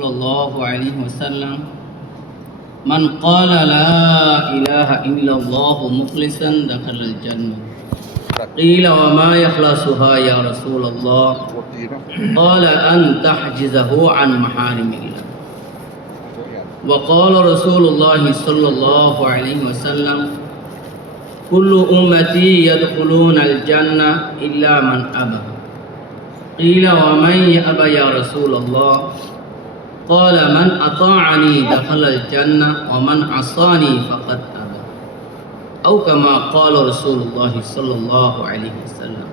صلی اللہ علیہ وسلم من قال لا الہ الا اللہ مخلصا دخل الجنہ قیل وما يخلصها یا رسول اللہ قال ان تحجزه عن محارم اللہ وقال رسول اللہ صلی اللہ علیہ وسلم کل امتی يدخلون الجنہ الا من ابى قیل ومن يأبى یا رسول اللہ قال من اطاعنی دخل الجنہ ومن عصانی فقد ابى او کما قال رسول اللہ صلی اللہ علیہ وسلم۔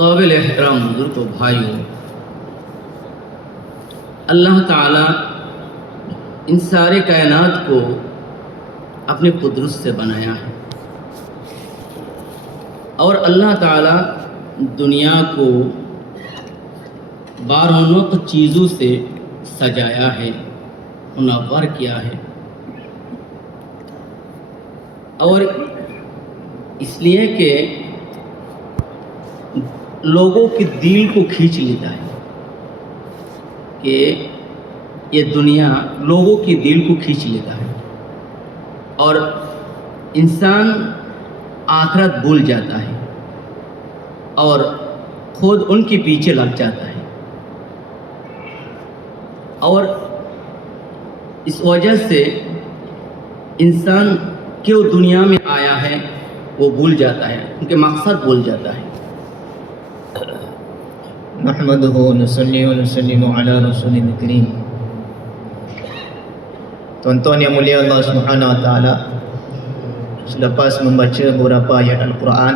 قابل احترام بزرگ و بھائیوں، اللہ تعالیٰ ان سارے کائنات کو اپنے قدرت سے بنایا ہے، اور اللہ تعالیٰ دنیا کو بارونق چیزوں سے سجایا ہے، منور کیا ہے، اور اس لیے کہ لوگوں کے دل کو کھینچ لیتا ہے کہ یہ دنیا لوگوں کے دل کو کھینچ لیتا ہے اور انسان آخرت بھول جاتا ہے اور خود ان کے پیچھے لگ جاتا ہے، اور اس وجہ سے انسان کیوں دنیا میں آیا ہے وہ بھول جاتا ہے، ان کے مقصد بھول جاتا ہے۔ نحمده ونصلي ونسلم على رسول الكريم. Tuan-tuan yang mulia Allah Subhanahu Wa Taala, selepas membaca beberapa ayat Al-Quran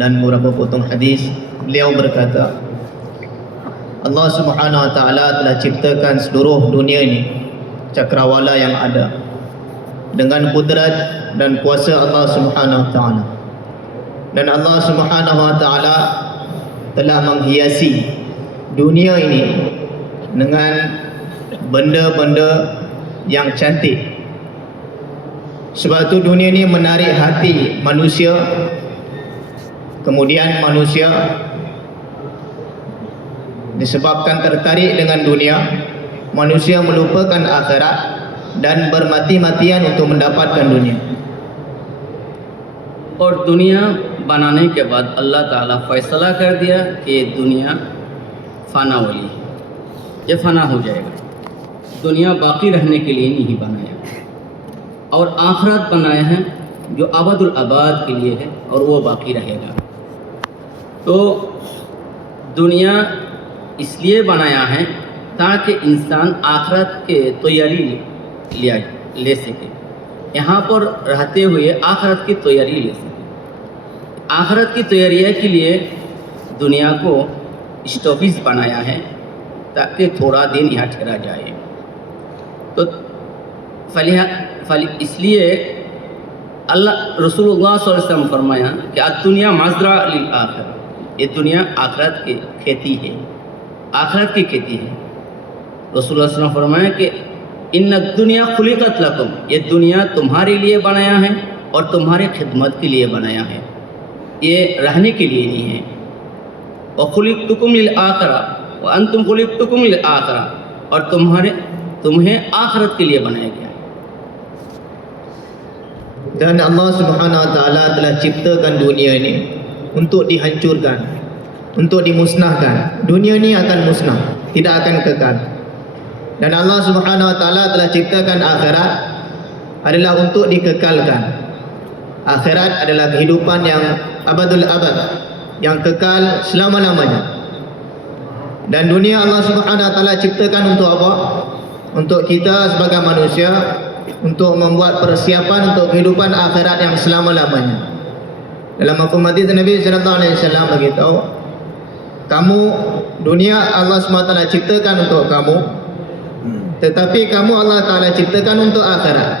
dan beberapa potong hadis, beliau berkata, Allah Subhanahu Wa Taala telah ciptakan seluruh dunia ini, cakrawala yang ada, dengan kudrat dan kuasa Allah Subhanahu Wa Taala. Dan Allah Subhanahu Wa Taala telah menghiasi dunia ini dengan benda-benda yang cantik. Sebab itu dunia ini menarik hati manusia, kemudian manusia disebabkan tertarik dengan dunia, manusia melupakan akhirat dan bermati-matian untuk mendapatkan dunia. اور دنیا بنانے کے بعد اللہ تعالیٰ فیصلہ کر دیا کہ یہ دنیا فنا والی ہے، یہ فنا ہو جائے گا، دنیا باقی رہنے کے لیے نہیں بنایا، اور آخرت بنایا ہے جو ابد الاباد کے لیے ہے اور وہ باقی رہے گا۔ تو دنیا اس لیے بنایا ہے تاکہ انسان آخرت کے تیاری لے سکے، یہاں پر رہتے ہوئے آخرت کی تیاری لے سکے۔ آخرت کی تیاری کے لیے دنیا کو اسٹاپیج بنایا ہے تاکہ تھوڑا دن یہاں ٹھہرا جائے۔ تو اس لیے اللہ رسول اللہ صلی اللہ علیہ وسلم فرمایا کہ الدنیا مزرعہ للآخرہ، یہ دنیا آخرت کی کھیتی ہے، آخرت کی کھیتی ہے۔ رسول اللہ صلی اللہ علیہ وسلم فرمایا کہ ان الدنیا خلقت لکم، یہ دنیا تمہارے لیے بنایا ہے اور تمہارے خدمت کے لیے بنایا ہے، یہ رہنے کے لیے نہیں ہے۔ وَخُلِقْتُكُمْ لِلْآخِرَةِ وَأَنْتُمْ خُلِقْتُكُمْ لِلْآخِرَةِ، اور تمہیں آخرت کے لیے بنایا گیا ہے۔ Dan Allah Subhanahu Wa Taala telah ciptakan dunia ini untuk dihancurkan, untuk dimusnahkan. Dunia ini akan musnah, tidak akan kekal. Dan Allah Subhanahu Wa Taala telah ciptakan akhirat adalah untuk dikekalkan. Akhirat adalah kehidupan yang abadul abad, yang kekal selama-lamanya. Dan dunia Allah Subhanahu Wa Taala ciptakan untuk apa? Untuk kita sebagai manusia, untuk membuat persiapan untuk kehidupan akhirat yang selama-lamanya. Dalam mafhum hadis Nabi sallallahu alaihi wasallam beritahu, kamu dunia Allah SWT ciptakan untuk kamu, tetapi kamu Allah Ta'ala ciptakan untuk akhirat.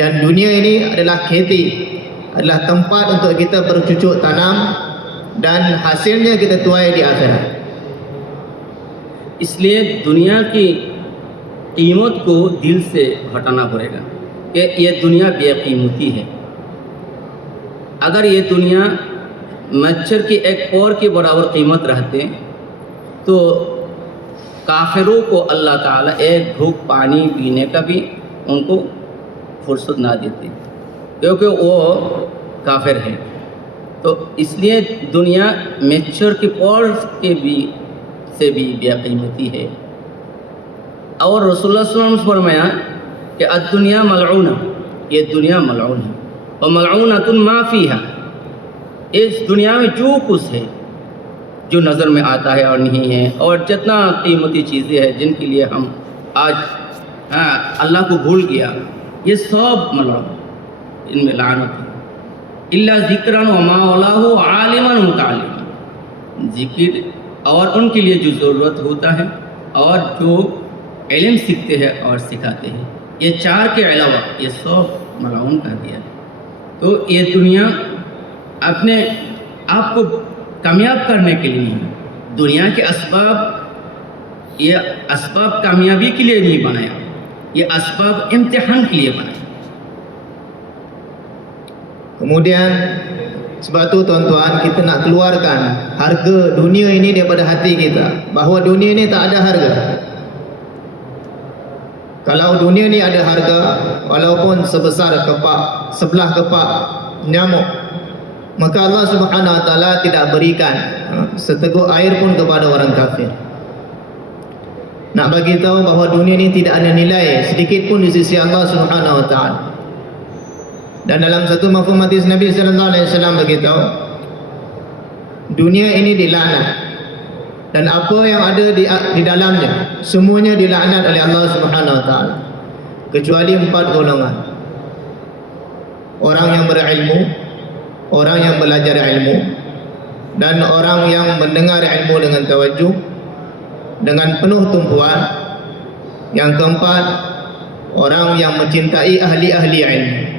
Dan dunia ini adalah kheti, adalah tempat untuk kita bercucuk tanam dan hasilnya kita tuai di akhirat. اس لیے دنیا کی قیمت کو دل سے ہٹانا پڑے گا کہ یہ دنیا بے قیمتی ہے۔ اگر یہ دنیا مچھر کی ایک پور کے برابر قیمت رہتے تو काफिरों को अल्लाह ताला एक घूंट पानी पीने का भी उनको फुर्सत ना देते, क्योंकि वो काफिर है। तो इसलिए दुनिया मेच्योर की पौर के भी से भी बेकीमती है। और रसूलुल्लाह सल्लल्लाहु अलैहि वसल्लम ने फरमाया कि अद्दुनिया मलऊना, ये दुनिया मलऊन है, और मलऊनतुन मा फीहा, इस दुनिया में जो कुछ है जो नज़र में आता है और नहीं है, और जितना कीमती चीज़ें हैं जिनके लिए हम आज अल्लाह को भूल गया, ये सब मलऊन, इनमें लानत है। इल्ला ज़िक्रन व मा वलाहु आलिमन मुतअल्लिमन, ज़िक्र और उनके लिए जो ज़रूरत होता है और जो इल्म सीखते हैं और सिखाते हैं, ये चार के अलावा ये सब मलऊन कर दिया। तो ये दुनिया अपने आप को कामयाब करने के लिए नहीं, दुनिया के असबाब, ये असबाब कामयाबी के लिए नहीं बनाया, ये असबाब इम्तिहान के लिए बनाया। Kemudian sebab tu tuan-tuan, kita nak keluarkan harga dunia ini daripada hati kita, bahawa dunia ini tak ada harga. Kalau dunia ni ada harga, walaupun sebesar kepak, sebelah kepak nyamuk, maka Allah Subhanahu Wa Taala tidak berikan seteguk air pun kepada orang kafir. Nak bagi tahu bahawa dunia ni tidak ada nilai sedikit pun di sisi Allah Subhanahu Wa Taala. Dan dalam satu mafhum hadis Nabi sallallahu alaihi wasallam beritahu, dunia ini dilaknat dan apa yang ada di dalamnya semuanya dilaknat oleh Allah Subhanahu Wa Taala, kecuali 4 golongan. Orang yang berilmu, orang yang belajar ilmu, dan orang yang mendengar ilmu dengan tawajuh, dengan penuh tumpuan. Yang keempat, orang yang mencintai ahli-ahli ilmu.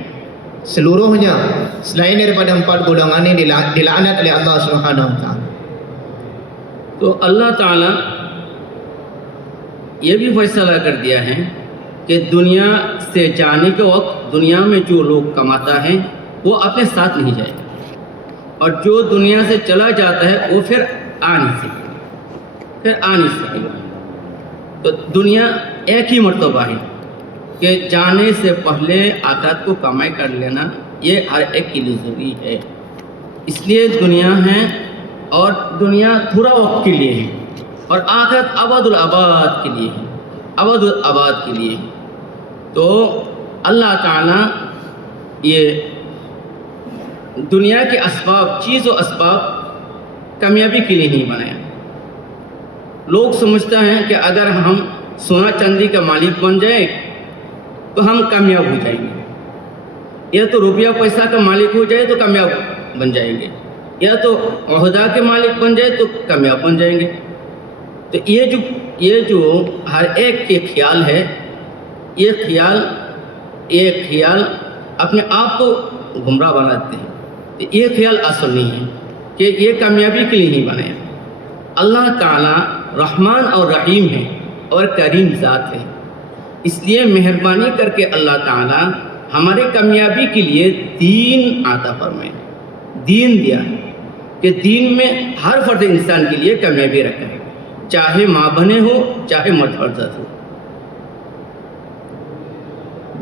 Seluruhnya selain daripada 4 golongan ini dilaknat oleh Allah Subhanahu Wa Taala. तो अल्लाह ताला ये भी फैसला कर दिया है कि दुनिया से जाने के वक्त दुनिया में जो लोग कमाता है वो अपने साथ नहीं जाएगा, और जो दुनिया से चला जाता है वो फिर आ नहीं सकेगा। तो दुनिया एक ही मर्तबा है कि जाने से पहले आखिरत को कमाई कर लेना, ये हर एक के लिए ज़रूरी है। इसलिए दुनिया है और दुनिया थोड़ा वक्त के लिए है, और आखिरत अबदुल आबाद के लिए है, अबदुल आबाद के लिए है। तो अल्लाह ताला ये दुनिया के असबाब, चीज़ और असबाब कामयाबी के लिए नहीं बनाया। लोग समझते हैं कि अगर हम सोना चांदी का मालिक बन जाए तो हम कामयाब हो जाएंगे, या तो रुपया पैसा का मालिक हो जाए तो कामयाब बन जाएंगे, या तो ओहदा के मालिक बन जाए तो कामयाब बन जाएंगे। तो ये जो हर एक के ख्याल है, ये ख्याल अपने आप को गुमराह बनाते हैं। तो ये ख्याल असल नहीं है कि ये कामयाबी के लिए नहीं बनाया। अल्लाह ताला रहमान और रहीम है और करीम ज़ात है, इसलिए मेहरबानी करके अल्लाह ताला हमारे कामयाबी के लिए दीन आता फरमाए, दीन दिया कि दीन में हर फर्द इंसान के लिए कामयाबी रखा है, चाहे माँ बने हो चाहे मर्द हो।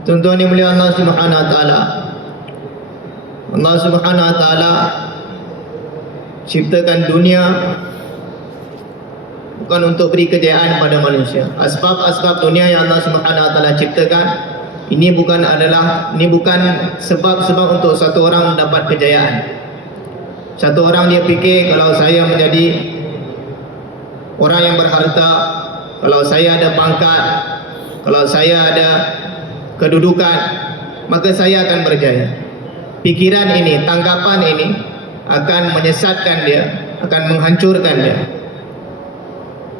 Tuan-tuan yang mulia Allah Subhanahu Wa Taala, Allah Subhanahu Wa Taala ciptakan dunia bukan untuk beri kejayaan pada manusia. Asbab-asbab dunia yang Allah Subhanahu Wa Taala ciptakan ini bukan sebab-sebab untuk satu orang mendapat kejayaan. Satu orang dia fikir, kalau saya menjadi orang yang berharta, kalau saya ada pangkat, kalau saya ada kedudukan, maka saya akan berjaya. Pikiran ini, tanggapan ini akan menyesatkan dia, akan menghancurkan dia.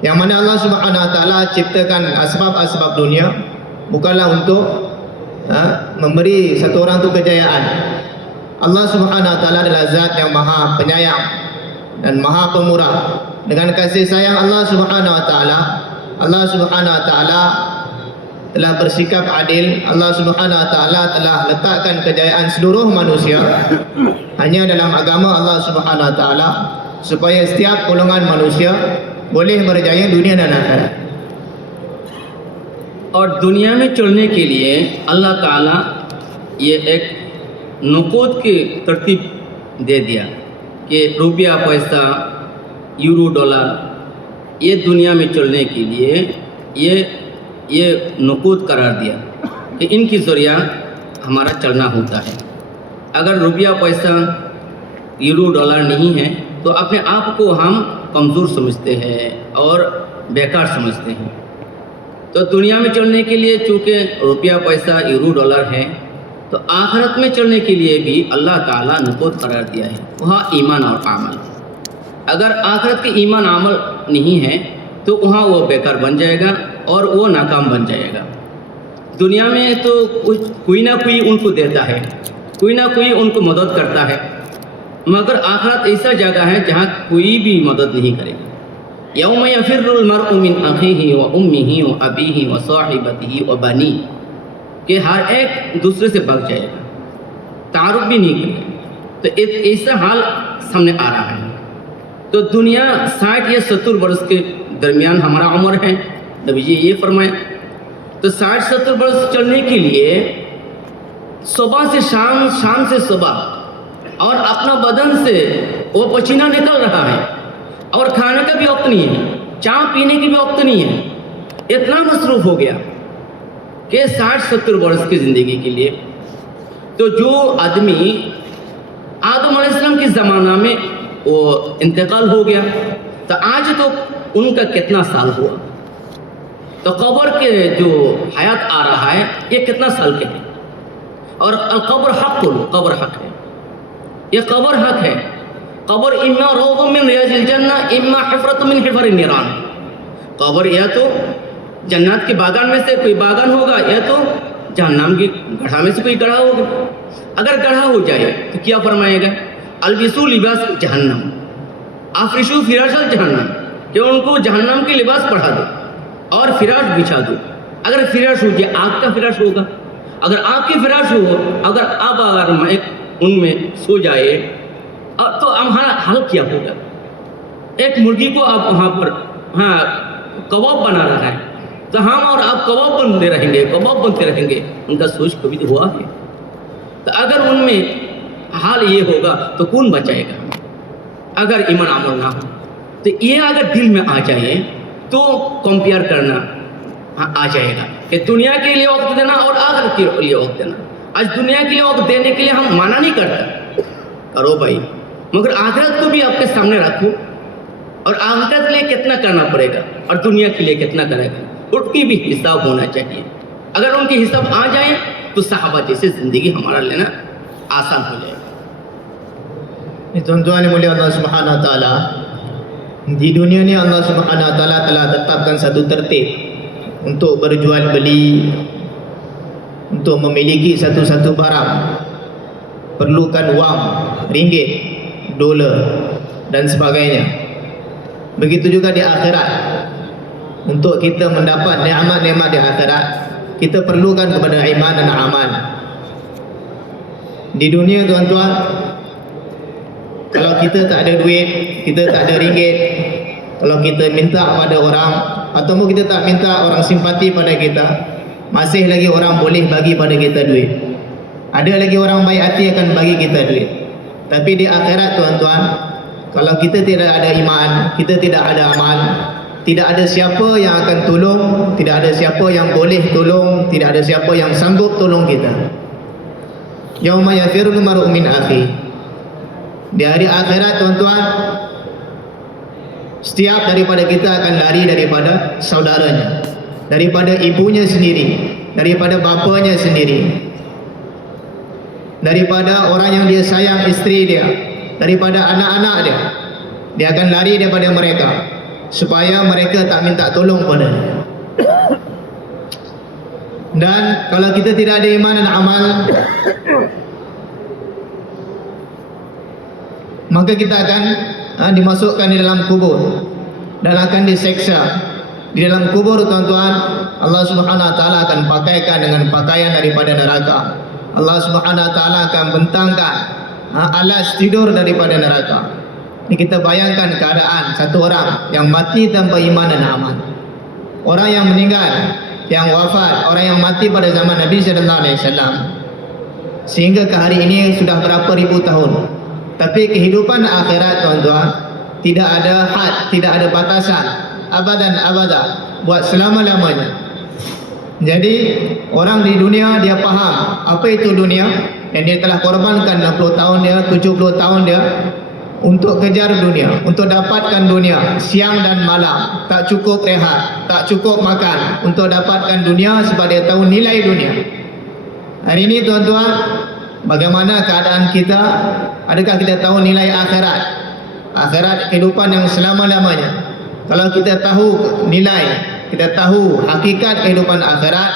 Yang mana Allah Subhanahu Wa Taala ciptakan asbab-asbab dunia bukanlah untuk memberi satu orang itu kejayaan. Allah Subhanahu Wa Taala adalah zat yang maha penyayang dan maha pemurah. Dengan kasih sayang Allah Subhanahu Wa Taala, Allah Subhanahu Wa Taala telah bersikap adil. Allah Subhanahu Wa Taala telah letakkan kejayaan seluruh manusia hanya dalam agama Allah Subhanahu Wa Taala, supaya setiap golongan manusia boleh berjaya dunia dan akhirat. اور دنیا میں چلنے کے لیے اللہ تعالیٰ یہ ایک نقود کی ترتیب دے دیا کہ روپیہ پیسہ یورو ڈالر یہ دنیا میں چلنے کے لیے یہ نقود قرار دیا کہ ان کی ذریعہ ہمارا چلنا ہوتا ہے. اگر روپیہ پیسہ یورو ڈالر نہیں ہے تو اپنے آپ کو ہم کمزور سمجھتے ہیں اور بیکار سمجھتے ہیں. تو دنیا میں چلنے کے لیے چونکہ روپیہ پیسہ یورو ڈالر ہے تو آخرت میں چلنے کے لیے بھی اللہ تعالیٰ نقود قرار دیا ہے، وہاں ایمان اور عمل. اگر آخرت کے ایمان عمل نہیں ہے تو وہاں وہ بیکار بن جائے گا اور وہ ناکام بن جائے گا. دنیا میں تو کوئی نہ کوئی ان کو دیتا ہے، کوئی نہ کوئی ان کو مدد کرتا ہے، مگر آخرت ایسا جگہ ہے جہاں کوئی بھی مدد نہیں کرے گا. یوم یفر المرء من اخیہ و امہ و ابیہ و صاحبتہ و بنیہ، کہ ہر ایک دوسرے سے بھاگ جائے گا، تعارف بھی نہیں کرے گا. تو ایسا حال سامنے آ رہا ہے. تو دنیا 60 یا 70 برس کے درمیان ہمارا عمر ہے، نبی جی یہ فرمایا. تو 60-70 برس چلنے کے لیے صبح سے شام، شام سے صبح، اور اپنا بدن سے وہ پسینہ نکل رہا ہے اور کھانے کا بھی وقت نہیں ہے، چائے پینے کی بھی وقت نہیں ہے. اتنا مصروف ہو گیا کہ 60-70 برس کی زندگی کے لیے. تو جو آدمی آدم علیہ السلام کے زمانہ میں وہ انتقال ہو گیا تو آج تو ان کا کتنا سال ہوا. تو قبر کے جو حیات آ رہا ہے یہ کتنا سال کے ہے. اور القبر حق، قبر حق ہے، یہ قبر حق ہے. قبر اما روض من ریاض الجنہ اما حفرۃ من حفر النیران. قبر یا تو جنات کے باغان میں سے کوئی باغان ہوگا یا تو جہنم کی گڑھا میں سے کوئی گڑھا ہوگا. اگر گڑھا ہو جائے تو کیا فرمائے گا؟ البسو لباس جہنم افرشو فراش الجہنم، کہ ان کو جہنم کے لباس پڑھا دو اور فراش بچھا دو. اگر فراش ہو جائے آگ کا فراش ہوگا. اگر آگ کی فراش ہو، اگر اب اگر ان میں سو جائے تو ہمارا حل کیا ہوگا؟ ایک مرغی کو آپ وہاں پر کباب بنا رہا ہے تو ہم اور آپ کباب بنتے رہیں گے، کباب بنتے رہیں گے. ان کا سوچ کبھی تو ہوا ہے؟ تو اگر ان میں حال یہ ہوگا تو کون بچائے گا اگر ایمان عمل نہ ہو؟ تو یہ اگر دل میں آ جائے تو کمپیئر کرنا آ جائے گا کہ دنیا کے لیے وقت دینا اور آخرت کے لیے وقت دینا. آج دنیا کے لیے وقت دینے کے لیے ہم منع نہیں کرتا، کرو بھائی، مگر آخرت کو بھی آپ کے سامنے رکھو. اور آخرت کے لیے کتنا کرنا پڑے گا اور دنیا کے لیے کتنا کرے گا، ان کی بھی حساب ہونا چاہیے. اگر ان کے حساب آ جائیں تو صحابہ جیسے زندگی ہمارا لینا آسان ہو جائے گا. Tuan-tuan yang mulia Allah Subhanahu Wa Taala, di dunia ni Allah Subhanahu Wa Taala telah tetapkan satu tertib untuk berjual beli, untuk memiliki satu-satu barang perlukan wang, ringgit, dolar dan sebagainya. Begitu juga di akhirat. Untuk kita mendapat nikmat-nikmat di akhirat, kita perlukan kepada iman dan amal. Di dunia tuan-tuan, kalau kita tak ada duit, kita tak ada ringgit, kalau kita minta pada orang ataupun kita tak minta orang simpati pada kita, masih lagi orang boleh bagi pada kita duit. Ada lagi orang baik hati akan bagi kita duit. Tapi di akhirat tuan-tuan, kalau kita tidak ada iman, kita tidak ada amal, tidak ada siapa yang akan tolong, tidak ada siapa yang boleh tolong, tidak ada siapa yang sanggup tolong kita. Yauma yafirul mar'u min akhi. Di hari akhirat tuan-tuan, setiap daripada kita akan lari daripada saudaranya, daripada ibunya sendiri, daripada bapanya sendiri, daripada orang yang dia sayang, isteri dia, daripada anak-anak dia. Dia akan lari daripada mereka supaya mereka tak minta tolong pada dia. Dan kalau kita tidak ada iman dan amal, maka kita akan dimasukkan di dalam kubur dan akan diseksa. Di dalam kubur tuan-tuan, Allah Subhanahu Wa Taala akan pakaikan dengan pakaian daripada neraka. Allah Subhanahu Wa Taala akan bentangkan alas tidur daripada neraka. Ini kita bayangkan keadaan satu orang yang mati tanpa iman dan amal. Orang yang meninggal yang wafat, orang yang mati pada zaman Nabi sallallahu alaihi wasallam, sehingga ke hari ini sudah berapa ribu tahun. Tapi kehidupan akhirat tuan-tuan tidak ada had, tidak ada batasan, abadan abada, buat selama-lamanya. Jadi orang di dunia dia faham apa itu dunia, dan dia telah korbankan 60 tahun dia, 70 tahun dia untuk kejar dunia, untuk dapatkan dunia, siang dan malam, tak cukup rehat, tak cukup makan untuk dapatkan dunia sebab dia tahu nilai dunia. Hari ini tuan-tuan, bagaimana keadaan kita? Adakah kita tahu nilai akhirat? Akhirat kehidupan yang selama-lamanya. Kalau kita tahu nilai, kita tahu hakikat kehidupan akhirat,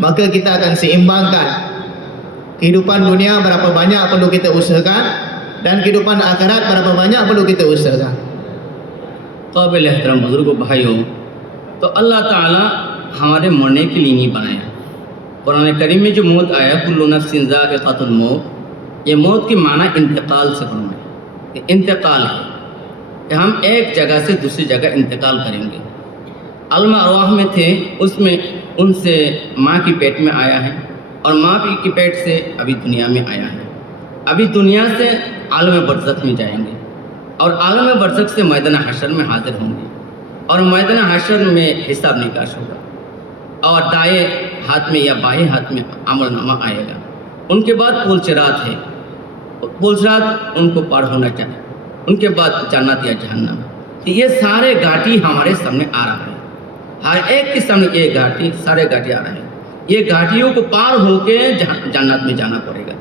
maka kita akan seimbangkan kehidupan dunia berapa banyak perlu kita usahakan, dan kehidupan akhirat berapa banyak perlu kita usahakan. काबिल एहतराम बुजुर्गों भाइयों, तो अल्लाह ताला हमारे मरने के लिए नहीं बनाया। कुरान करीम में जो मौत आया, कुल्लु नफ्सिन ज़ाइक़ातुल मौत, ये मौत की माना इंतकाल से बनना है। इंतकाल है कि हम एक जगह से दूसरी जगह इंतकाल करेंगे। आलम अरवाह में थे, उसमें उनसे माँ की पेट में आया है और माँ की पेट से अभी दुनिया में आया है। अभी दुनिया से आलम बरज़ख में जाएंगे और आलम बरज़ख से मैदान हशर में हाजिर होंगे और मैदान हशर में हिसाब निकाश होगा और दाएं हाथ में या बाएं हाथ में अमलनामा आएगा। उनके बाद पुलसिरात है, पुलसिरात उनको पार होना चाहिए, उनके बाद जन्नत या जहन्नम। तो ये सारे घाटी हमारे सामने आ रहा है, हर एक के सामने ये घाटी, सारे घाटी आ रहे हैं। ये घाटियों को पार होके जन्नत में जाना पड़ेगा।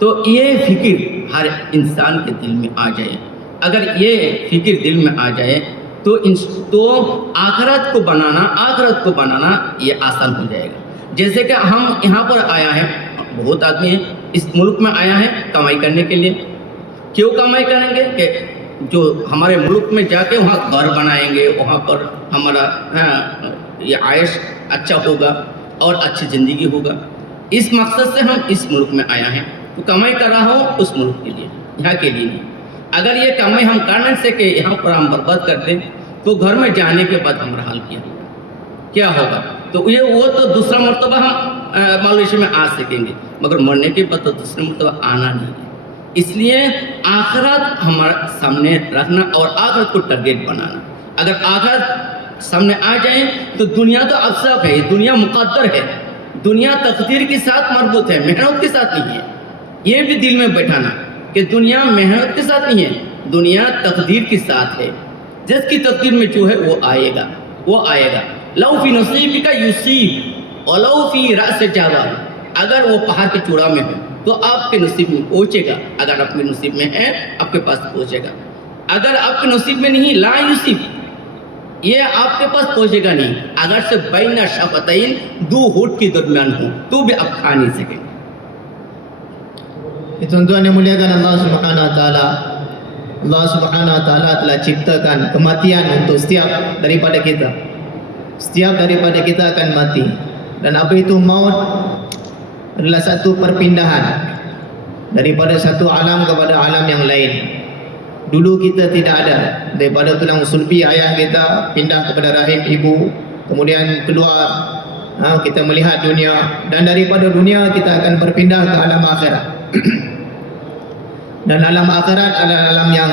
तो ये फिक्र हर इंसान के दिल में आ जाए। अगर ये फिक्र दिल में आ जाए तो आखिरत को बनाना ये आसान हो जाएगा। जैसे कि हम यहाँ पर आया है, बहुत आदमी है इस मुल्क में आया है कमाई करने के लिए। क्यों कमाई करेंगे? कि जो हमारे मुल्क में जाके वहाँ घर बनाएंगे, वहाँ पर हमारा ये आयश अच्छा होगा और अच्छी ज़िंदगी होगा। इस मकसद से हम इस मुल्क में आया हैं। तो कमाई कर रहा हूँ उस मुल्क के लिए, यहाँ के लिए नहीं। अगर ये कमाई हम कर नहीं सके, यहाँ पर हम बर्बाद कर दें, तो घर में जाने के बाद हमारा हाल क्या होगा? तो ये वो तो दूसरा मरतबा हम मलेशिया में आ सकेंगे, मगर मरने के बाद तो दूसरा मरतबा आना नहीं है। इसलिए आखिरत हमारा सामने रखना और आखिरत को टारगेट बनाना। अगर आखिरत सामने आ जाए तो दुनिया तो अफसाफ है, दुनिया मुक़द्दर है, दुनिया तकदीर के साथ मरबूत है, मेहनत के साथ नहीं है। ये भी दिल में बैठाना कि दुनिया मेहनत के साथ नहीं है, दुनिया तकदीर के साथ है। जिसकी तकदीर में जो है वो आएगा। लौ फी नसीबिका युसीब और लौ फी रास जावाल, अगर वो पहाड़ के चूड़ा में हो तो आपके नसीब में पहुँचेगा। अगर आपके नसीब में है आपके पास पहुँचेगा, अगर आपके नसीब में नहीं, ला युसीब, ये आपके पास पहुँचेगा नहीं। अगर से बैना शफ़तैन, दो होठ के दरमियान हो तो भी आप खा नहीं सकेंगे। Tuan-tuan yang muliakan Allah Subhanahu Wa Taala, Allah Subhanahu Wa Taala telah ciptakan kematian untuk setiap daripada kita. Setiap daripada kita akan mati. Dan apa itu maut? Adalah satu perpindahan daripada satu alam kepada alam yang lain. Dulu kita tidak ada, daripada tulang sulbi ayah kita pindah kepada rahim ibu, kemudian keluar, kita melihat dunia, dan daripada dunia kita akan berpindah ke alam akhirat. Dan alam akhirat adalah alam yang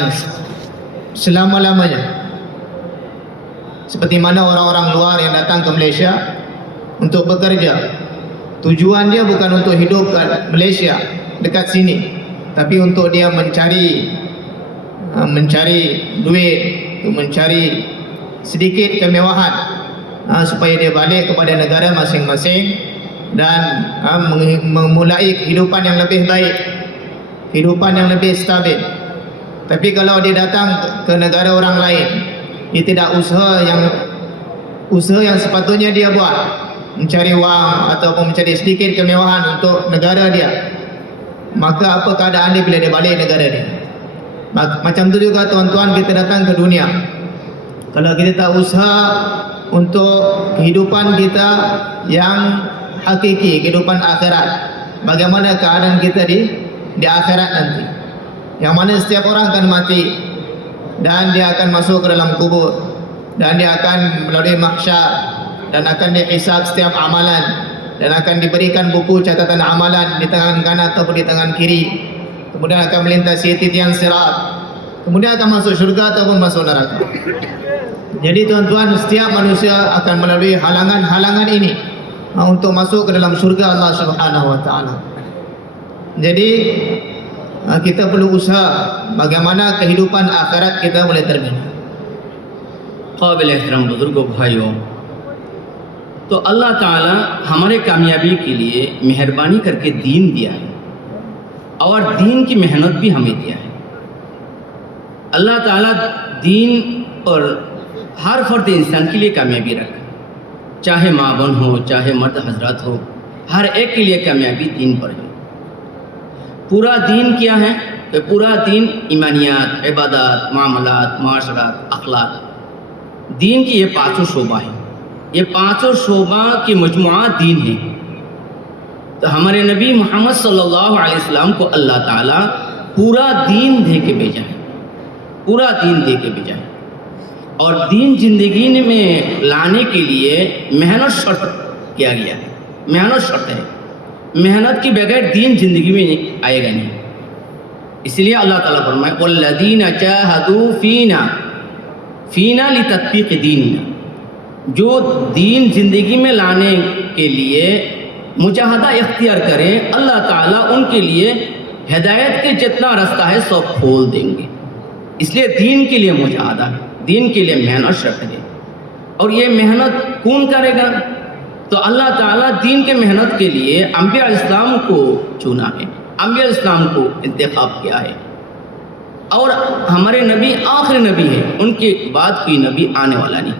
selama-lamanya. Seperti mana orang-orang luar yang datang ke Malaysia untuk bekerja, tujuan dia bukan untuk hidup kat Malaysia dekat sini, tapi untuk dia mencari duit, untuk mencari sedikit kemewahan, supaya dia balik kepada negara masing-masing dan memulai kehidupan yang lebih baik, kehidupan yang lebih stabil. Tapi kalau dia datang ke negara orang lain, dia tidak usaha yang sepatutnya dia buat, mencari wang ataupun mencari sedikit kemewahan untuk negara dia, maka apa keadaan dia bila dia balik negara dia? Macam tu juga tuan-tuan, kita datang ke dunia, kalau kita tak usaha untuk kehidupan kita yang hakiki, kehidupan akhirat, bagaimana keadaan kita di akhirat nanti, yang mana setiap orang akan mati dan dia akan masuk ke dalam kubur dan dia akan melalui mahsyar dan akan dihisab setiap amalan dan akan diberikan buku catatan amalan di tangan kanan ataupun di tangan kiri. Kemudian akan melintasi titian sirat. Kemudian akan masuk syurga ataupun masuk neraka. Jadi tuan-tuan, setiap manusia akan melalui halangan-halangan ini untuk masuk ke dalam syurga Allah Subhanahu wa taala. Jadi kita perlu usaha bagaimana kehidupan akhirat kita boleh terbina. قابل احترام بزرگوں بھائیوں، تو اللہ تعالیٰ ہمارے کامیابی کے لیے مہربانی کر کے دین دیا ہے اور دین کی محنت بھی ہمیں دیا ہے. اللہ تعالیٰ دین اور ہر فرد انسان کے لیے کامیابی رکھا، چاہے ماں بہن ہو، چاہے مرد حضرات ہو، ہر ایک کے لیے کامیابی دین پر ہے. پورا دین کیا ہے؟ کہ پورا دین ایمانیات، عبادات، معاملات، معاشرات، اخلاق، دین کی یہ پانچوں شعبہ ہیں. یہ پانچوں شعبہ کی مجموعہ دین ہے. تو ہمارے نبی محمد صلی اللہ علیہ وسلم کو اللہ تعالیٰ پورا دین دے کے بھیجا ہے، پورا دین دے کے بھیجا ہے. اور دین زندگی میں لانے کے لیے محنت شرط کیا گیا ہے. محنت شرط ہے. محنت کے بغیر دین زندگی میں آئے گا نہیں. اس لیے اللہ تعالیٰ فرمائے وَالَّذِينَ جَاهَدُوا فِينَا لِتَطْبِيقِ دِينِنَا. جو دین زندگی میں لانے کے لیے مجاہدہ اختیار کریں، اللہ تعالیٰ ان کے لیے ہدایت کے جتنا رستہ ہے سب کھول دیں گے. اس لیے دین کے لیے مجاہدہ، دین کے لیے محنت شرط ہے. اور یہ محنت کون کرے گا؟ تو اللہ تعالیٰ دین کے محنت کے لیے انبیاء اسلام کو چنا ہے، انبیاء اسلام کو انتخاب کیا ہے. اور ہمارے نبی آخری نبی ہے، ان کے بعد کوئی نبی آنے والا نہیں.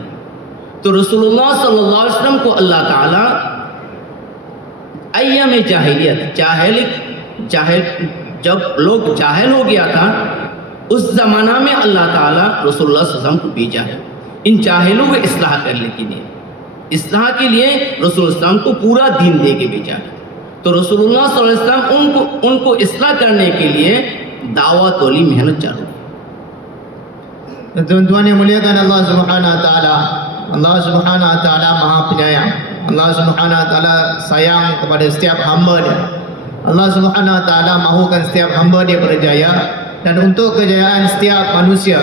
تو رسول اللہ صلی اللہ علیہ وسلم کو اللہ تعالیٰ ایام جاہلیت، جاہل جب لوگ جاہل ہو گیا تھا اس زمانہ میں اللہ تعالیٰ رسول اللہ صلی اللہ علیہ وسلم کو بھیجا ہے ان جاہلوں کو اصلاح کرنے کے لیے. اصلاح کے لیے رسول اللہ صلی اللہ علیہ وسلم کو پورا دین دے کے بھیجا ہے. تو رسول اللہ صلی اللہ علیہ وسلم ان کو اصلاح کرنے کے لیے دعوت والی محنت چالو. Tuan-tuan yang muliakan Allah Subhanahu wa taala, Allah Subhanahu wa taala Maha Penyayang. Allah Subhanahu wa taala sayang kepada setiap hamba Dia. Allah Subhanahu wa taala mahukan setiap hamba Dia berjaya, dan untuk kejayaan setiap manusia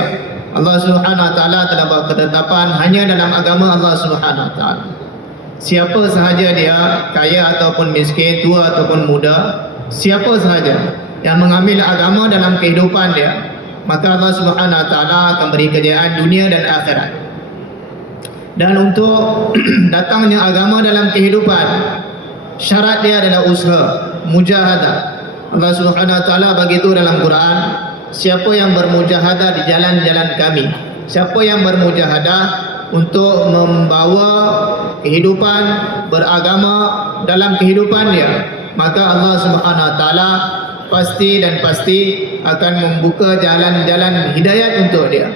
Allah Subhanahu wa taala telah buat ketetapan hanya dalam agama Allah Subhanahu wa taala. Siapa sahaja dia, kaya ataupun miskin, tua ataupun muda, siapa sahaja yang mengambil agama dalam kehidupan dia, maka Allah Subhanahu wa taala akan beri kejayaan dunia dan akhirat. Dan untuk datangnya agama dalam kehidupan, syarat dia adalah usaha, mujahadah. Allah Subhanahu wa taala bagi itu dalam Quran, siapa yang bermujahadah di jalan-jalan kami, siapa yang bermujahadah untuk membawa kehidupan beragama dalam kehidupan dia, maka Allah Subhanahu wa taala pasti akan membuka jalan-jalan hidayat untuk dia.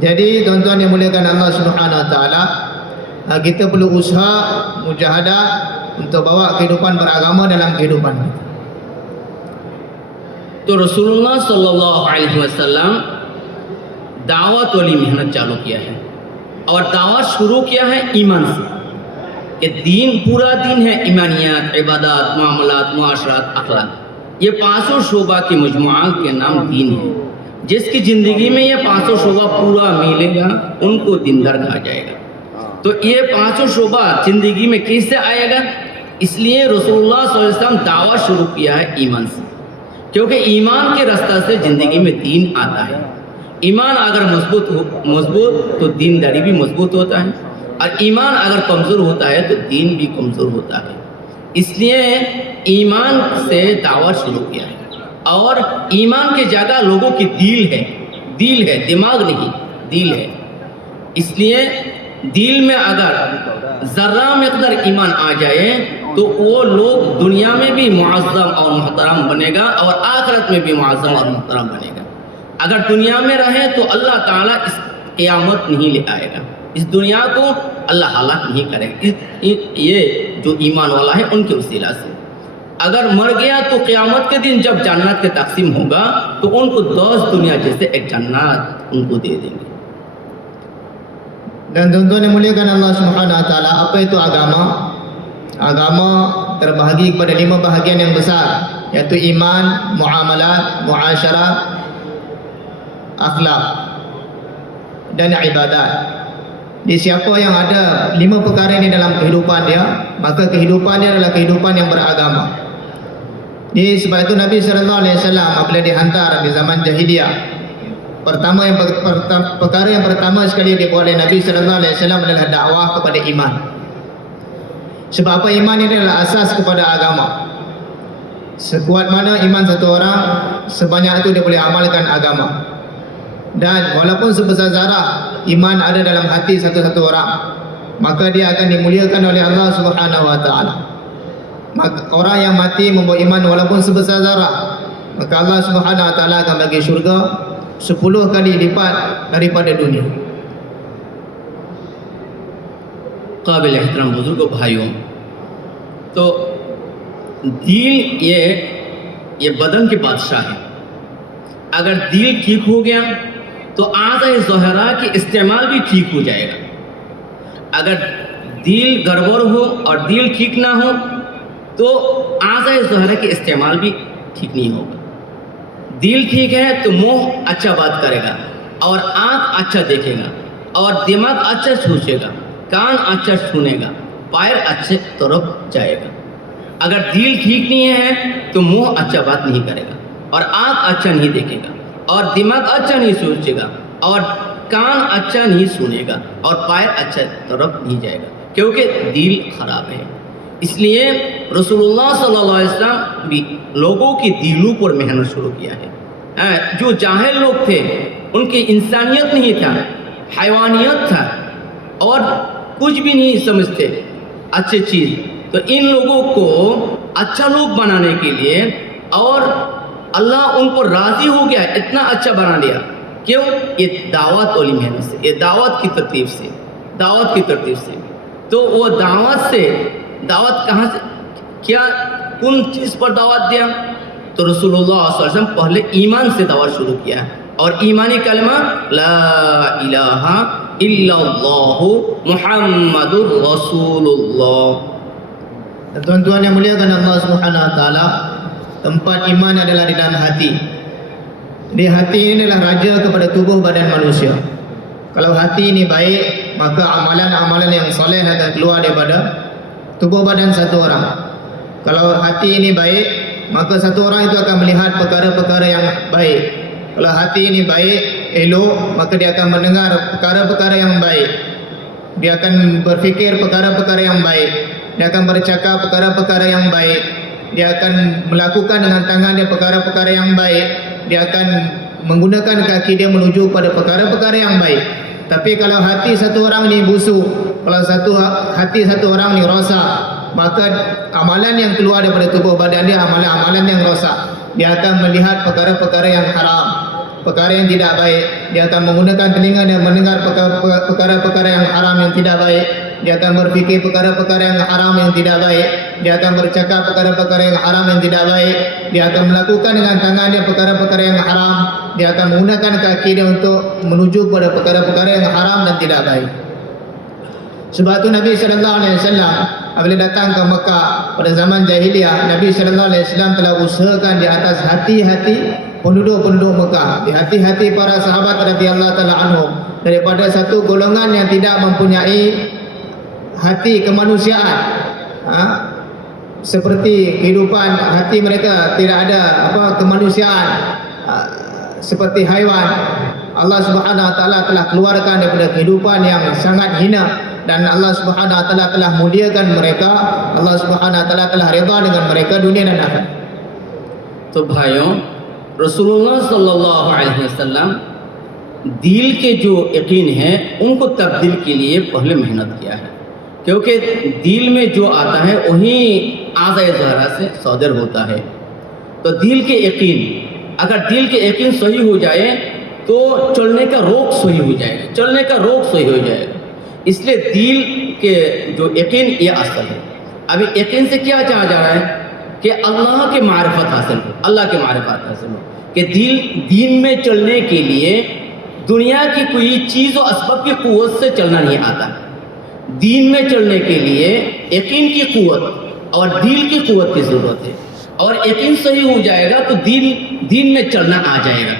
Jadi tuan-tuan yang muliakan Allah Subhanahu wa taala, kita perlu usaha mujahadah untuk bawa kehidupan beragama dalam kehidupan kita. تو رسول اللہ صلی اللہ علیہ وسلم دعوت والی محنت چالو کیا ہے اور دعوت شروع کیا ہے ایمان سے کہ دین پورا دین ہے ایمانیات، عبادات، معاملات، معاشرات، اخلاق. یہ پانچوں شعبہ کے مجموعہ کے نام دین ہے. جس کی زندگی میں یہ پانچوں شعبہ پورا ملے گا ان کو دیندار کہا جائے گا. تو یہ پانچوں شعبہ زندگی میں کس سے آئے گا؟ اس لیے رسول اللہ صلی اللہ علیہ وسلم دعوت شروع کیا ہے ایمان سے، کیونکہ ایمان کے رستہ سے زندگی میں دین آتا ہے. ایمان اگر مضبوط تو دینداری بھی مضبوط ہوتا ہے، اور ایمان اگر کمزور ہوتا ہے تو دین بھی کمزور ہوتا ہے. اس لیے ایمان سے دعوت شروع کیا ہے. اور ایمان کی جگہ لوگوں کی دل ہے، دماغ نہیں، دل ہے. اس لیے دل میں اگر ذرہ مقدار ایمان آ جائے تو وہ لوگ دنیا میں بھی معظم اور محترم بنے گا اور آخرت میں بھی معظم اور محترم بنے گا. اگر دنیا میں رہے تو اللہ تعالیٰ اس قیامت نہیں لے آئے گا، اس دنیا کو اللہ ہلاک نہیں کرے گا. یہ جو ایمان والا ہے ان کے وسیلہ سے اگر مر گیا تو قیامت کے دن جب جنت کے تقسیم ہوگا تو ان کو 10 دنیا جیسے ایک جنت ان کو دے دیں گے. Dan tuan-tuan yang muliakan Allah Subhanahu Wa Taala, apa itu agama? Agama terbahagi kepada 5 bahagian yang besar, yaitu iman, muamalat, muasyarah, akhlak dan ibadat. Di siapa yang ada 5 perkara ini dalam kehidupan dia, maka kehidupan dia adalah kehidupan yang beragama. Jadi sebab itu Nabi sallallahu alaihi wasallam apabila dihantar di zaman jahiliyah, perkara yang pertama sekali dibuat oleh Nabi sallallahu alaihi wasallam adalah dakwah kepada iman. Sebab apa? Iman ini adalah asas kepada agama. Sekuat mana iman satu orang, sebanyak itu dia boleh amalkan agama. Dan walaupun sebesar zarah iman ada dalam hati satu-satu orang, maka dia akan dimuliakan oleh Allah Subhanahu Wa Taala. Maka orang yang mati membawa iman walaupun sebesar zarah, maka Allah Subhanahu Wa Taala akan bagi syurga 10 kali lipat daripada dunia. काबिल एहतराम बुजुर्ग भाइयों, तो दिल ये बदन के बादशाह है। अगर दिल ठीक हो गया तो आज़ाए ज़ोहरा की इस्तेमाल भी ठीक हो जाएगा। अगर दिल गड़बड़ हो और दिल ठीक ना हो तो आज़ाए ज़ोहरा की इस्तेमाल भी ठीक नहीं होगा। दिल ठीक है तो मुंह अच्छा बात करेगा और आँख अच्छा देखेगा और दिमाग अच्छा सोचेगा, कान अच्छा सुनेगा, पैर अच्छे तरफ जाएगा। अगर दिल ठीक नहीं है तो मुंह अच्छा बात नहीं करेगा और आँख अच्छा नहीं देखेगा और दिमाग अच्छा नहीं सोचेगा और कान अच्छा नहीं सुनेगा और पैर अच्छा तरफ नहीं जाएगा, क्योंकि दिल खराब है। इसलिए रसूलुल्लाह सल्लल्लाहु अलैहि वसल्लम भी लोगों के दिलों पर मेहनत शुरू किया है। जो जाहिल लोग थे उनकी इंसानियत नहीं था, हैवानियत था और कुछ भी नहीं समझते अच्छी चीज़। तो इन लोगों को अच्छा लोग बनाने के लिए और अल्लाह उन पर राज़ी हो गया, इतना अच्छा बना दिया। क्यों? ये दावत वाली मेहनत से, ये दावत की तरतीब से, दावत की तरतीब से। तो वो दावत कहाँ से, क्या कौन चीज़ पर दावत दिया? तो रसूलुल्लाह सल्लल्लाहु अलैहि वसल्लम पहले ईमान से दावत शुरू किया और ईमानी कलमा ला इलाहा इल्लल्लाहु मुहम्मदुर रसूलुल्लाह। Tuan-tuan yang muliakan Allah Subhanahu Wa Taala, tempat iman adalah di dalam hati. Di hati ini adalah raja kepada tubuh badan manusia. Kalau hati ini baik, maka amalan-amalan yang soleh akan keluar daripada tubuh badan satu orang. Kalau hati ini baik, maka satu orang itu akan melihat perkara-perkara yang baik. Kalau hati ini baik, elok, maka dia akan mendengar perkara-perkara yang baik. Dia akan berfikir perkara-perkara yang baik. Dia akan bercakap perkara-perkara yang baik. Dia akan melakukan dengan tangan dia perkara-perkara yang baik. Dia akan menggunakan kaki dia menuju pada perkara-perkara yang baik. Tapi kalau hati satu orang ni busuk, kalau hati satu orang ni rosak, maka amalan yang keluar daripada tubuh badan dia amalan-amalan yang rosak. Dia akan melihat perkara-perkara yang haram, perkara yang tidak baik. Dia akan menggunakan telinga dan mendengar perkara-perkara yang haram yang tidak baik. Dia akan berfikir perkara-perkara yang haram yang tidak baik. Dia akan bercakap perkara-perkara yang haram yang tidak baik. Dia akan melakukan dengan tangan dia perkara-perkara yang haram. Dia akan menggunakan kaki dia untuk menuju kepada perkara-perkara yang haram dan tidak baik. Sebab itu Nabi sallallahu alaihi wasallam apabila datang ke Mekah pada zaman jahiliyah, Nabi sallallahu alaihi wasallam telah usahakan di atas hati-hati penduduk-penduduk Mekah, di hati-hati para sahabat radhiyallahu taala anhum, daripada satu golongan yang tidak mempunyai hati kemanusiaan, seperti kehidupan hati mereka tidak ada kemanusiaan, seperti haiwan. Allah Subhanahu Wa Taala telah keluarkan daripada kehidupan yang sangat hina dan Allah Subhanahu Wa Taala telah muliakan mereka. Allah Subhanahu Wa Taala telah redha dengan mereka dunia dan akhirat. तो भाइयों, रसूलुल्लाह सल्लल्लाहु अलैहि वसल्लम दिल के जो यकीन है उनको तब्दील के लिए पहले मेहनत किया है, क्योंकि दिल में जो आता है वही आज़ाए ज़हरा से सौदर होता है। तो दिल के यकीन, अगर दिल के यकीन सही हो जाए तो चलने का रोक सही हो जाएगा, चलने का रोक सही हो जाएगा। इसलिए दिल के जो यकीन ये असल है। अभी यकीन से क्या चाहा जा रहा है कि अल्लाह के मारिफत हासिल हो, अल्लाह के मारिफत हासिल हो, कि दीन में चलने के लिए दुनिया की कोई चीज़ और असबाब की क़ुव्वत से चलना नहीं आता। दीन में चलने के लिए यकीन की क़ुव्वत और दिल की क़ुव्वत की ज़रूरत है, और यकीन सही हो जाएगा तो दीन में चलना आ जाएगा।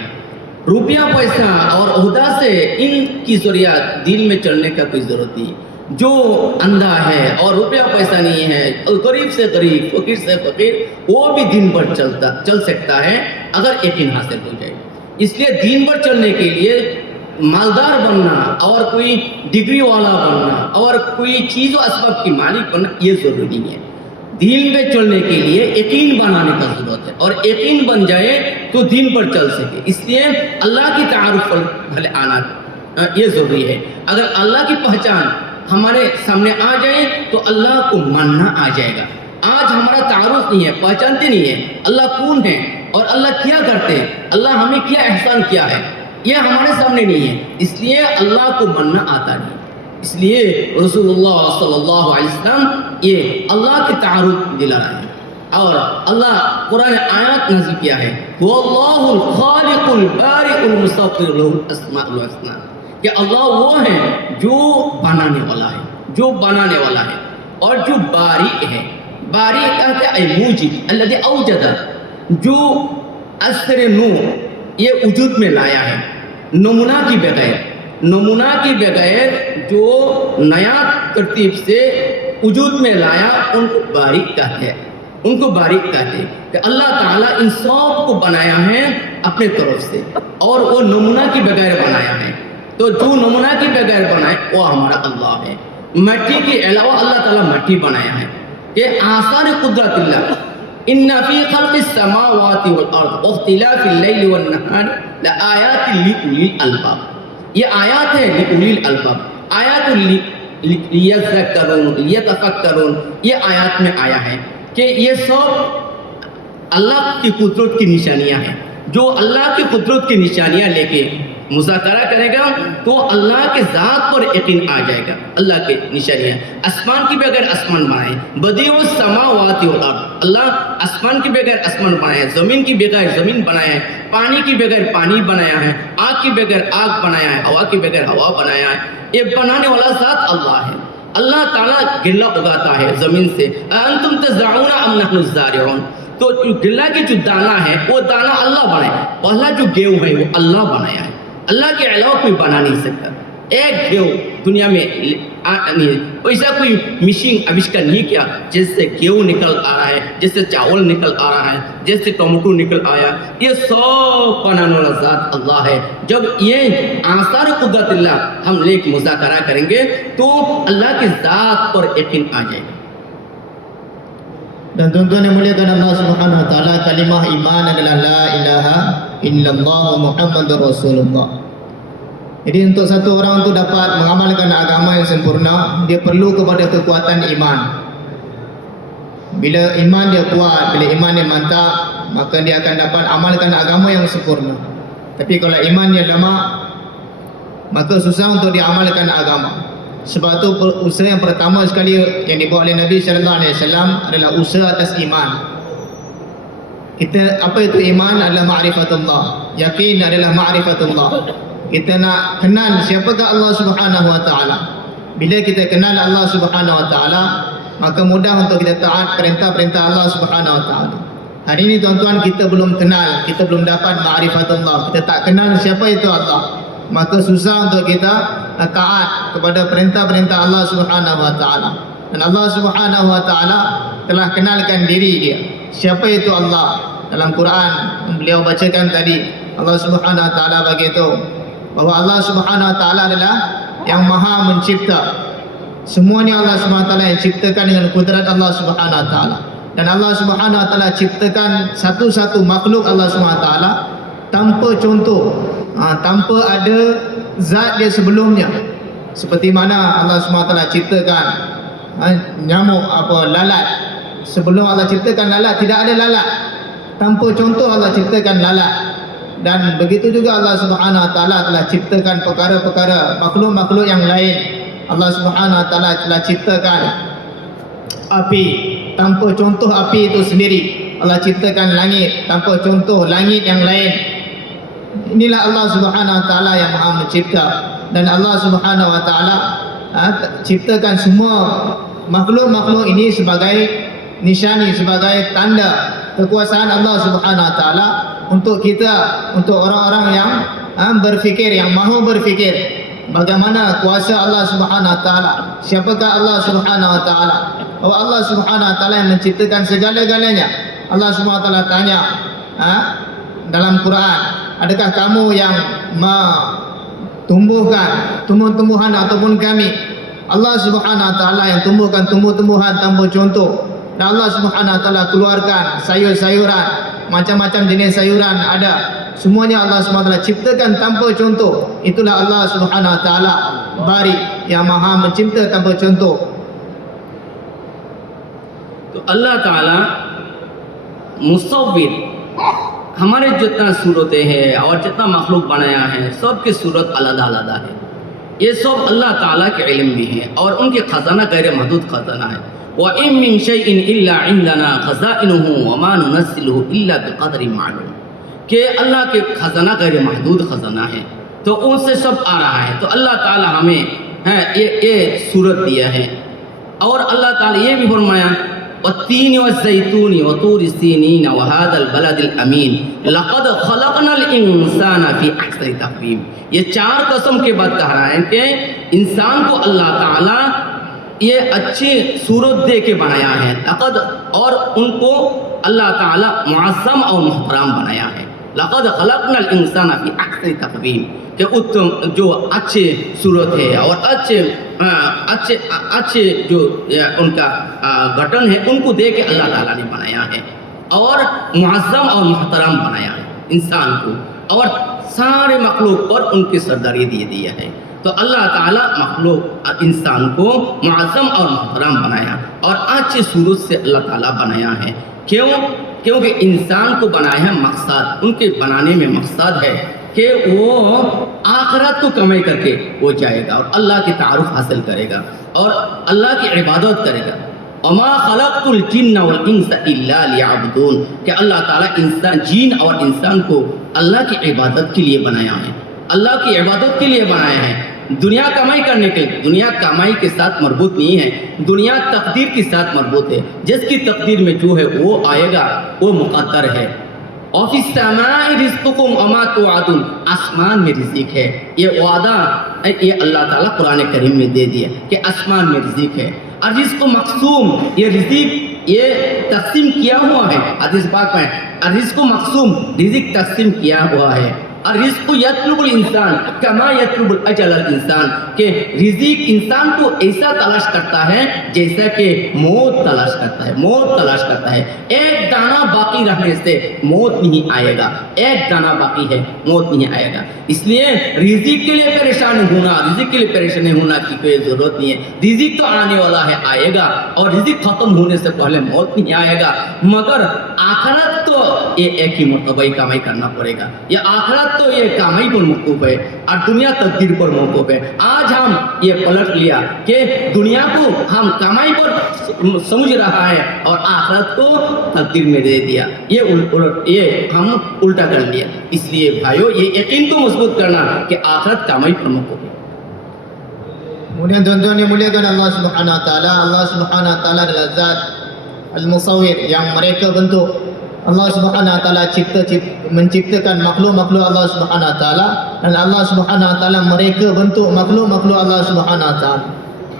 रुपया पैसा और ओहदा से इनकी ज़रूरियात दीन में चलने का कोई ज़रूरत नहीं। जो अंधा है और रुपया पैसा नहीं है, गरीब से गरीब, फ़कीर से फ़कीर, वो भी दिन भर चल सकता है अगर यकीन हासिल हो जाए। इसलिए दिन भर चलने के लिए मालदार बनना और कोई डिग्री वाला बनना और कोई चीज़ और असबाब की मालिक बनना ये ज़रूरी नहीं है। दीन में चलने के लिए यकीन बनाने का ज़रूरत है, और यकीन बन जाए तो दीन पर चल सके। इसलिए अल्लाह की तारुफ भले आना ये ज़रूरी है। अगर अल्लाह की पहचान हमारे सामने आ जाए तो अल्लाह को मानना आ जाएगा। आज हमारा तारुफ नहीं है, पहचानते नहीं है अल्लाह कौन है और अल्लाह क्या करते हैं, अल्लाह हमें क्या एहसान किया है, ये हमारे सामने नहीं है। इसलिए अल्लाह को मानना आता नहीं। इसलिए रसूलुल्लाह सल्लल्लाहु अलैहि वसल्लम ये अल्लाह की तारुफ दिला रहे हैं। और अल्लाह कुरान आयत नाज़िल किया है, वल्लाहुल खालिकुल बारिउल मुस्तग़फिर लहुल अस्माउल हुस्ना, कि अल्लाह वो है जो बनाने वाला है, जो बनाने वाला है और जो बारी है। बारी कहते हैं मूजिद अल्लज़ी औजदा, जो असर नो ये वजूद में लाया है, नमूना की बगैर, नमूना की बगैर जो नया तरतीब से वजूद में लाया, उनको बारीक कहते हैं, उनको बारीक कहते हैं। कि अल्लाह ताला इन सब को बनाया है अपने तरफ से, और वो नमूना की बगैर बनाया है। तो जो नमूना की बगैर बनाए वो हमारा अल्लाह है। मट्टी के अलावा अल्लाह ताला मट्टी बनाया है। कि आसार कुदरतिल्लाह इन्ना फी खल्क़िस समावाति वल अर्द व इख्तिलाफिल लैलि वन नहार लआयातिन लिउलिल अलबाब। ये आयात है लिउलिल अलबाब, आयातुल लियज़क्करून लियतफ़क्करून, ये आयात में आया है कि ये सब अल्लाह की कुदरत की निशानियाँ हैं। जो अल्लाह की कुदरत की निशानियाँ लेके मुज़ाकरा करेगा तो अल्लाह के ज़ात पर यकीन आ जाएगा। अल्लाह की निशानियाँ, आसमान की बगैर आसमान बनाए, बदीउ समावाति वल अर्द, अल्लाह आसमान की बगैर आसमान बनाया है, ज़मीन की बगैर ज़मीन बनाया है, पानी की बगैर पानी बनाया है, आग की बगैर आग बनाया है, हवा की बगैर हवा बनाया है। ये बनाने वाला ज़ात अल्लाह है। अल्लाह ताला गिल्ला उगाता है ज़मीन से, अंतुम तज़रऊना अम नहनु ज़ारिऊन, तो गिल्ला की जो दाना है वो दाना अल्लाह बनाए, पहला जो गेहूँ है वो अल्लाह बनाया है। अल्लाह के अलावा कोई बना नहीं सकता। एक गेहूँ दुनिया में नहीं है, ऐसा कोई मशीन आविष्कार नहीं किया जिससे गेहूँ निकल आ रहा है, जिससे चावल निकल आ रहा है, जैसे टमाटो निकल आया। ये सब बनाने वाला ज़ात अल्लाह है। जब ये आसार कुदरतिल्लाह हम लेके मुज़ाकरा करेंगे तो अल्लाह के ज़ात पर यकीन आ जाएगा। Dan tuan-tuan yang muliakan Allah Subhanahu wa taala, kalimah iman adalah la ilaha illallah Muhammadur Rasulullah. Jadi untuk satu orang itu dapat mengamalkan agama yang sempurna, dia perlu kepada kekuatan iman. Bila iman dia kuat, bila iman dia mantap, maka dia akan dapat amalkan agama yang sempurna. Tapi kalau iman dia lemah, maka susah untuk diamalkan agama. Sebab tu usaha yang pertama sekali yang dibuat oleh Nabi sallallahu alaihi wasallam adalah usaha atas iman. Kita, apa itu iman? Adalah ma'rifatullah. Yakin adalah ma'rifatullah. Kita nak kenal siapakah Allah Subhanahu wa taala. Bila kita kenal Allah Subhanahu wa taala, maka mudah untuk kita taat perintah-perintah Allah Subhanahu wa taala. Hari ini tuan-tuan, kita belum kenal, kita belum dapat ma'rifatullah. Kita tak kenal siapa itu Allah. Maka susah untuk kita taat kepada perintah-perintah Allah Subhanahu wa taala. Dan Allah Subhanahu wa taala telah kenalkan diri dia. Siapa itu Allah? Dalam Quran beliau bacakan tadi, Allah Subhanahu wa taala beritahu bahwa Allah Subhanahu wa taala adalah yang Maha mencipta. Semuanya Allah Subhanahu wa taala yang ciptakan dengan kudrat Allah Subhanahu wa taala. Dan Allah Subhanahu wa taala ciptakan satu-satu makhluk Allah Subhanahu wa taala tanpa contoh, tanpa ada zat dia sebelumnya. Seperti mana Allah SWT ciptakan nyamuk, lalat. Sebelum Allah ciptakan lalat, tidak ada lalat. Tanpa contoh Allah ciptakan lalat. Dan begitu juga Allah SWT telah ciptakan perkara-perkara makhluk-makhluk yang lain. Allah SWT telah ciptakan api tanpa contoh api itu sendiri. Allah ciptakan langit tanpa contoh langit yang lain. Inilah Allah Subhanahu Wa Taala yang Maha Mencipta, dan Allah Subhanahu Wa Taala ciptakan semua makhluk-makhluk ini sebagai nishani, sebagai tanda kekuasaan Allah Subhanahu Wa Taala untuk kita, untuk orang-orang yang berfikir, yang mahu berfikir bagaimana kuasa Allah Subhanahu Wa Taala, siapakah Allah Subhanahu Wa Taala, bahwa Allah Subhanahu Wa Taala yang menciptakan segala-galanya. Allah Subhanahu Wa Taala tanya dalam Quran, adakah kamu yang tumbuhkan tumbuh-tumbuhan ataupun kami? Allah Subhanahu Wa Taala yang tumbuhkan tumbuh-tumbuhan tanpa contoh, dan Allah Subhanahu Wa Taala keluarkan sayur-sayuran, macam-macam jenis sayuran ada, semuanya Allah Subhanahu Wa Taala ciptakan tanpa contoh. Itulah Allah Subhanahu Wa Taala Bari yang Maha Mencipta tanpa contoh. तो अल्लाह ताला मुसव्विर, हमारे जितना सूरतें हैं और जितना मखलूक बनाया है सब की सूरत अलग-अलग है। ये सब अल्लाह ताला के इल्म में है और उनके खजाना गैर महदूद खजाना है। व इम मिन शैइन इल्ला इंदना खज़ाइनुहु व मा नुनज़्ज़िलुहु इल्ला बिक़दरिन मालूम, कि अल्लाह के खजाना गैर महदूद खजाना है, तो उनसे सब आ रहा है। तो अल्लाह ताला हमें ये सूरत दिया है। और अल्लाह ताला ये भी फरमाया वत्तीन वज़्ज़ैतून व तूरि सीनीन व हाज़ल बलदिल अमीन लक़द ख़लक़नल इंसाना फ़ी अहसनि तक़वीम। ये चार कसम के बाद कह रहा है कि इंसान को अल्लाह ताला ये अच्छी सूरत दे के बनाया है, लक़द, और उनको अल्लाह ताला मुअज़्ज़म और मुहतरम बनाया है। लक़द ख़लक़नल इंसाना फ़ी अहसनि तक़वीम, कि उत्तम जो अच्छे सूरत है और अच्छे जो उनका गठन है उनको दे के अल्लाह ताला ने बनाया है, और मुअज़्ज़म और मुहतरम बनाया है इंसान को, और सारे मखलूक पर उनकी सरदारी दे दिया है। तो अल्लाह ताला मखलूक इंसान को मुअज़्ज़म और मुहतरम बनाया और अच्छी सूरत से अल्लाह ताला बनाया है। क्यों? क्योंकि इंसान को बनाया है मकसद, उनके बनाने में मकसद है कि वो आखिरत को कमाई करके वो जाएगा और अल्लाह की तारुफ हासिल करेगा और अल्लाह की इबादत करेगा। वमा खलक़तुल जिन्न वल इंसा इल्ला लियअबुदून, कि अल्लाह ताला इंसान, जीन और इंसान को अल्लाह की इबादत के लिए बनाया है, अल्लाह की इबादत के लिए बनाया है। दुनिया कमाई करने के लिए, दुनिया कमाई के साथ मरबूत नहीं है, दुनिया तकदीर के साथ मरबूत है। जिसकी तकदीर में जो है वो आएगा, वो मुक़द्दर है। ऑफिस समाई रिज़्क़ुकुम वमा तुअदून, आसमान में रिज़्क़ है, ये वादा ये अल्लाह ताला कुरान करीम में दे दिया कि आसमान में रिज़्क़ है। और रिज़्क़ मक़सूम, ये रिज़्क़ ये तक़सीम किया हुआ है, हदीस पाक में रिज़्क़ मक़सूम, रिज़्क़ तक़सीम किया हुआ है। और रिज़्क़ यतलुबुल इंसान कमा यतलुबुल अजलल इंसान, के रिज़्क़ इंसान को ऐसा तलाश करता है जैसा कि मौत तलाश करता है, मौत तलाश करता है। एक दाना बाकी रहने से मौत नहीं आएगा, एक दाना बाकी है मौत नहीं आएगा। इसलिए रिज़्क़ के लिए परेशान होना, रिज़्क़ के लिए परेशानी होना की कोई ज़रूरत नहीं है। रिज़्क़ तो आने वाला है, आएगा, और रिज़्क़ ख़त्म होने से पहले मौत नहीं आएगा। मगर आखिरत तो ये एक ही मरतबा कमाई करना पड़ेगा, ये आखिरत तो ये कमाई पर मौकूफ है और दुनिया तकदीर पर मौकूफ है। आज हम ये पलट लिया कि दुनिया को हम कमाई पर समझ रहा है और आखिरत को तकदीर में दे दिया, ये हम उल्टा कर लिया। इसलिए भाइयों ये यकीन को मजबूत करना कि आखिरत कमाई पर मौकूफ है। Kemudian tuan-tuan yang muliakan Allah Subhanahu Wa Taala, Allah Subhanahu Wa Taala adalah zat al-musawwir yang mereka bentuk. Allah Subhanahu Wa Taala menciptakan makhluk-makhluk Allah Subhanahu Wa Taala, dan Allah Subhanahu Wa Taala mereka bentuk makhluk-makhluk Allah Subhanahu Wa Taala.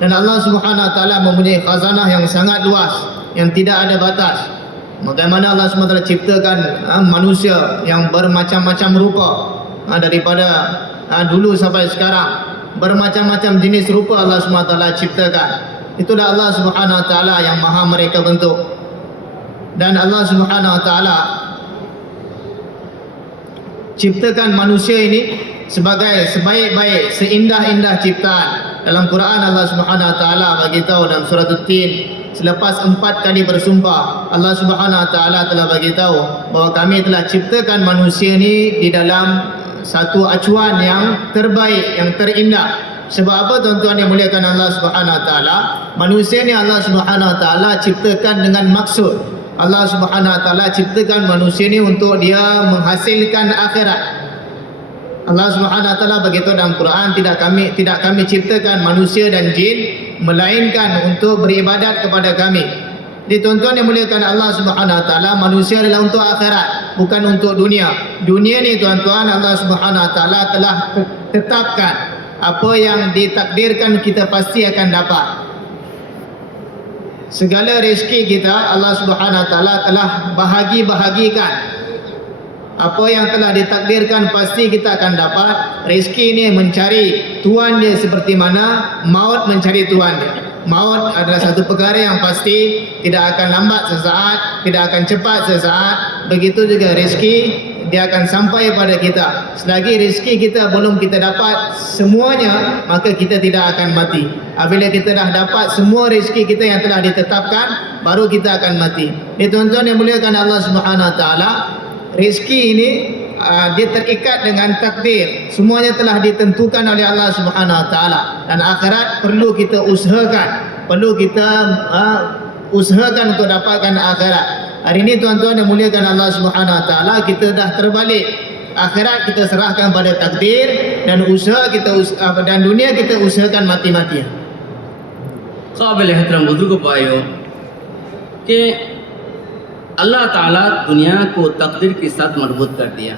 Dan Allah Subhanahu Wa Taala mempunyai khazanah yang sangat luas, yang tidak ada batas. Bagaimana Allah Subhanahu Wa Taala ciptakan manusia yang bermacam-macam rupa, daripada dulu sampai sekarang, bermacam-macam jenis rupa Allah Subhanahu Wa Taala ciptakan. Itulah Allah Subhanahu Wa Taala yang maha mereka bentuk. Dan Allah Subhanahu Wa Taala ciptakan manusia ini sebagai sebaik-baik, seindah-indah ciptaan. Dalam Quran Allah Subhanahu Wa Taala bagi tahu dalam surah At-Tin, selepas 4 kali bersumpah, Allah Subhanahu Wa Taala telah bagi tahu bahawa kami telah ciptakan manusia ini di dalam satu acuan yang terbaik, yang terindah. Sebab apa tuan-tuan yang muliakan Allah Subhanahu Wa Taala? Manusia ni Allah Subhanahu Wa Taala ciptakan dengan maksud. Allah Subhanahu Wa Taala ciptakan manusia ni untuk dia menghasilkan akhirat. Allah Subhanahu wa taala begitu dalam Quran, tidak kami ciptakan manusia dan jin melainkan untuk beribadat kepada kami. Jadi tuan-tuan yang muliakan Allah Subhanahu wa taala, manusia adalah untuk akhirat, bukan untuk dunia. Dunia ni tuan-tuan, Allah Subhanahu wa taala telah tetapkan apa yang ditakdirkan kita pasti akan dapat. Segala rezeki kita Allah Subhanahu wa taala telah bahagi-bahagikan. Apa yang telah ditakdirkan pasti kita akan dapat. Rezeki ini mencari tuan dia seperti mana maut mencari tuan dia. Maut adalah satu perkara yang pasti, tidak akan lambat sesaat, tidak akan cepat sesaat. Begitu juga rezeki, dia akan sampai pada kita. Selagi rezeki kita belum kita dapat semuanya, maka kita tidak akan mati. Apabila kita dah dapat semua rezeki kita yang telah ditetapkan, baru kita akan mati. Ini tuan-tuan yang muliakan Allah Subhanahu wa taala, rezeki ini dia terikat dengan takdir. Semuanya telah ditentukan oleh Allah Subhanahu wa taala, dan akhirat perlu kita usahakan, usahakan untuk dapatkan akhirat. Hari ini tuan-tuan yang muliakan Allah Subhanahu wa taala, kita dah terbalik. Akhirat kita serahkan pada takdir, dan usaha kita dan dunia kita usahakan mati-matian. قابل احترام بزرگوں بھائیوں کہ اللہ تعالیٰ دنیا کو تقدیر کے ساتھ مربوط کر دیا.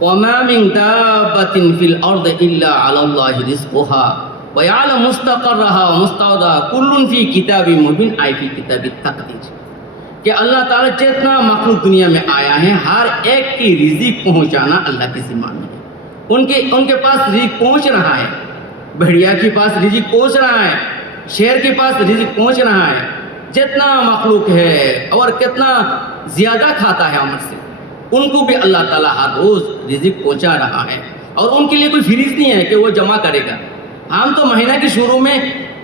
وَمَا مِن دَابَّةٍ فِي الْأَرْضِ إِلَّا عَلَى اللَّهِ رِزْقُهَا وَيَعْلَمُ مُسْتَقَرَّهَا وَمُسْتَوْدَاهَا كُلٌّ فِي كِتَابٍ مُبِينٍ أي في كتاب التقدیر. کہ اللہ تعالیٰ جتنا مخلوق دنیا میں آیا ہے، ہر ایک کی رزق پہنچانا اللہ کے ذمہ میں ہے. ان کے پاس رزق پہنچ رہا ہے. بھیڑیا کے پاس رزق پہنچ رہا ہے، شیر کے پاس رزق پہنچ رہا ہے. جتنا مخلوق ہے اور کتنا زیادہ کھاتا ہے عمر سے، ان کو بھی اللہ تعالیٰ ہر روز رزق پہنچا رہا ہے. اور ان کے لیے کوئی فریض نہیں ہے کہ وہ جمع کرے گا. ہم تو مہینہ کے شروع میں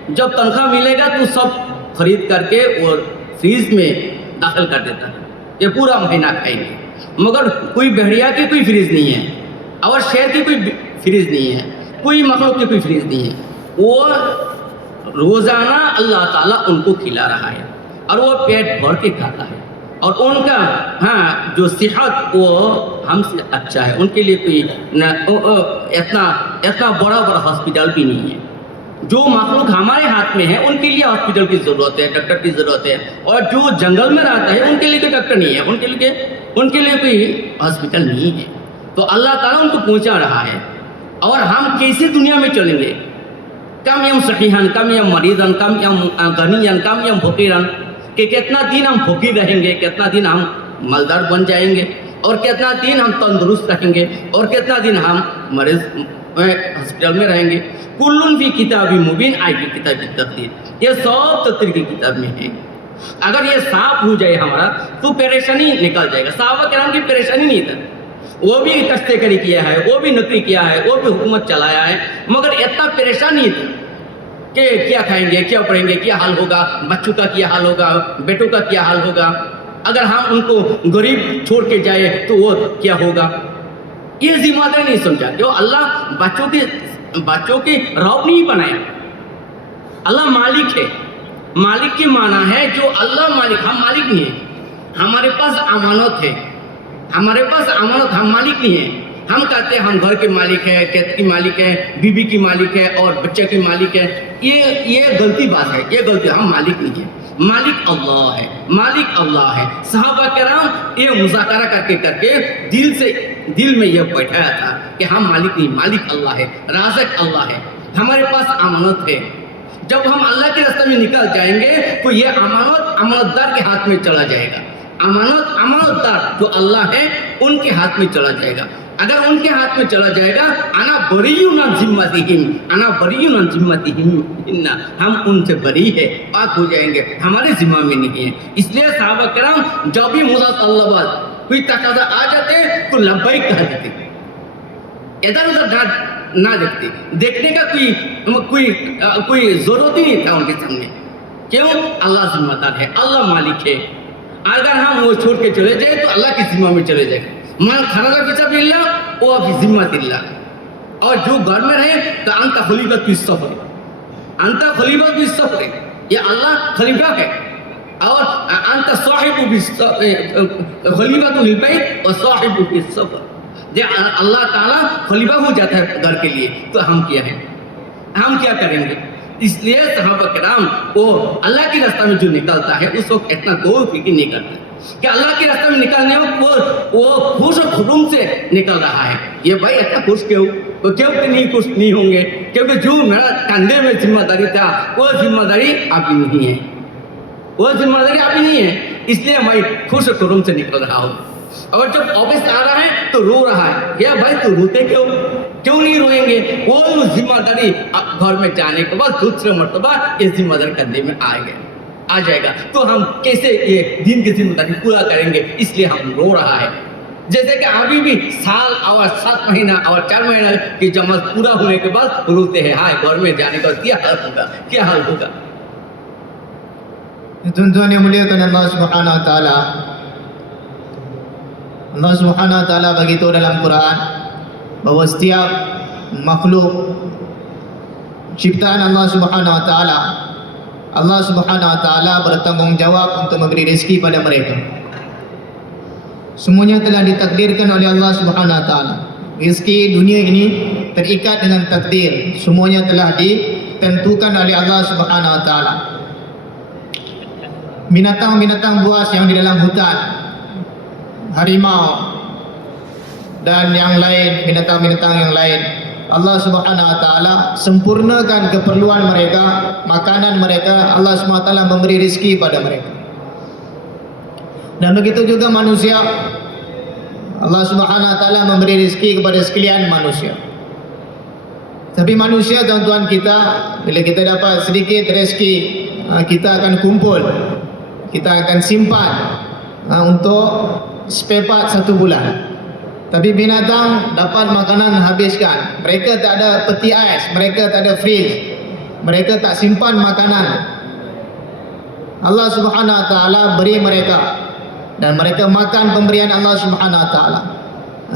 جب تنخواہ ملے گا تو سب خرید کر کے اور فریز میں داخل کر دیتا ہے کہ پورا مہینہ کھائیں گے. مگر کوئی بھیڑیا کی کوئی فریض نہیں ہے، اور شیر کی کوئی فریض نہیں ہے، کوئی مخلوق کی کوئی فریض نہیں ہے. وہ روزانہ اللہ تعالیٰ ان کو کھلا رہا ہے، اور وہ پیٹ بھر کے کھاتا ہے. اور ان کا جو صحت وہ ہم سے اچھا ہے. ان کے لیے کوئی اتنا بڑا ہاسپٹل بھی نہیں ہے. جو مخلوق ہمارے ہاتھ میں ہے ان کے لیے ہاسپٹل کی ضرورت ہے، ڈاکٹر کی ضرورت ہے. اور جو جنگل میں رہتا ہے ان کے لیے کوئی ڈاکٹر نہیں ہے، ان کے لیے کوئی ہاسپٹل نہیں ہے. تو اللہ تعالیٰ ان کو پہنچا رہا ہے. اور ہم کیسے دنیا میں چلیں گے؟ کم یم صحیحاً، کم یم مریضاً، کم یم غنیاً، کم یم فقیراً. کہ کتنا دن ہم فقیر رہیں گے، کتنا دن ہم مالدار بن جائیں گے، اور کتنا دن ہم تندرست رہیں گے، اور کتنا دن ہم مریض ہاسپٹل میں رہیں گے. کل فی کتاب مبین آئی فی کتاب التقدیر. یہ سب تقدیر کی کتاب میں ہے. اگر یہ صاف ہو جائے ہمارا تو پریشانی نکل جائے گا. صحابہ کرام کی پریشانی نہیں تھا. وہ بھی کشتے کاری کیا ہے، وہ بھی نوکری کیا ہے، وہ بھی حکومت چلایا ہے، مگر اتنا پریشان نہیں تھا کہ کیا کھائیں گے، کیا پڑھیں گے، کیا حال ہوگا، بچوں کا کیا حال ہوگا، بیٹوں کا کیا حال ہوگا. اگر ہم ان کو غریب چھوڑ کے جائے تو وہ کیا ہوگا. یہ ذمہ داری نہیں سمجھا کہ وہ اللہ بچوں کی رب نہیں بنایا. اللہ مالک ہے. مالک کی معنی ہے جو اللہ مالک، ہم مالک نہیں ہیں. ہمارے پاس امانت ہے، ہمارے پاس امانت، ہم مالک نہیں ہیں. ہم کہتے ہیں ہم گھر کے مالک ہے، کھیت کی مالک ہے، بیوی کی مالک ہے، اور بچے کی مالک ہے. یہ غلطی بات ہے، یہ غلطی. ہم مالک نہیں ہیں. مالک اللہ ہے، مالک اللہ ہے. صحابہ کرام یہ مذاکرہ کر کے دل میں یہ بیٹھایا تھا کہ ہم مالک نہیں، مالک اللہ ہے، رازق اللہ ہے. ہمارے پاس امانت ہے. جب ہم اللہ کے راستے میں نکل جائیں گے تو یہ امانت دار کے ہاتھ میں چلا جائے گا. امانت دار جو اللہ ہے ان کے ہاتھ میں چلا جائے گا. اگر ان کے ہاتھ میں چلا جائے گا، انا بریئن عن ذمتہم، انا بریئن عن ذمتہم، ہم ان سے بری ہے، پاک ہو جائیں گے، ہمارے ذمہ میں نہیں ہے. اس لیے صحابہ کرام جب بھی مطالبات کوئی تقاضا آ جاتے تو لبیک کہہ دیتے، ادھر ادھر نہ دیکھتے. دیکھنے کا کوئی ضرورت ہی نہیں تھا ان کے سامنے. کیوں؟ اللہ ذمہ دار ہے، اللہ مالک ہے. اگر ہم وہ چھوڑ کے چلے جائیں تو اللہ کی ذمہ میں چلے جائیں گے. من خرج فی سبیل اللہ وہ فی ذمۃ اللہ. اور جو گھر میں رہے تو انت خلیفۃ فی السفر، انت خلیفۃ فی السفر. یہ اللہ خلیفہ ہے. اور انت صاحب فی خلیفۃ فی البیت و صاحب فی السفر. جب اللہ تعالیٰ خلیفہ ہو جاتا ہے گھر کے لیے تو ہم کیا ہیں، ہم کیا کریں گے؟ اس لیے صحابہ کرام وہ اللہ کے راستہ میں جو نکلتا ہے اس وقت اتنا غور فکر نہیں کرتا کہ اللہ کے راستہ میں نکلنے وقت وہ خوش و خرم سے نکل رہا ہے. یہ بھائی اتنا خوش کیوں کہ نہیں خوش نہیں ہوں گے؟ کیونکہ جو میرا کندھے میں ذمہ داری تھا وہ ذمہ داری ابھی نہیں ہے، وہ ذمہ داری ابھی نہیں ہے، اس لیے میں خوش و خرم سے نکل رہا ہوں. اور جب آفس آ رہا ہے تو رو رہا ہے. یا بھائی تو روتے کیوں نہیں روئیں گے؟ وہ ذمہ داری گھر میں جانے کے بعد دوسرے مرتبہ یہ ذمہ داری کندھے میں آ جائے گا تو ہم کیسے یہ دین کی ذمہ داری پورا کریں گے؟ اس لیے ہم رو رہا ہے. جیسے کہ ابھی بھی سال اور 7 مہینہ اور 4 مہینہ کی جماعت پورا ہونے کے بعد روتے ہیں، ہائے گھر میں جانے کا کیا حال ہوگا. Tuan-tuan yang muliakan Allah Subhanahu wa taala, Allah Subhanahu wa taala beritahu dalam Quran bahawa setiap makhluk ciptaan Allah Subhanahu wa taala, Allah Subhanahu wa taala bertanggungjawab untuk memberi rezeki pada mereka. Semuanya telah ditakdirkan oleh Allah Subhanahu wa taala. Rezeki dunia ini terikat dengan takdir. Semuanya telah ditentukan oleh Allah Subhanahu wa taala. Binatang-binatang buas yang di dalam hutan, harimau dan yang lain, binatang-binatang yang lain, Allah Subhanahu wa taala sempurnakan keperluan mereka, makanan mereka. Allah Subhanahu wa taala memberi rezeki pada mereka. Dan begitu juga manusia, Allah Subhanahu wa taala memberi rezeki kepada sekalian manusia. Tapi manusia, tuan-tuan, kita bila kita dapat sedikit rezeki, kita akan kumpul, kita akan simpan untuk spare part 1 bulan. Tapi binatang dapat makanan habiskan. Mereka tak ada peti ais, mereka tak ada fridge, mereka tak simpan makanan. Allah Subhanahu wa taala beri mereka dan mereka makan pemberian Allah Subhanahu wa taala.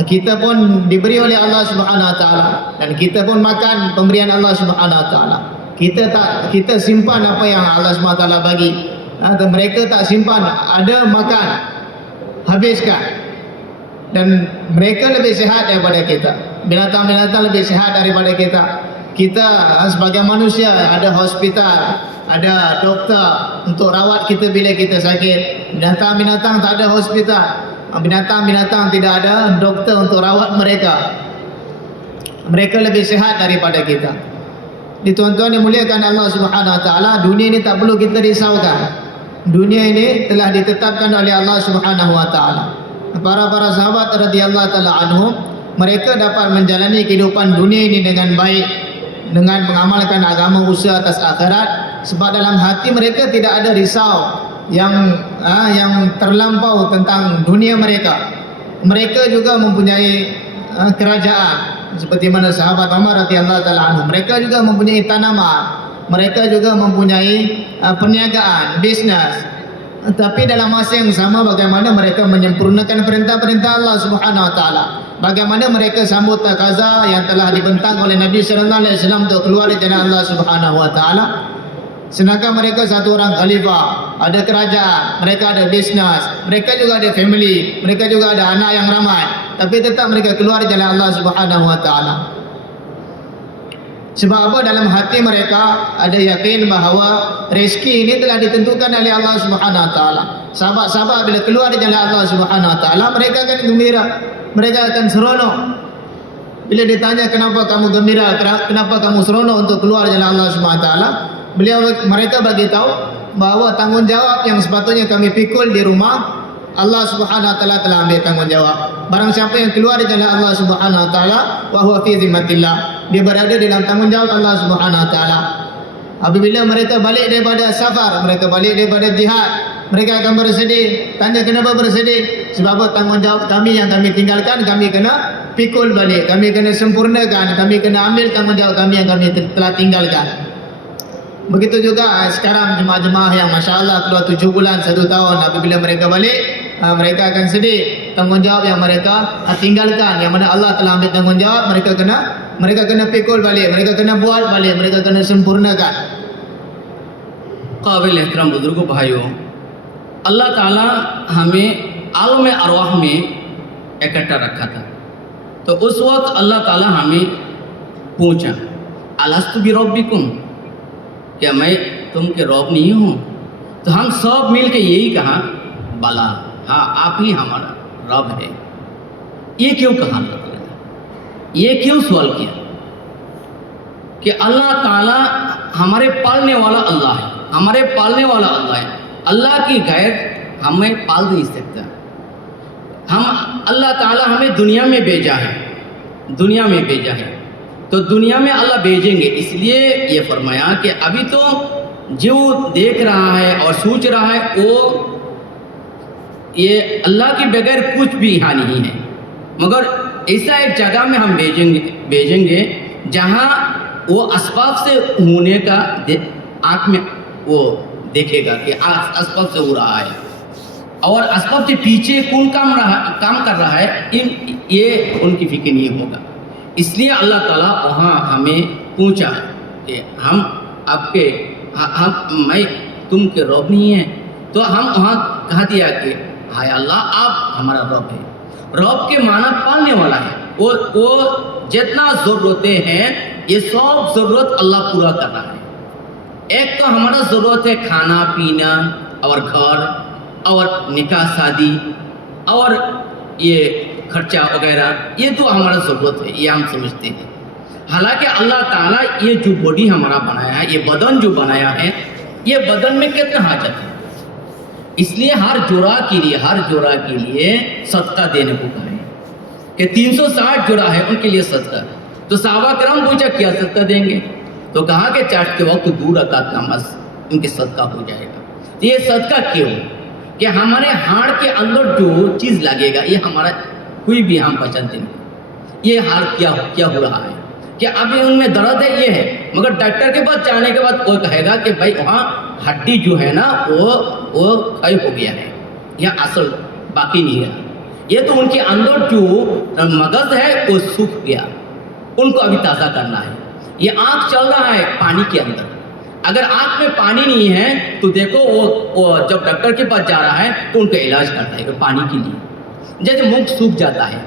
Kita pun diberi oleh Allah Subhanahu wa taala dan kita pun makan pemberian Allah Subhanahu wa taala. Kita simpan apa yang Allah Subhanahu wa taala bagi. Dan mereka tak simpan, ada makan, habiskan. Dan mereka lebih sehat daripada kita. Binatang-binatang lebih sehat daripada kita. Kita sebagai manusia ada hospital, ada doktor untuk rawat kita bila kita sakit. Binatang-binatang tak ada hospital, binatang-binatang tidak ada doktor untuk rawat mereka. Mereka lebih sehat daripada kita. Jadi tuan-tuan yang muliakan Allah Subhanahu wa taala, dunia ini tak perlu kita risaukan. Dunia ini telah ditetapkan oleh Allah Subhanahu wa taala. Para sahabat radhiyallahu taala anhum, mereka dapat menjalani kehidupan dunia ini dengan baik, dengan mengamalkan agama, usaha atas akhirat, sebab dalam hati mereka tidak ada risau yang terlampau tentang dunia mereka. Mereka juga mempunyai kerajaan seperti mana sahabat Umar radhiyallahu taala anhum. Mereka juga mempunyai tanaman, mereka juga mempunyai perniagaan, bisnes. Tapi dalam masa yang sama, bagaimana mereka menyempurnakan perintah-perintah Allah Subhanahu wa taala, bagaimana mereka sambut takaza yang telah dibentang oleh Nabi sallallahu alaihi wasallam untuk keluar dari jalan Allah Subhanahu wa taala. Sedangkan mereka satu orang khalifah, ada kerajaan, mereka ada bisnes, mereka juga ada family, mereka juga ada anak yang ramai, tapi tetap mereka keluar dari jalan Allah Subhanahu wa taala. Sebab apa? Dalam hati mereka ada yakin bahawa rezeki ini telah ditentukan oleh Allah Subhanahu wa taala. Sahabat-sahabat bila keluar dari jalan Allah Subhanahu wa taala, mereka akan gembira, mereka akan seronok. Bila ditanya kenapa kamu gembira, kenapa kamu seronok untuk keluar dari jalan Allah Subhanahu wa taala, mereka bagi tahu bahawa tanggungjawab yang sepatutnya kami pikul di rumah, Allah Subhanahu wa taala telah ambil tanggungjawab. Barang siapa yang keluar dari jalan Allah Subhanahu wa taala, wa huwa fi zimmatillah, dia berada dalam tanggungjawab Allah Subhanahu wa taala. Apabila mereka balik daripada safar, mereka balik daripada jihad, mereka akan bersedih. Tanya kenapa bersedih? Sebab apa? Tanggungjawab kami yang kami tinggalkan, kami kena pikul balik, kami kena sempurnakan, kami kena ambil tanggungjawab kami yang kami telah tinggalkan. Begitu juga sekarang jemaah-jemaah yang Masya Allah keluar 7 bulan, 1 tahun, apabila mereka balik, mereka akan sedih. Tanggungjawab yang mereka tinggalkan, yang mana Allah telah ambil tanggungjawab, mereka kena pikul balik, mereka kena buat balik, mereka kena sempurnakan. काबिल एहतराम बुजुर्गों भाइयों, अल्लाह ताला हमें आलम अरवाह में इकट्ठा रखा था. تو اس وقت اللہ تعالیٰ ہمیں پوچھا الستُ بربکم، کیا میں تم کے رب نہیں ہوں؟ تو ہم سب مل کے یہی کہا بلا، ہاں آپ ہی ہمارا رب ہے۔ یہ کیوں کہا اللہ تعالیٰ نے؟ یہ کیوں سوال کیا کہ اللہ تعالیٰ ہمارے پالنے والا اللہ ہے، ہمارے پالنے والا اللہ ہے، اللہ کی غیر ہمیں پال نہیں سکتا۔ اللہ تعالیٰ ہمیں دنیا میں بھیجا ہے، دنیا میں بھیجا ہے، تو دنیا میں اللہ بھیجیں گے، اس لیے یہ فرمایا کہ ابھی تو جو دیکھ رہا ہے اور سوچ رہا ہے وہ یہ اللہ کے بغیر کچھ بھی یہاں نہیں ہے، مگر ایسا ایک جگہ میں ہم بھیجیں گے جہاں وہ اسباب سے ہونے کا آنکھ میں وہ دیکھے گا کہ اسباب سے ہو رہا ہے، اور اسباب کے پیچھے کون کام کر رہا ہے یہ ان کی فکر نہیں ہوگا۔ اس لیے اللہ تعالیٰ وہاں ہمیں پوچھا کہ میں تم کے رب نہیں ہیں، تو ہم وہاں کہہ دیا کہ ہائے اللہ آپ ہمارا رب ہے۔ رب کے معنی پالنے والا ہے، وہ جتنا ضرورتیں ہیں یہ سب ضرورت اللہ پورا کر رہا ہے۔ ایک تو ہمارا ضرورت ہے کھانا پینا اور گھر اور نکاح شادی اور یہ خرچہ وغیرہ، یہ تو ہمارا ضرورت ہے، یہ ہم سمجھتے ہیں۔ حالانکہ اللہ تعالیٰ یہ جو باڈی ہمارا بنایا ہے، یہ بدن جو بنایا ہے، یہ بدن میں کتنا حاجت ہے، اس لیے ہر جوڑا کے لیے صدقہ دینے کو کہا ہے کہ 360 جوڑا ہے ان کے لیے صدقہ۔ تو صحابہ کرام پوچھا کیا صدقہ دیں گے؟ تو کہا کہ چاٹ کے وقت 2 رکعت نماز ان کے صدقہ ہو جائے گا۔ تو یہ صدقہ کیوں کہ ہمارے ہاڑ کے اندر جو چیز لگے گا یہ ہمارا کوئی بھی ہم پہچانتے نہیں، یہ حال کیا ہو رہا ہے کہ ابھی ان میں درد ہے یہ ہے، مگر ڈاکٹر کے پاس جانے کے بعد وہ کہے گا کہ بھائی وہاں ہڈی جو ہے نا وہ کھائی ہو گیا ہے، یہاں اصل باقی نہیں رہا، یہ تو ان کے اندر جو مغز ہے وہ سوکھ گیا، ان کو ابھی تازہ کرنا ہے۔ یہ آنکھ چل رہا ہے پانی کے اندر، اگر آنکھ میں پانی نہیں ہے تو دیکھو وہ جب ڈاکٹر کے پاس جا رہا ہے تو ان کا علاج کرتا ہے کہ پانی کے لیے، جیسے منہ سوکھ جاتا ہے،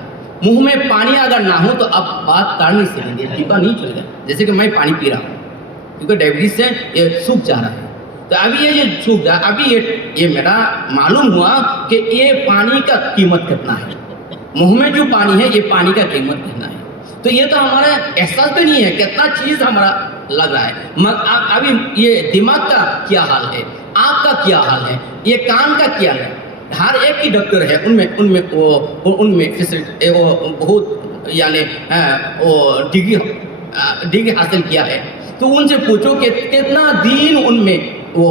منہ میں پانی اگر نہ ہو تو اب بات کر نہیں سکیں گے، ٹھیکا نہیں چلے گا۔ جیسے کہ میں پانی پی رہا ہوں کیونکہ ڈائبٹیز سے یہ سوکھ جا رہا ہے، تو ابھی یہ جو سوکھ جا، ابھی یہ میرا معلوم ہوا کہ یہ پانی کا قیمت کتنا ہے، منہ میں جو پانی ہے یہ پانی کا قیمت کتنا ہے۔ تو یہ تو ہمارا احساس بھی نہیں ہے کتنا چیز ہمارا لگ رہا ہے۔ ابھی یہ دماغ کا کیا حال ہے، آنکھ کا کیا حال ہے، یہ کان کا کیا ہے، ہر ایک کی ڈاکٹر ہے، ان میں فیسلٹی وہ بہت یعنی وہ ڈگری حاصل کیا ہے، تو ان سے پوچھو کہ کتنا دین ان میں وہ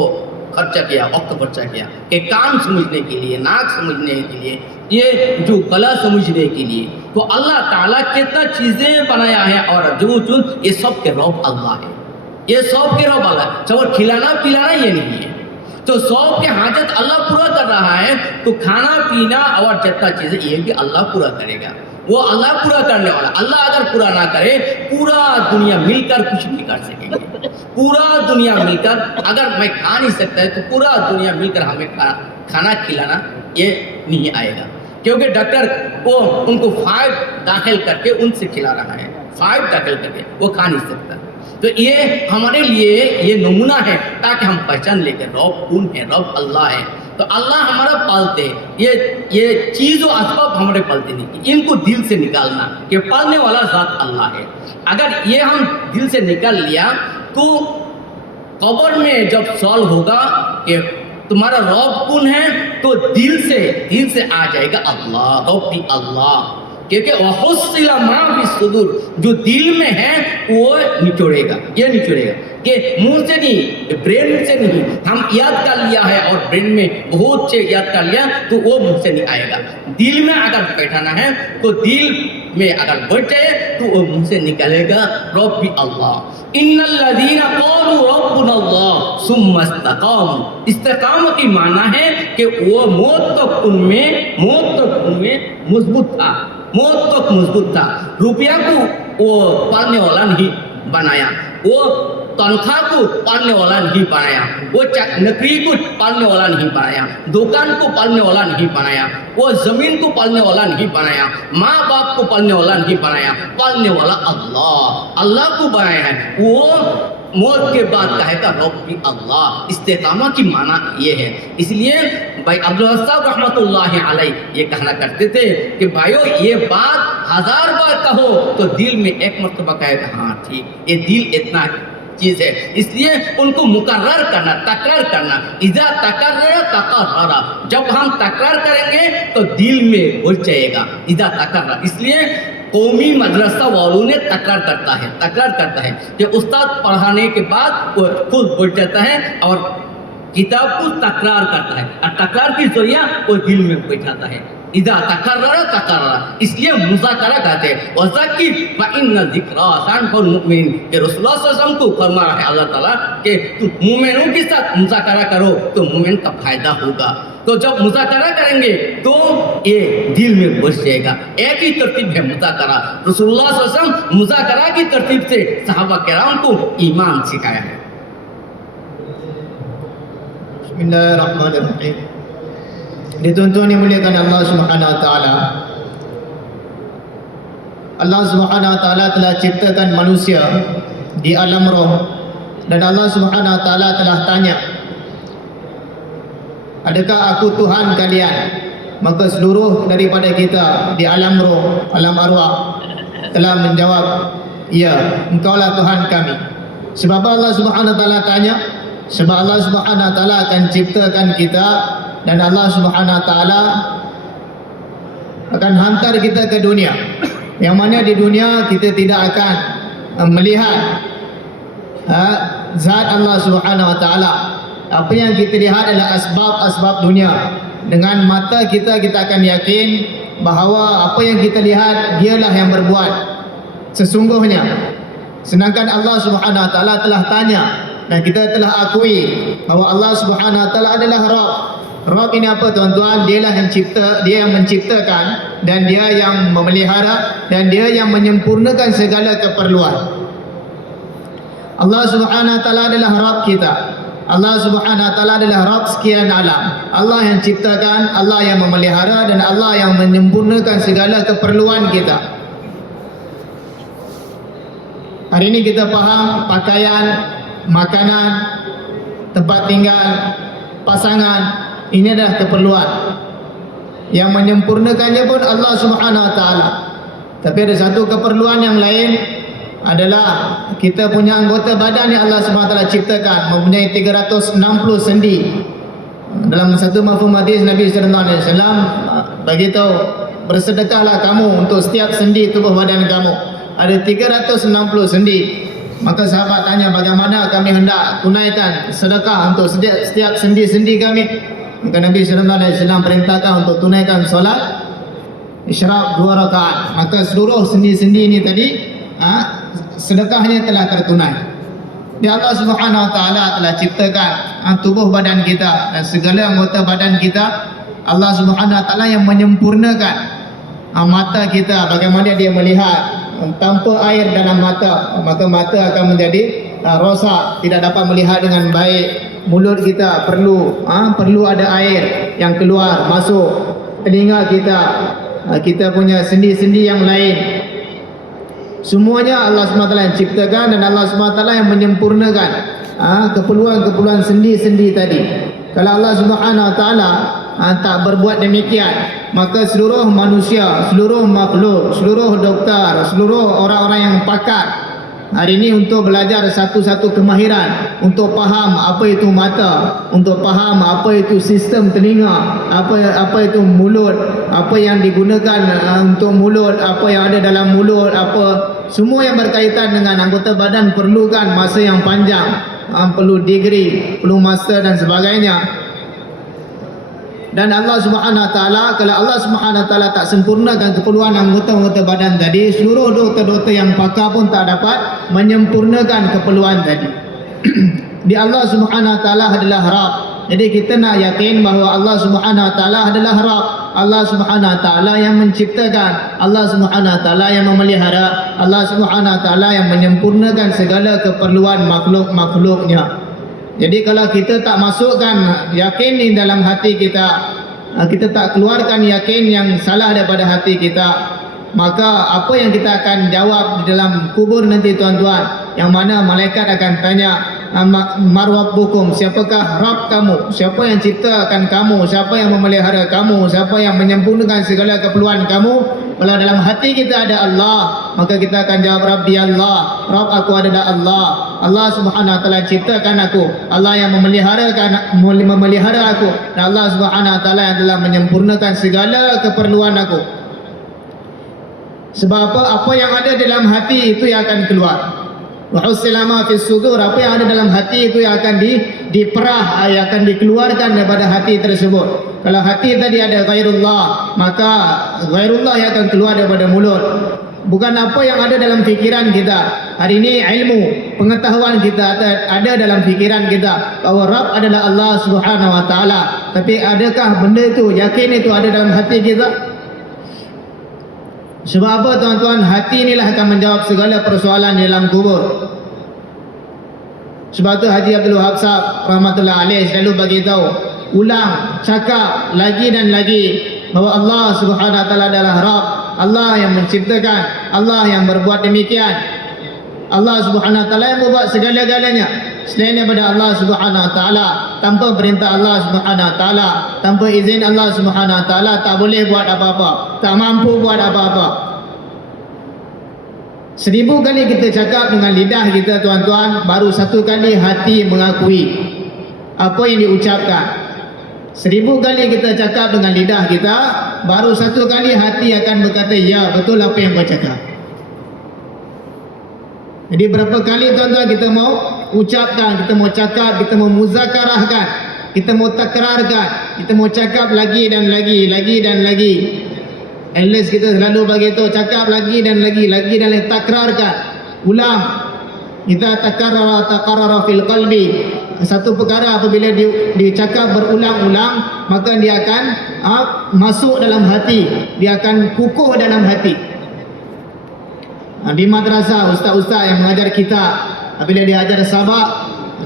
خرچہ کیا، وقت خرچہ کیا کہ کان سمجھنے کے لیے، ناک سمجھنے کے لیے، یہ جو گلا سمجھنے کے لیے۔ تو اللہ تعالیٰ کتنا چیزیں بنایا ہے، اور جو یہ سب کے رب اللہ ہے، یہ سب کے رب اللہ ہے، چاہے کھلانا پلانا یہ نہیں ہے، تو سب کے حاجت اللہ پورا کر رہا ہے، تو کھانا پینا اور جتنا چیزیں یہ بھی اللہ پورا کرے گا، وہ اللہ پورا کرنے والا۔ اللہ اگر پورا نہ کرے پورا دنیا مل کر کچھ نہیں کر سکیں گے، پورا دنیا مل کر، اگر میں کھا نہیں سکتا ہے تو پورا دنیا مل کر ہمیں کھانا کھلانا یہ نہیں آئے گا، کیونکہ ڈاکٹر وہ ان کو 5 داخل کر کے ان سے کھلا رہا ہے، 5 داخل کر کے وہ کھا نہیں سکتا۔ تو یہ ہمارے لیے یہ نمونہ ہے تاکہ ہم پہچان لے کہ رب کون ہے، رب اللہ ہے۔ تو اللہ ہمارا پالتے ہیں، یہ چیز و اسباب ہمارے پالتے نہیں، ان کو دل سے نکالنا کہ پالنے والا ذات اللہ ہے۔ اگر یہ ہم دل سے نکال لیا تو قبر میں جب سوال ہوگا کہ تمہارا رب کون ہے، تو دل سے آ جائے گا اللہ، ربی اللہ، کیونکہ وَحُصِّلَ مَا فِي الصُّدُورِ، جو دل میں ہے وہ نچوڑے گا، یہ نچوڑے گا کہ منہ سے نہیں، برین سے نہیں، ہم یاد کر لیا ہے اور برین میں بہت سے یاد کر لیا تو وہ منہ سے نہیں آئے گا، دل میں اگر بیٹھانا ہے تو دل میں اگر بیٹھ جائے تو وہ منہ سے نکلے گا ربی اللہ۔ ان الذین قالوا ربنا اللہ ثم استقاموا، استقامت کی معنی ہے کہ وہ موت تک ان میں مضبوط تھا، موت تک مضبوط تھا، روپیہ کو وہ پالنے والا نہیں بنایا، وہ तनख्वाह को पालने वाला नहीं बनाया, वो नौकरी को पालने वाला नहीं बनाया, दुकान को पालने वाला नहीं बनाया, वो जमीन को पालने वाला नहीं बनाया, माँ बाप को पालने वाला नहीं बनाया, पालने वाला अल्लाह को बनाया है। वो मौत के बाद कहेगा रब्बी अल्लाह। इस्तिकामा की माना ये है। इसलिए भाई अब्दुल रज़्ज़ाक़ रहमतुल्लाहि अलैह ये कहना करते थे कि भाइयों ये बात 1000 बार कहो तो दिल में एक मर्तबा कहेगा हाँ ठीक, ये दिल इतना चीज़ है। इसलिए उनको मुकर्रर करना, तकरार करना। इज़ा तकर्रर तकर्रर, जब हम तकरार करेंगे तो दिल में घुस जाएगा। इज़ा तकर्रर, इसलिए कौमी मदरसा वालों ने तकरार करता है कि उस्ताद पढ़ाने के बाद वो खुद उठ जाता है और किताब को तकरार करता है और तकरार की जरिया वो दिल में बैठाता है। इदा तकर्रर, इसलिए मुज़ाकरा कहते हैं। वज़क्किर फ़इन्न ज़िक्रा तनफ़उल मुमिनीन, कि रसूलुल्लाह सल्लल्लाहु अलैहि वसल्लम को फरमा रहा है अल्लाह ताला कि तुम मोमिनों के साथ मुज़ाकरा करो तो मोमिन का फायदा होगा। तो जब मुज़ाकरा करेंगे तो ये दिल में घुस जाएगा। एक ही तरतीब है मुज़ाकरा। रसूलुल्लाह सल्लल्लाहु अलैहि वसल्लम मुज़ाकरा की तरतीब से सहाबा किराम को ईमान सिखाया है। Bismillahirrahmanirrahim. Dituntun dimuliakan Allah Subhanahu wa taala. Allah Subhanahu wa taala telah ciptakan manusia di alam roh dan Allah Subhanahu wa taala telah tanya, adakah aku Tuhan kalian? Maka seluruh daripada kita di alam roh, alam arwah telah menjawab, ya, engkaulah Tuhan kami. Sebab Allah Subhanahu wa taala tanya, sebab Allah Subhanahu wa taala akan ciptakan kita dan Allah Subhanahu wa taala akan hantar kita ke dunia. Yang mana di dunia kita tidak akan melihat zat Allah Subhanahu wa taala. Apa yang kita lihat adalah asbab-asbab dunia. Dengan mata kita akan yakin bahawa apa yang kita lihat dialah yang berbuat sesungguhnya. Sedangkan Allah Subhanahu wa taala telah tanya dan kita telah akui bahawa Allah Subhanahu wa taala adalah Rabb. Rabb ini apa tuan-tuan? Dialah yang cipta, dia yang menciptakan dan dia yang memelihara dan dia yang menyempurnakan segala keperluan. Allah Subhanahu wa taala adalah Rabb kita. Allah Subhanahu wa taala adalah Rabb sekian alam. Allah yang ciptakan, Allah yang memelihara dan Allah yang menyempurnakan segala keperluan kita. Hari ini kita faham pakaian, makanan, tempat tinggal, pasangan, ini adalah keperluan. Yang menyempurnakannya pun Allah Subhanahu wa taala. Tapi ada satu keperluan yang lain adalah kita punya anggota badan yang Allah Subhanahu wa taala ciptakan mempunyai 360 sendi. Dalam satu mafhum hadis Nabi sallallahu alaihi wasallam bagi tahu, bersedekahlah kamu untuk setiap sendi tubuh badan kamu. Ada 360 sendi. Maka sahabat tanya, bagaimana kami hendak tunaikan sedekah untuk setiap sendi-sendi kami? Maka Nabi sallallahu alaihi wasallam perintahkan untuk tunaikan solat isyraq 2 rakaat. Maka seluruh sendi-sendi ini tadi sedekahnya telah tertunai. Dia Allah Subhanahu wa taala telah ciptakan tubuh badan kita dan segala anggota badan kita. Allah Subhanahu wa taala yang menyempurnakan mata kita, bagaimana dia melihat. Tanpa air dalam mata, maka mata akan menjadi rosak, tidak dapat melihat dengan baik. Mulut kita perlu ada air yang keluar masuk. Telinga kita punya sendi-sendi yang lain, semuanya Allah SWT yang ciptakan dan Allah SWT yang menyempurnakan keperluan-keperluan sendi-sendi tadi. Kalau Allah Subhanahu wa taala tak berbuat demikian, maka seluruh manusia, seluruh makhluk, seluruh doktor, seluruh orang-orang yang pakar hari ini untuk belajar satu-satu kemahiran, untuk faham apa itu mata, untuk faham apa itu sistem telinga, apa itu mulut, apa yang digunakan untuk mulut, apa yang ada dalam mulut, apa semua yang berkaitan dengan anggota badan perlukan masa yang panjang, perlu degree, perlu master dan sebagainya. Dan Allah Subhanahu wa taala, kalau Allah Subhanahu wa taala tak sempurnakan keperluan anggota-anggota badan tadi, seluruh doktor-doktor yang pakar pun tak dapat menyempurnakan keperluan tadi. Di Allah Subhanahu wa taala adalah Rabb. Jadi kita nak yakin bahawa Allah Subhanahu wa taala adalah Rabb. Allah Subhanahu Wa Taala yang menciptakan, Allah Subhanahu Wa Taala yang memelihara, Allah Subhanahu Wa Taala yang menyempurnakan segala keperluan makhluk-makhluknya. Jadi kalau kita tak masukkan yakin di dalam hati kita, kita tak keluarkan yakin yang salah daripada hati kita, maka apa yang kita akan jawab di dalam kubur nanti tuan-tuan, yang mana malaikat akan tanya, marwabbukum, siapakah Rabb kamu, siapa yang ciptakan kamu, siapa yang memelihara kamu, siapa yang menyempurnakan segala keperluan kamu. Kalau dalam hati kita ada Allah, maka kita akan jawab Rabbi Allah, Rabb aku adalah Allah, Allah Subhanahu Wa Taala ciptakan aku, Allah yang memelihara aku, dan Allah Subhanahu Wa Taala yang telah menyempurnakan segala keperluan aku. Sebab apa yang ada dalam hati itu yang akan keluar. Wa husilama fis sudur, apa yang ada dalam hati itu yang akan diperah, yang akan dikeluarkan daripada hati tersebut. Kalau hati tadi ada ghairullah, maka ghairullah yang akan keluar daripada mulut. Bukan apa yang ada dalam fikiran kita. Hari ini ilmu, pengetahuan kita ada dalam fikiran kita bahawa Rabb adalah Allah Subhanahu Wa Taala. Tapi adakah benda itu, yakin itu ada dalam hati kita? Sebab apa tuan-tuan? Hati inilah akan menjawab segala persoalan di dalam kubur. Sebab tu Haji Abdul Wahab Sahab rahmatullah alaih selalu bagi tahu, ulang, cakap lagi dan lagi bahawa Allah Subhanahu Wa Taala adalah Rabb, Allah yang menciptakan, Allah yang berbuat demikian. Allah Subhanahu Wa Taala yang membuat segala-galanya. Selain daripada Allah Subhanahu Wa Taala, tanpa perintah Allah Subhanahu Wa Taala, tanpa izin Allah Subhanahu Wa Taala, tak boleh buat apa-apa, tak mampu buat apa-apa. 1000 kali kita cakap dengan lidah kita tuan-tuan, baru 1 kali hati mengakui apa yang diucapkan. 1000 kali kita cakap dengan lidah kita, baru 1 kali hati akan berkata, ya betul apa yang kau cakap. Jadi berapa kali tuan-tuan kita mau ucapkan, kita mau cakap, kita mau muzakarahkan, kita mau takrarkan, kita mau cakap lagi dan lagi, lagi dan lagi. At least kita selalu bagi tahu, cakap lagi dan lagi, lagi dan lagi, takrarkan, ulang. Kita takarrara fil qalbi. Satu perkara apabila dicakap berulang-ulang, maka dia akan masuk dalam hati, dia akan kukuh dalam hati. Di madrasah, ustaz-ustaz yang mengajar kita, apabila dia ajar sabak,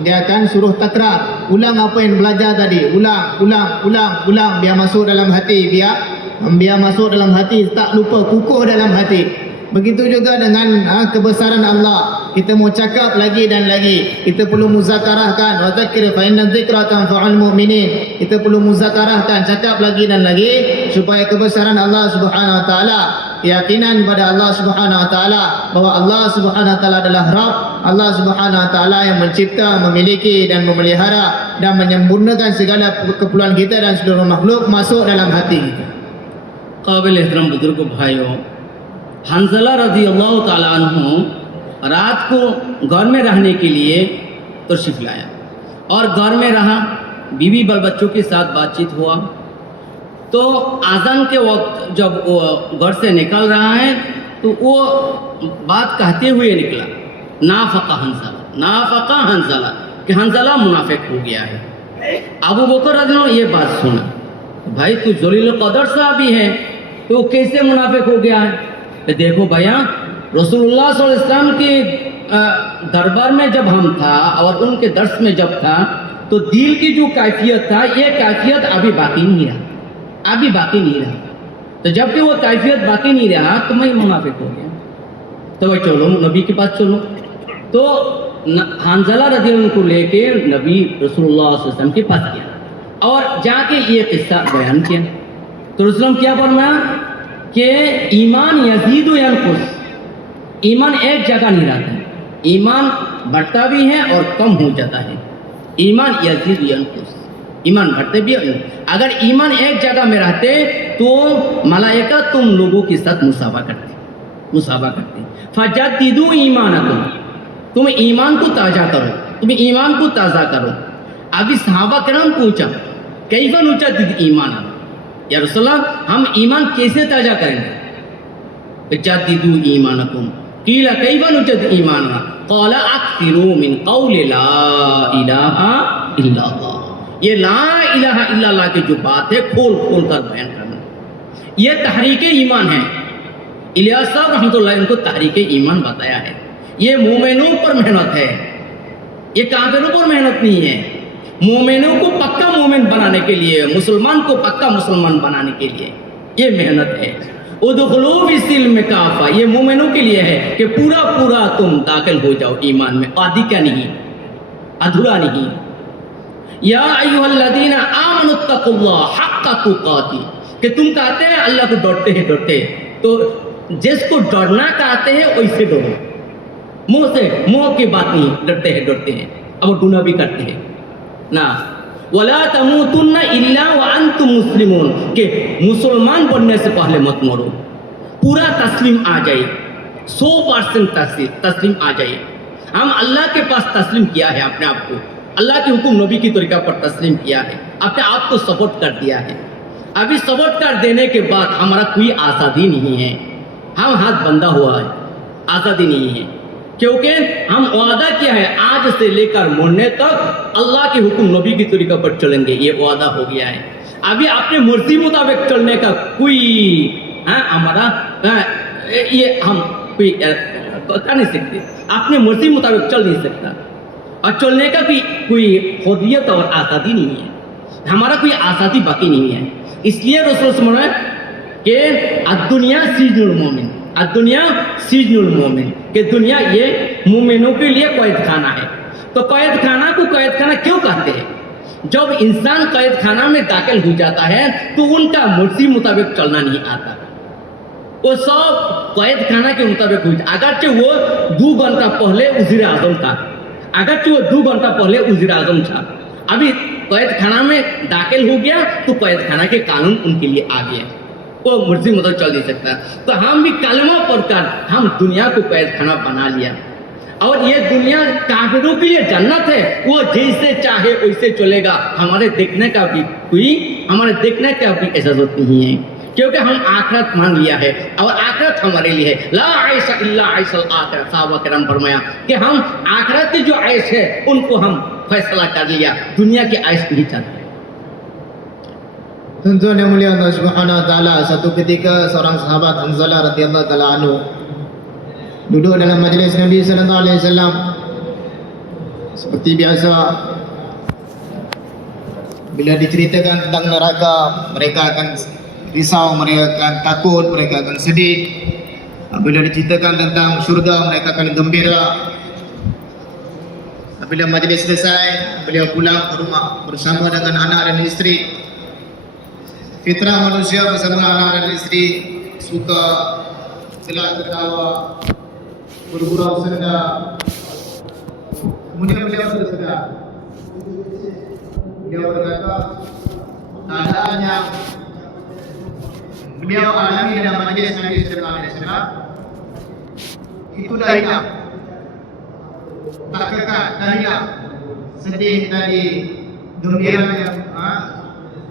dia akan suruh takrar, ulang apa yang belajar tadi, ulang, biar masuk dalam hati, biar masuk dalam hati, tak lupa, kukuh dalam hati. Begitu juga dengan kebesaran Allah. Kita mau cakap lagi dan lagi, kita perlu muzakarahkan, wa dzakir fa inna dzikra tanfa'ul mu'minin. Kita perlu muzakarahkan, cakap lagi dan lagi, supaya kebesaran Allah Subhanahu Wa Taala, keyakinan pada Allah Subhanahu Wa Taala bahawa Allah Subhanahu Wa Taala adalah Rabb, Allah Subhanahu Wa Taala yang mencipta, memiliki dan memelihara dan menyempurnakan segala keperluan kita dan seluruh makhluk masuk dalam hati kita. काबिल एहतराम बुजुर्ग भाइयों, हंज़ला रज़ी अल्लाह ताला अन्हु रात को घर में रहने के लिए तशरीफ़ लाया और घर में रहा, बीवी बाल बच्चों के साथ बातचीत हुआ। तो आज़ान के वक्त जब वो घर से निकल रहा है तो वो बात कहते हुए निकला, नाफ़क़ा हंज़ला, कि हंज़ला मुनाफिक हो गया है। अबू बकर रज़ी अल्लाह ये बात सुना, भाई तू जलील कदर साहबी है तो कैसे मुनाफिक हो गया है? तो देखो भैया, रसूलुल्लाह सल्लल्लाहु अलैहि वसल्लम के दरबार में जब हम था और उनके दर्स में जब था, तो दिल की जो कैफियत था, ये कैफियत अभी बाकी नहीं रहा। तो जबकि वो कैफियत बाकी नहीं रहा तो मैं मुनाफिक हो गया। तो भाई चलो नबी के पास चलो। तो हंज़ला रज़ी अल्लाह को लेके नबी रसूलुल्लाह सल्लल्लाहु अलैहि वसल्लम के पास गया और जाके ये किस्सा बयान किया। तो रसूल क्या फरमाया कि ईमान यज़ीद व यनक़ुस, ईमान एक जगह नहीं रहता है, ईमान बढ़ता भी है और कम हो जाता है। ईमान यज़ीद व यनक़ुस, ईमान बढ़ते भी है। अगर ईमान एक जगह में रहते तो मलाइका तुम लोगों के साथ मुसावा करते। फजद्दिदू ईमानकुम, तुम ईमान को ताज़ा करो। अभी सहाबा किराम पूछा, कैफ़ा नुजद्दिद ईमान, या रसूलल्लाह हम ईमान कैसे ताज़ा करेंगे? फजद्दिदू ईमानकुम, क़ीला कैफ़ा नुजद्दिद ईमानना, क़ाला अक्सिरू मिन क़ौलि ला इलाहा इल्लल्लाह। ये ला इलाहा इल्लल्लाह की जो बात है खोल कर बयान करना। یہ تحریک ایمان ہے. الیاس صاحب رحمۃ اللہ ان کو تحریک ایمان بتایا ہے. یہ مومنوں پر محنت ہے, یہ کافروں پر محنت نہیں ہے. مومنوں کو پکا مومن بنانے کے لیے, مسلمان کو پکا مسلمان بنانے کے لیے یہ محنت ہے. ادخلوا فی السلم کافہ, یہ مومنوں کے لیے ہے کہ پورا پورا تم داخل ہو جاؤ ایمان میں, آدھی کا نہیں, ادھورا نہیں. یا ایھا الذین آمنوا اتقوا اللہ حق تقاتہ, کہ تم کہتے ہیں اللہ کو ڈرتے ہیں ڈرتے, تو جس کو ڈرنا کہتے ہیں ویسے ڈرو, منہ کی بات نہیں, ڈرتے ہیں اب وہ گناہ بھی کرتے ہیں نا. ولا تموتن الا وانتم مسلمون, کہ مسلمان بننے سے پہلے مت مرو, پورا تسلیم آ جائے, 100% تسلیم آ جائے. ہم اللہ کے پاس تسلیم کیا ہے اپنے آپ کو, اللہ کے حکم نبی کی طریقہ پر تسلیم کیا ہے, اپنے آپ کو سپورٹ کر دیا ہے. ابھی سپورٹ کر دینے کے بعد ہمارا کوئی آزادی نہیں ہے, ہم ہاتھ بندھا ہوا ہے, آزادی نہیں ہے, کیونکہ ہم وعدہ کیا ہے آج سے لے کر مرنے تک اللہ کے حکم نبی کی طریقہ پر چلیں گے, یہ وعدہ ہو گیا ہے. ابھی اپنے مرضی مطابق چلنے کا کوئی ہمارا یہ ہم کوئی کر نہیں سکتے, اپنے مرضی مطابق چل نہیں سکتا, اور چلنے کا بھی کوئی حریت اور آزادی نہیں ہے, ہمارا کوئی آزادی باقی نہیں ہے. اس لیے رسول صلی اللہ علیہ وسلم کہ الدنیا سجن المومن, الدنیا سجن المومن, کہ دنیا یہ مومنوں کے لیے قید خانہ ہے. تو قید خانہ کو قید خانہ کیوں کہتے ہیں؟ جب انسان قید خانہ میں داخل ہو جاتا ہے تو ان کا مرضی مطابق چلنا نہیں آتا, وہ سب قید خانہ کے مطابق ہو جاتا. اگرچہ وہ 2 گھنٹہ پہلے وزیر اعظم تھا, اگرچہ وہ 2 گھنٹہ پہلے وزیر اعظم تھا, ابھی قید خانہ میں داخل ہو گیا تو قید خانہ کے قانون ان کے لیے آ گیا, وہ مرضی مطلب چل نہیں سکتا. تو ہم بھی کلمہ پڑھ کر ہم دنیا کو قید خانہ بنا لیا, اور یہ دنیا کافروں کے لیے جنت ہے, وہ جیسے چاہے ویسے چلے گا, ہمارے دیکھنے کا بھی اجازت نہیں ہے, کیونکہ ہم آخرت مان لیا ہے اور آخرت ہمارے لیے ہے. لا عیش الا عیش الآخرہ, صحابہ کرام فرمایا کہ ہم آخرت کی جو عیش ہے ان کو ہم فیصلہ کر لیا, دنیا کی عیش نہیں چاہتے. Tuan-tuan yang mulia Allah Subhanahu wa taala, satu ketika seorang sahabat Hanzalah radhiyallahu taala anhu duduk dalam majlis Nabi sallallahu alaihi wasallam. Seperti biasa, bila diceritakan tentang neraka, mereka akan risau, mereka akan takut, mereka akan sedih. Bila diceritakan tentang syurga, mereka akan gembira. Bila majlis selesai, beliau pulang ke rumah bersama dengan anak dan isteri. Fitrah manusia bersama anak dan isteri suka gelak ketawa, bergurau senda. Kemudian beliau bersedar. Beliau berkata, keadaan yang beliau alami dalam majlis Nabi sallallahu alaihi wasallam itu dah hilang, tak kekal, dah hilang. Sedih tadi, gembira yang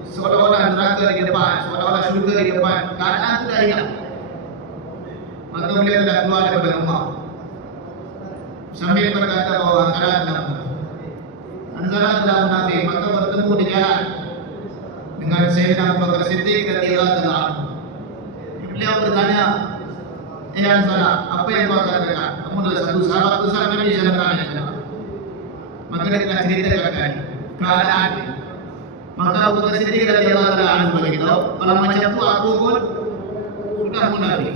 seolah-olah neraka di depan, seolah-olah syurga di depan, keadaan itu dah hilang. Maka beliau dah keluar daripada rumah sambil berkata bahawa Hanzalah telah munafik. Maka bertemu di jalan dengan Sayyidina Abu Bakar Siddiq radhiyallahu anhu. Beliau bertanya, Hanzalah, apa yang kau katakan? Kamu adalah satu sahabat besar Nabi sallallahu alaihi wasallam. Maka dia telah ceritakan keadaan. Maka Abu Bakar Siddiq radhiyallahu anhu beritahu, kalau macam tu aku pun sudah munafik.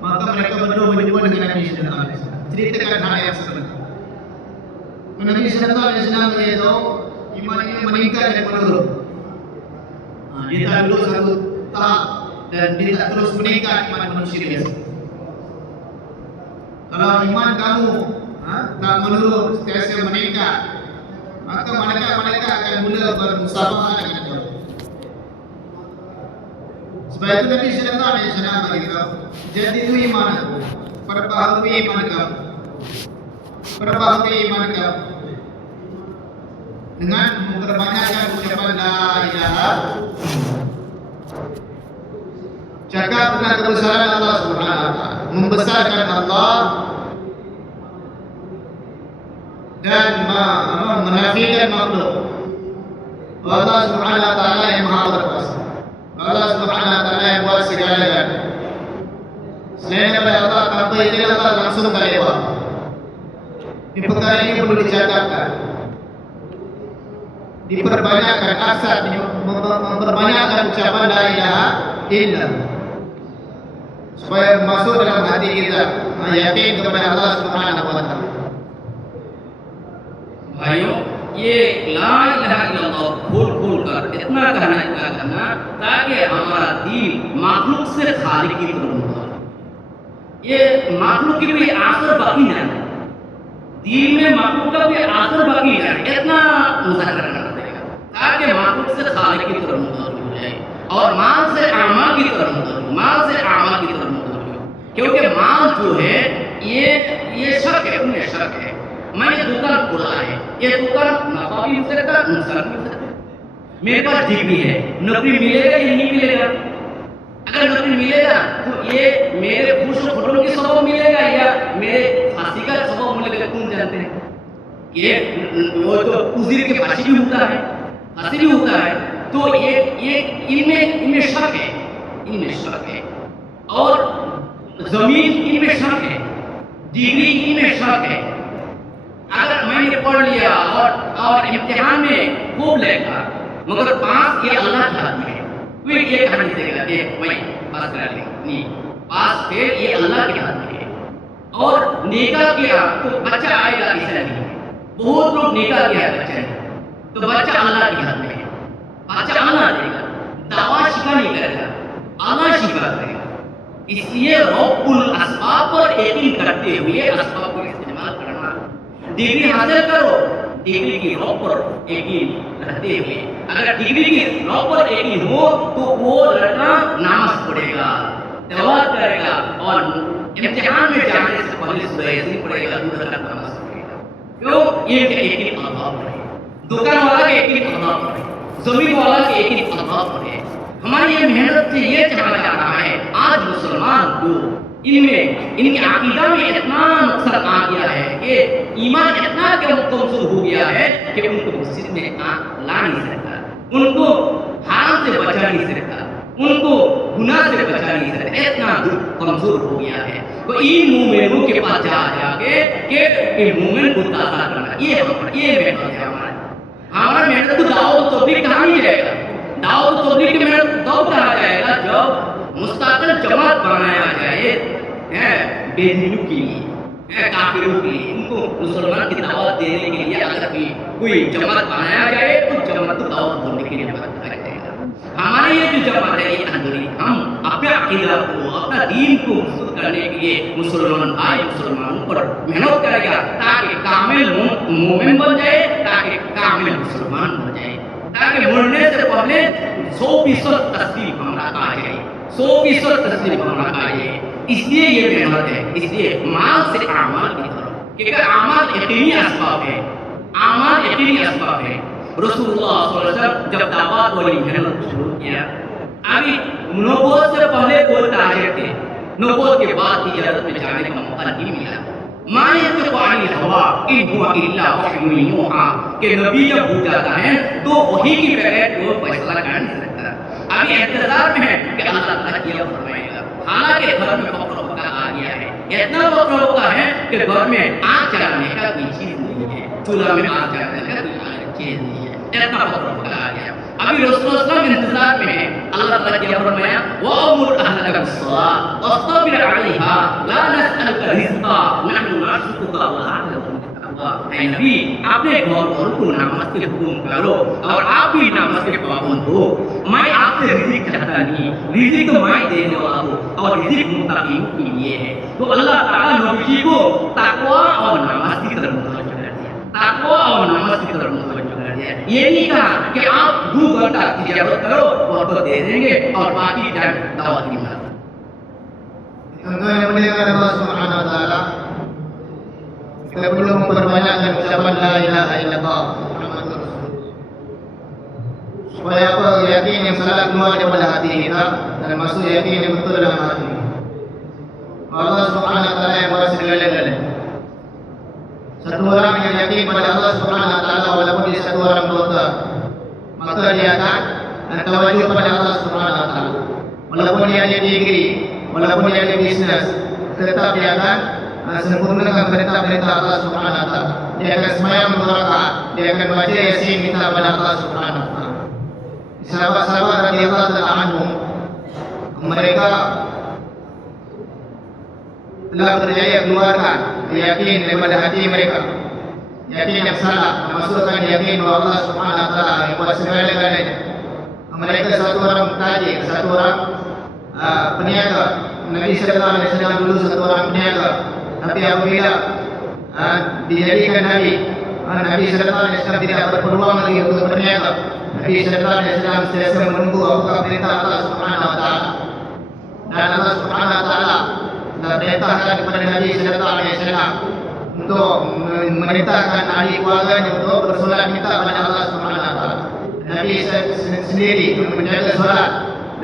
Maka mereka berdua berjumpa dengan Nabi sallallahu alaihi wasallam. Ceritakan hal yang sebenarnya. Nabi sallallahu alaihi wasallam beritahu, iman ini meningkat dan menurun. Dia tak duduk satu tahap dan dia tak terus meningkat iman manusia biasa. Kalau iman kamu tak menurun, sentiasa meningkat, maka malaikat akan mula bermusabaqah dengan kamu. Sebab itu Nabi sallallahu alaihi wasallam beritahu, jadidu iman, perbaharui iman kamu, perbaharui iman kamu dengan memperbanyakkan ucapan la ilaha, cakap tentang kebesaran Allah Subhanahu wa taala, membesarkan Allah dan menafikan makhluk. Allah Subhanahu wa taala yang Maha Berkuasa. Allah Subhanahu wa taala yang buat segala-galanya. Selain daripada Allah, tanpa izin Allah langsung tak lewat. Di perkara ini perlu dicatatkan, diperbanyakkan aksar, memperbanyakkan ucapan la ilaha illallah supaya masuk dalam hati kita, yakin kepada Allah Subhanahu wa taala. भाइयों, ये ला इलाहा इल्लल्लाह खोल कर इतना कहना ताकि हमारा दिल माखलूक से खालिक की तरफ मुड़ा। ये माखलूक की कोई आसर बाकी ना है, दिल में माखलूक का कोई आसर बाकी ना है, इतना मुजाहरा करना पड़ेगा ताकि माखलूक से खालिक की तरफ मुड़ा हो जाए और माल से आमाल की तरफ मुड़ा हो, माल से आमाल की तरफ मुड़ा हो। क्योंकि माल जो है ये शक है, उनमें शक है। मैंने दुकान खोला है, ये दुकान नफा भी हो सकता है, नुकसान भी हो सकता है। मेरे पास डिग्री है, नौकरी मिलेगा या नहीं मिलेगा? अगर नौकरी मिलेगा तो ये मेरे खुश फोटो की सबब मिलेगा या मेरे फांसी का सबब मिलेगा? तुम जानते हैं ये वो तो उजिर के फांसी भी होता है, फांसी भी होता है। तो ये इनमें शक है, इनमें शक है और जमीन इनमें शक है, डिग्री इनमें शक है। अगर मैंने पढ़ लिया और इम्तिहान में खूब लिखा मगर पास ये अल्लाह के हाथ में है, कोई ये कहा नहीं देगा कि मैं पास करा लेंगे, नहीं, पास फेल ये अल्लाह के हाथ में है। और निकाह किया तो बच्चा आएगा ऐसा नहीं है, बहुत लोग निकाह किया है बच्चा नहीं, तो बच्चा अल्लाह के हाथ में है, बच्चा अल्लाह देगा, दावा शिफा नहीं करेगा, अल्लाह शिफा करेगा। इसलिए रब्बुल असबाब पर यकीन करते हुए असबाब को इस्तेमाल करना। डिग्री हासिल करो, डिग्री की रॉ पर यकीन रखते हुए, अगर डिग्री की रॉ पर यकीन हो तो वो लड़का नमाज पढ़ेगा, तवाब करेगा और इम्तिहान में जाने से पहले सूरह यासीन पढ़ेगा, 2 रकात नमाज पढ़ेगा। क्यों? ये यकीन अल्लाह पर है, दुकान वाला के यकीन अल्लाह पर है, जमीन वाला के यकीन अल्लाह पर है। हमारी ये मेहनत से ये चाहा जा रहा है आज मुसलमान को इनमें इनके अकीदा में इतना नुकसान आ गया है कि ईमान इतना कमजोर हो गया है कि उनको मस्जिद में ला नहीं सकता, उनको हाराम से बचा नहीं सकता, उनको गुनाह से बचा नहीं सकता, इतना कमजोर हो गया है। तो इन मोमिनों के पास जाके कि मोमिन को ताज़ा करना, ये मेहनत है हमारा मेहनत को दाऊद तबलीग कहा नहीं जाएगा, दाऊद तबलीग की मेहनत तब कहा जाएगा जब मुस्तकिल जमात बनाया जाए बेदीनों के लिए, काफिरों के लिए, उनको मुसलमान की दावत देने के लिए अगर कोई जमात बनाया जाए तो जमात को दावत देने के लिए बनाया जाएगा। हमारे ये जो जमात है ये अंदरूनी, हम अपने अकीदा को अपना दीन को मजबूत करने के लिए मुसलमान भाई मुसलमानों पर मेहनत करेगा ताकि कामिल मोमिन बन जाए, ताकि कामिल मुसलमान बन जाए, ताकि मरने से पहले 100% तस्लीम हमारा आ जाए, 100% तस्लीम हमारा आ जाए। इसलिए ये मेहनत है, इसलिए माल से आमाल की तरफ, क्योंकि आमाल यकीनी असबाब है, आमाल यकीनी असबाब है। रसूलुल्लाह सल्लल्लाहु अलैहि वसल्लम जब दावत वाली मेहनत शुरू किया, अभी नबूवत से पहले वो ताजिर थे, नबूवत के बाद तिजारत में जाने का मौका नहीं मिला। माने तो पानी हवा इन हुआ इल्ला वहयुन यूहा कि नबी जब हो जाता है तो वही की बगैर वो फैसला कर नहीं सकता। अभी इंतजार में है कि अल्लाह ताला क्या फरमाएगा। हालांकि घर में बकरा बका आ गया है, इतना बकरा बका है कि घर में आग जलाने का कोई चीज नहीं है, चूल्हा में आग जलाने का कोई चीज नहीं है, इतना बकरा बका आ गया। अभी रसूलुल्लाह सल्लल्लाहु अलैहि वसल्लम इंतजार में है, अल्लाह ताला क्या फरमाया, वअमुर अहलका बिस्सलाह वस्तबिर अलैहा ला नसअलुका रिज़्क़ा नहनु नरज़ुकुका व अहलुका। ऐ नबी, आपने घर वालों को नमाज के हुक्म करो और आप भी नमाज के पाबंद हो। मैं आपसे रिज़्क़ चाहता नहीं, रिज़्क़ तो मैं देने वाला हूँ और रिज़्क़ मुत्तक़ीन के लिए है। तो अल्लाह ताला नबी को तक़वा और नमाज की तरफ मुतवज्जो कर दिया, तक़वा और नमाज की तरफ मुतवज्जो कर दिया। ये नहीं कहा कि आप 2 घंटा तिजारत करो और तो दे देंगे और बाकी टाइम दावत की मदद। Contoh yang mulia Allah Subhanahu wa taala, kita perlu memperbanyakkan ucapan la ilaha illallah Muhammadur Rasulullah. Supaya apa? Yakin yang salah keluar daripada hati kita dan masuk yakin yang betul dalam hati. Allah Subhanahu wa taala yang buat segala-galanya. Satu orang yang yakin pada Allah Subhanahu wa taala walaupun dia satu orang kota, maka dia akan tawajjuh kepada Allah Subhanahu wa taala. Walaupun dia ada degree, walaupun dia ada bisnes, tetap dia akan sempurnakan perintah-perintah Allah Subhanahu wa taala. Dia akan sembahyang 2 rakaat, dia akan baca Yasin minta kepada Allah Subhanahu wa taala. Sahabat-sahabat radhiyallahu taala anhum, mereka telah berjaya keluarkan yakin daripada hati mereka, yakin yang salah, memasukkan yakin bahawa Allah Subhanahu wa taala yang buat segala-galanya. Mereka satu orang tajir, satu orang peniaga. Nabi sallallahu alaihi wasallam dulu satu orang peniaga, tapi apabila dijadikan nabi, Nabi sallallahu alaihi wasallam tidak berpeluang lagi untuk berniaga. Nabi sallallahu alaihi wasallam sentiasa menunggu apakah perintah Allah Subhanahu wa taala. Dan Allah Subhanahu wa taala telah perintahkan kepada Nabi sallallahu alaihi wasallam untuk memerintahkan ahli keluarganya untuk bersolat minta kepada Allah Subhanahu wa taala. Nabi sendiri menjaga solat,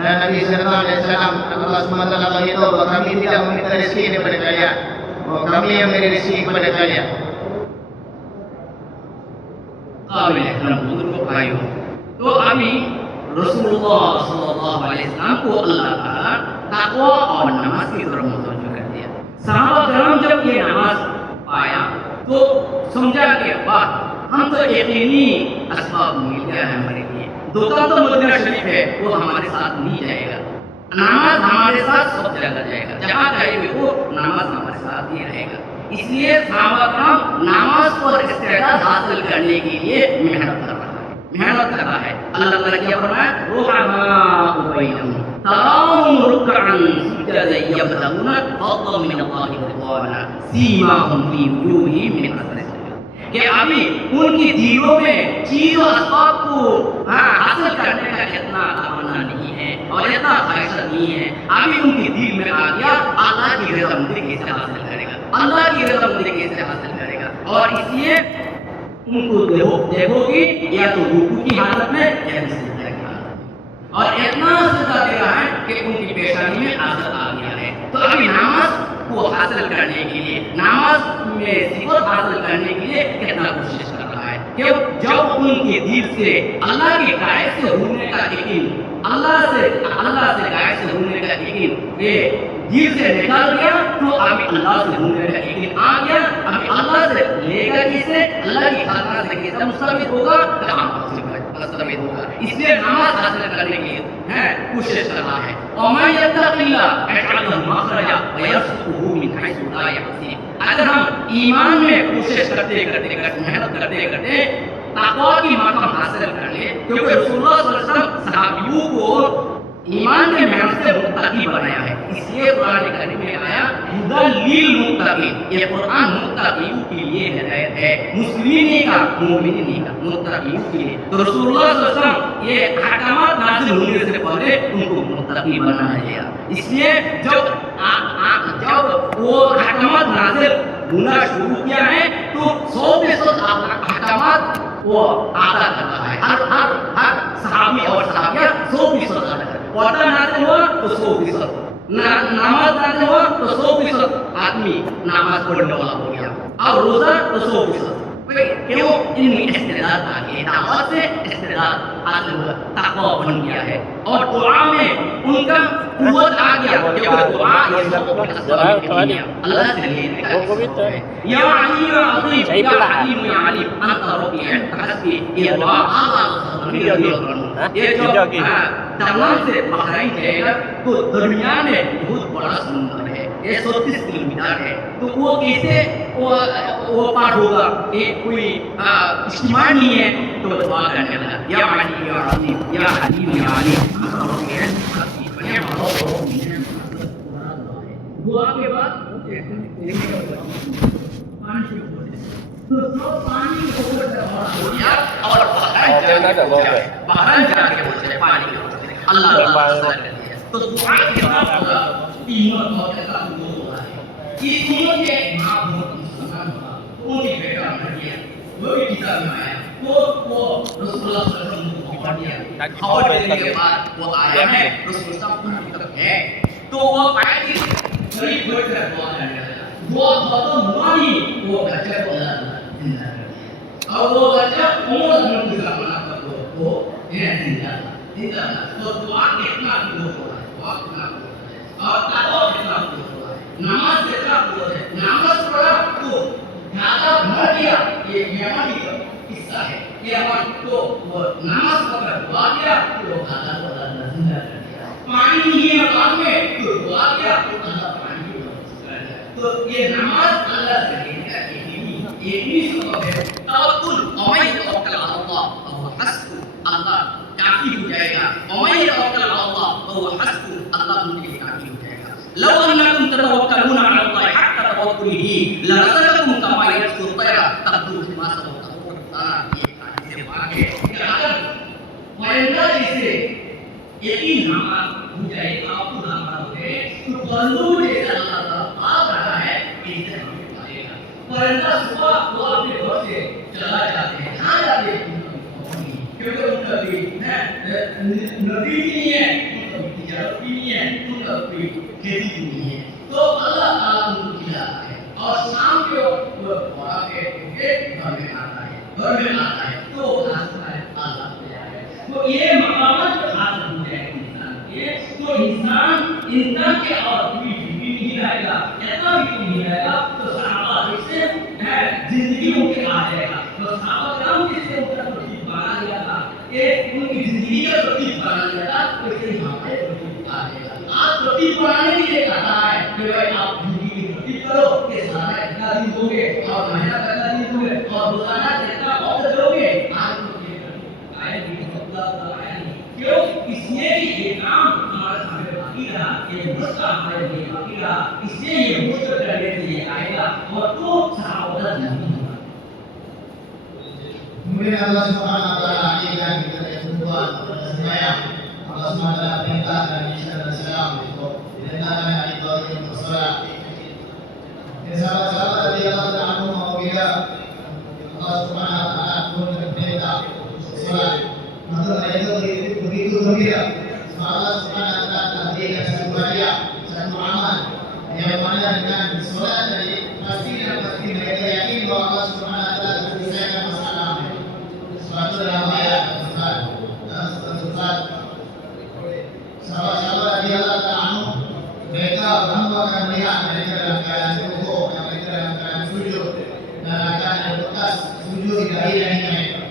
dan Nabi sallallahu alaihi wasallam Allah Subhanahu wa taala beritahu bahawa kami tidak meminta rezeki daripada kalian, bahawa kami yang memberi rezeki kepada kalian. تو ابھی رسول اللہ صلی اللہ علیہ وسلم کو اللہ تعالیٰ تقوی اور نماز کی طرف متوجہ کر دیا. صحابہ کرام جب یہ نماز پایا تو سمجھا کہ واہ، ہم تو یقینی اسباب مل گیا ہے ہمارے لیے. دکان تو مدینہ شریف ہے، وہ ہمارے ساتھ نہیں جائے گا. نماز ہمارے ساتھ سب جگہ جائے گا، جہاں جائے گی وہ نماز ہمارے ساتھ ہی رہے گا. اس لیے صحابہ کرام نماز پر استعداد حاصل کرنے کے لیے محنت کر رہا ہے. اللہ تعالیٰ کیا فرمایا؟ رحماء بینہم تراہم رکعا سجدا یبتغون فضلا من اللہ ورضوانا سیماہم فی وجوہہم من اثر السجود. کہ ابھی ان کی دلوں میں چیز و اسباب کو حاصل کرنے کا اتنا تمنا نہیں ہے اور اتنا خواہش نہیں ہے. ابھی ان کے دل میں آ گیا اللہ کی رضا مجھے کیسے حاصل کرے گا، اللہ کی رضا مجھے کیسے حاصل کرے گا. اور اس لیے ان کو دیکھو گی یا تو رکوع کی حالت میں یا سجدہ کی حالت میں، اور اتنا سجدہ دے رہا ہے کہ ان کی پیشانی میں اثر آ گیا ہے. تو ابھی نماز کو حاصل کرنے کے لیے، نماز میں صفت حاصل کرنے کے لیے کتنا کوشش کر رہا ہے کہ جب ان کے دل سے اللہ کی غائب سے ہونے کا یقین، اللہ سے غائب سے ہونے کا یقین یہ دل سے نکل گیا تو ابھی اللہ سے ہونے کا یقین آ گیا. ابھی اللہ سے لے گا کسے، اللہ کی خاطر سے کیسا مستفید ہوگا، کہاں مستفید ہوگا. اس لیے نماز حاصل کرنے کی کوشش کر رہا ہے. وَمَن يَتَّقِ اللَّهَ يَجْعَل لَهُ مَخْرَجًا وَيَرْزُقْهُ مِنْ حَيْثُ لَا يَحْتَسِبُ. اگر ہم ایمان میں کوشش کرتے محنت کرتے تقویٰ کی مقام حاصل کر لیں، کیونکہ رسول اللہ صلی اللہ علیہ وسلم صحابیوں کو ایمان کے محنت سے متقی بنایا ہے. اس لیے قرآن کریم میں آیا ہدی للمتقین. یہ قرآن متقیوں کے لیے ہدایت ہے، مسلمین کا، مومنین کا، متقیوں کے لیے. تو رسول اللہ صلی اللہ علیہ وسلم یہ احکامات نازل ہونے سے پہلے ان کو متقی بنایا گیا. اس لیے جب وہ احکامات نازل ہونا شروع کیا ہے تو 100% احکامات وہ ادا کرتا ہے. ہر صحابی اور صحابیہ 100% ادا کرتا ہے. پردہ نازل ہوا تو 100%، نماز نازل ہوا تو 100% آدمی نماز پڑھنے والا ہو گیا، اور روزہ تو 100%. کیوں؟ ان میں استعداد آ گئی، دعوت سے استعداد حاصل ہوا، تقویٰ بن گیا ہے. اور دعا میں ان کا قوت آ گیا، کیونکہ دعا اللہ سے لینے کا ہے. یا علی یا عظیم یا حلیم یا علیم انت ربی انت حسبی. یہ دعا یہ جو دمام سے بحرین جائے گا تو درمیان میں بہت بڑا سمندر ہے، یہ 37 کلومیٹر ہے. تو وہ کیسے وہ پار ہوگا؟ ایک کوئی اجتماع نہیں ہے. تو دعا کرنے لگا یا علی یا عظیم یا حلیم یا علیم انت ربی انت حسبی. دعا کے بعد پانی ہو گیا اور بحرین جا کے بولتے پانی اللہ تو دعا کے بعد تینوں کا ہوا ہے. اس تینوں کے ماں وہ بھی بیٹا مر گیا، وہ بھی کتاب میں آیا، وہ رسول اللہ صلی اللہ علیہ وسلم کو پڑھ دیا. خبر دینے کے بعد وہ آیا ہے رسول اللہ صلی اللہ علیہ وسلم ہے تو وہ آیا کہ غریب بیٹھ کر دعا کرنے لگا. دعا ختم ہوا نہیں، وہ بچہ کو اللہ زندہ کر دیا، اور وہ بچہ عمر بن عبد الرحمن کا وہ زندہ. तो दुआ कितना दूर हो रहा है, दुआ कितना दूर है, और तकवा कितना दूर हो रहा है, नमाज कितना दूर है, नमाज पढ़ा तो ज़्यादा भर गया, ये यमनी का किस्सा है, ये अपन तो वो नमाज पढ़कर दुआ किया तो ज़्यादा नज़ीला कर दिया, पानी नहीं है मकान में तो दुआ किया तो ज़्यादा पानी की व्यवस्था कर दिया, तो ये नमाज अल्लाह से लेने का एक ही सबब है, तवक्कुल और तवक्कल अल्लाह और हस्बु अल्लाह काफी हो जाएगा, और तवक्कल अल्लाह और हस्बु अल्लाह उनके लिए काफी हो जाएगा। लौ अन्नकुम ततवक्कलूना अला अल्लाह हक्का तवक्कुलिही लरज़क़कुम कमा यरज़ुक़ु तयरा तग़दू खिमासा व तग़दू ये से वाक़े कि अगर परिंदा जैसे यकीन हमारा हो जाए, आप हमारा हो जाए तो बंदू जैसे अल्लाह ताला आ रहा है इससे हमें पाएगा। परिंदा सुबह वो अपने घर से चला जाते हैं, कहाँ जाते हैं क्योंकि उनका भी नदी भी नहीं है, उनका तिजारत भी नहीं है, उनका कोई खेती भी नहीं है, तो अल्लाह ताला उनको खिलाता है और शाम के वक्त वो थोड़ा के घर में आता है, तो रास्ता है अल्लाह खिलाता है। तो ये मकामत हासिल हो जाए इंसान के, तो इंसान के और कोई भी नहीं रहेगा, ऐसा भी नहीं रहेगा, तो सहाबा जैसे जिंदगी उनके आ जाएगा, तो सहाबा कराम जैसे उनका बना दिया था, ये उनकी जिंदगी का प्रतीक बना दिया था, तो इससे यहाँ पे प्रतीक आ जाएगा। आज प्रतीक बनाने के लिए कहता है कि भाई आप जिंदगी की प्रतीक करो कि सारा इतना दिन दोगे और महीना कितना दिन दोगे और रोजाना कितना वक्त दोगे, आज तो ये प्रतीक आया भी अल्लाह का आया नहीं, क्यों? इसलिए कि ये काम हमारे सामने बाकी रहा, ये मुश्किल हमारे लिए बाकी रहा, इसलिए ये मुश्किल करने से ये आएगा और तो सहाबा नहीं। Kemudian Allah Subhanahu wa taala hadirkan kita dari tujuan sembahyang. Allah Subhanahu wa taala perintah dan Isa dan Salam untuk didengarkan dari Tuhan bersolat. Ya sahabat-sahabat dari Allah Taala apabila Allah Subhanahu wa taala turunkan perintah solat, maka mereka begitu gembira. Allah Subhanahu wa taala hadirkan satu karya, satu amal yang mana dengan solat tadi pasti mereka yakin bahwa Allah Subhanahu wa taala akan menyelesaikan masalah. Suatu dalam ayat sahabat-sahabat dari Allah Ta'ala mereka hamba akan melihat mereka dalam keadaan rukuk, mereka dalam keadaan sujud dan akan ada bekas sujud di dahi dan mereka.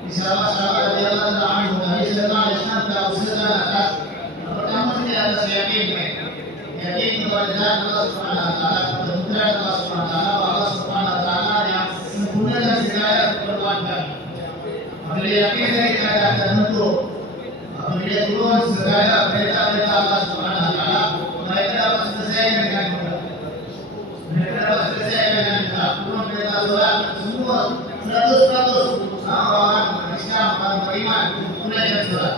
Di sahabat-sahabat dari Allah Ta'ala Nabi Sallallahu Alaihi Wasallam telah usahakan atas pertama sekali atas yakin mereka, yakin kepada zat Allah Subhanahu Wa Taala, kebenaran Allah Subhanahu Wa Taala, Allah Subhanahu Wa Taala yang sempurnakan segala keperluan kami. Apabila yakin dari keadaan tertentu, apabila turun segala perintah-perintah Allah Subhanahu Wa Taala, mereka dapat selesai dengan mudah. Mereka dapat selesai dengan mudah. Turun perintah solat semua 100% orang Islam, orang beriman tunaikan solat.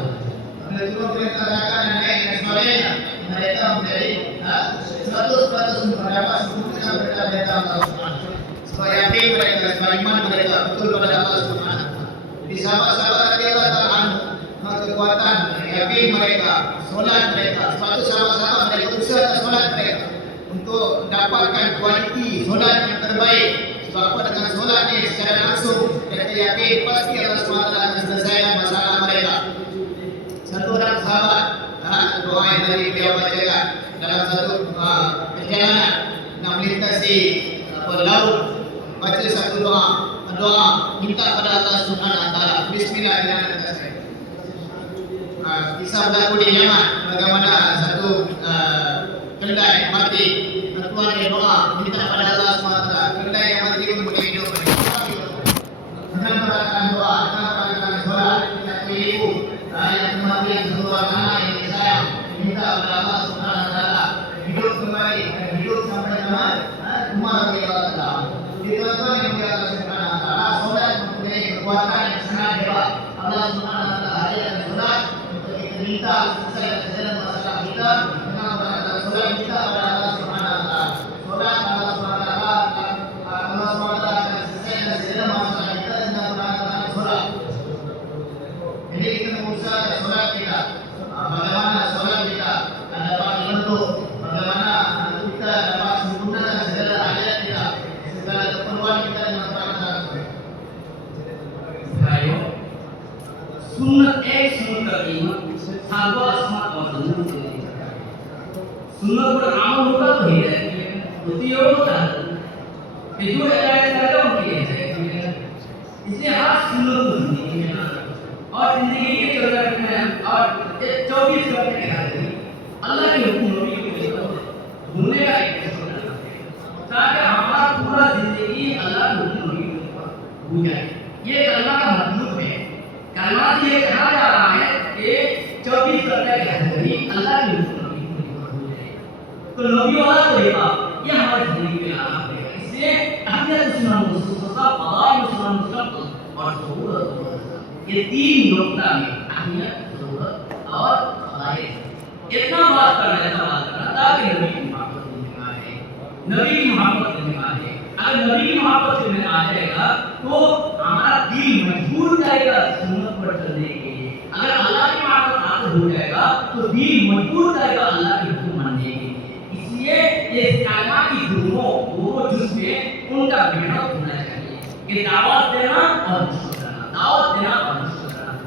Apabila turun perintah zakat dan lain dan sebagainya, mereka menjadi 100% mendapat sempurna perintah-perintah Allah Subhanahu Wa Taala. Supaya yakin mereka beriman mereka betul kepada Allah Subhanahu Wa Taala. Di sahabat-sahabat dari Allah Ta'ala kekuatan yakin mereka, solat mereka, sepatu sahabat-sahabat mereka usaha solat mereka untuk dapatkan kualiti solat yang terbaik. Sebab apa? Dengan solat ini secara langsung mereka yakin pasti Allah SWT akan selesaikan masalah mereka. Satu orang sahabat doa yang tadi beliau bacakan dalam satu perjalanan nak melintasi laut, baca satu doa minta kepada Allah Subhanahu Wa Taala. Bismillahirrahmanirrahim. Kisah berlaku di Yaman bagaimana satu kedai mati, tuan dia doa minta kepada Allah Subhanahu Wa Taala, kedai yang mati pun boleh hidup. Dengan melakukan doa, dengan melakukan solat, kita ibu yang kematian seluruh anak yang disayang minta kepada Allah Subhanahu Wa Taala hidup kembali, hidup sampai zaman umar bagi Allah Taala. Tuan-tuan yang mulia Allah Subhanahu Wa Taala, solat mempunyai kekuatan yang sangat hebat. Allah Subhanahu Wa Taala hadirkan solat untuk kita minta selesai segala masalah kita dengan melakukan solat kita kepada Allah Subhanahu Wa Taala. Solat Allah Subhanahu Wa Taala akan selesai segala masalah kita dengan melakukan solat. Jadi kita berusaha solat kita, bagaimana solat kita dapat dibentuk, bagaimana kita dapat sempurnakan segala hajat kita, segala keperluan kita dengan melakukan solat. सुन्नत एक मुस्तकीम सातवां आसमान और जमीन से नहीं चढ़ा। सुन्नत पर अमल होगा तो हिदायत होती होता है कि जो हिदायत करेगा उनकी हिदायत मिलेगा। इसलिए हर सुन्नत को जिंदगी में लाना और जिंदगी के चल रहे हैं और 24 घंटे के हाजिरी अल्लाह के हुक्म नबी के होने का एक ताकि हमारा पूरा जिंदगी अल्लाह के हुक्म नबी हो जाए। ये कलमा का मतलब है। कलमा से ये कहा जा रहा है कि 24 घंटे के हाजिरी अल्लाह के हुक्म नबी हो जाए। तो नबी वाला तरीका ये हमारी जिंदगी में लाना पड़ेगा। इसलिए अहमियत मुसलमान मुस्तफा फदाइल मुसलमान मुस्तफा और ज़रूरत ये तीन नुक्ता में अहमियत ज़रूरत और फदाइल इतना बात करना ताकि नबी की मोहब्बत में आए। नबी की मोहब्बत में आए। अगर नबी की मोहब्बत में आ जाएगा तो हमारा दिल मजबूर हो जाएगा सुन्नत पर चलने के लिए। अगर अल्लाह की मोहब्बत हासिल हो जाएगा तो दिल मजबूर हो जाएगा अल्लाह के हुक्म मानने के लिए। इसलिए ये कलमा की दोनों जुज़ में उनका मेहनत होना चाहिए कि दावत देना और दावत देना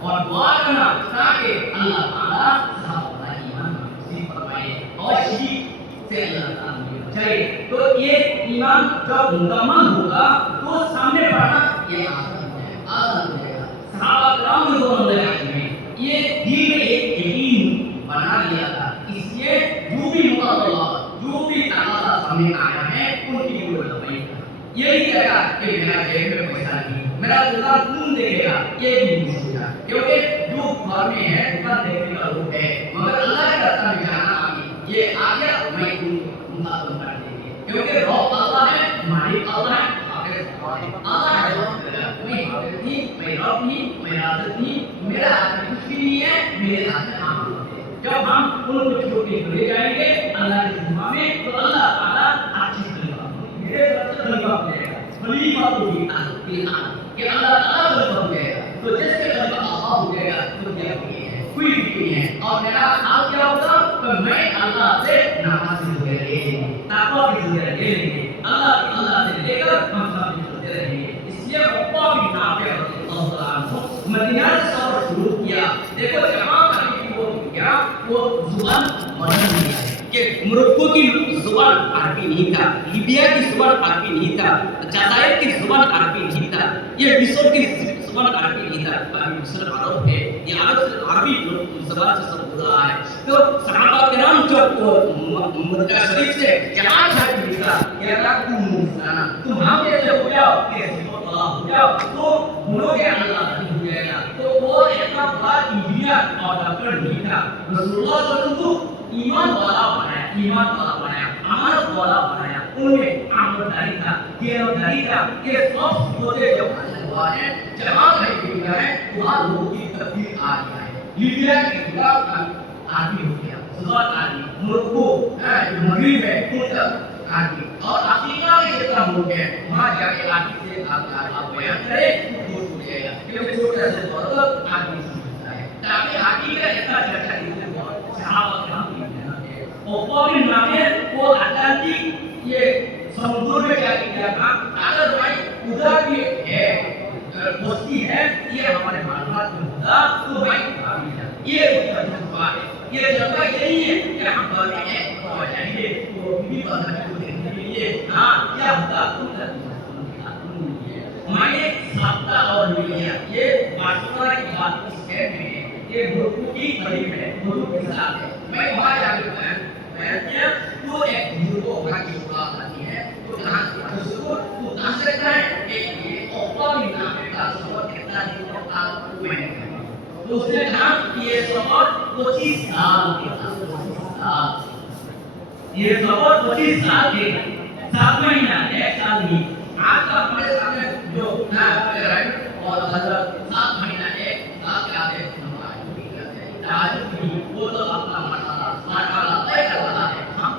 और दुआ करना ताकि अल्लाह ताला साहब ईमान नसीब फरमाए और शिरक से अल्लाह ताला मुझे बचाए। तो ये ईमान जब मुकम्मल होगा तो सामने बढ़ना ये आसान हो जाएगा। सहाबा किराम ने ये दिल में एक यकीन बना लिया था। इसलिए जो भी मुताला जो भी ताला सामने आया है उनकी कोई लंबाई यही कहेगा कि मेरा जेब में पैसा नहीं, मेरा दुकान कौन देखेगा, ये भी नहीं सोचा। क्योंकि जो घर में है दुकान देखने का लोग है मगर अल्लाह के रास्ते में जाना आगे ये आ गया मैं उनको मुताबिक कर देंगे। क्योंकि रब अल्लाह है, मालिक अल्लाह है, अल्लाह है मैं रब नहीं, मैं राज़िक नहीं, मेरे हाथ में कुछ भी नहीं है, मेरे हाथ में काम है। जब हम उनको छोड़ के चले जाएंगे अल्लाह की दुआ में तो अल्लाह ताला अच्छी खलीफा मेरे तरफ से खलीफा मिलेगा। खलीफा को भी कि अल्लाह ताला खलीफा मिलेगा तो जिसके खलीफा अल्लाह हो जाएगा तो क्या है कोई भी नहीं है। और मेरा हाल क्या होगा तो मैं अल्लाह से नमाज की ज़िंदगी लेंगे, तक़वा की ज़िंदगी लेंगे, अल्लाह से लेकर हम सब चलते रहेंगे। इसलिए अब्बा भी नाफे अल्लाह ताला को मदीना से सफर शुरू किया। देखो जहां वो जुबान मदन नहीं है कि मोरक्को की जुबान अरबी नहीं था, लीबिया की जुबान अरबी नहीं था, जज़ायर की जुबान अरबी नहीं था, ये मिस्र की जुबान अरबी नहीं था। अभी मिस्र अरब है, ये अरबी जुबान से सब रहा है। तो सहाबा किराम जब मक्का शरीफ से जहां से निकला ये अल्लाह को मुस्ताना तुम हम जैसे हो जाओ कैसे हो जाओ तो बोलोगे अल्लाह हो जाएगा। तो वो इतना बड़ा इंजीनियर और डॉक्टर नहीं था। रसूलुल्लाह सल्लल्लाहु अलैहि वसल्लम को ईमान वाला बनाया, अमल वाला बनाया। उनमें आमदारी था, देनदारी था, ये सब चीजें जब हासिल हुआ है जहां कहीं भी है वहां लोगों की तब्दील आ गया है। लीबिया के खिलाफ आदमी हो गया, सुदान आदमी, मोरक्को मगरिब है उनका आदमी और अफ्रीका के जितना हो गया वहां जाके आदमी से आप बयान करें तो हो जाएगा। क्योंकि छोटा से बड़ा आदमी समझता है ताकि आदमी का इतना चर्चा नहीं हो सहाबा किराम की मेहनत है। और भी नामे वो अटलांटिक ये समुद्र में क्या किया था अगर भाई उधर भी है बस्ती है ये हमारे मालूमात में होता तो भाई ये जज्बा है, ये जज्बा यही है कि हम बने हैं और जाएंगे तो भी बंदा को देखने के लिए हाँ क्या होता मैंने सप्ता और लिया ये बासुरा की बात इस कैब में है, ये गुरु की करीब है, गुरु के साथ है। मैं वहाँ जाके मैं किया तो एक गुरु को वहाँ की बात आती है तो कहाँ से उसको तो कहाँ से करता है कि ये ओपा भी नाम है का सफर कितना दिन का आप मैंने तो उसने कहा कि ये सफर 25 साल के था। ये सफर 25 साल के 7 महीना 1 साल नहीं। आज का हमारे सामने जो ना राइट और हजरत 7 महीना 1 साल के आगे आज भी वो तो अपना मसाला तय कर रहा है, हम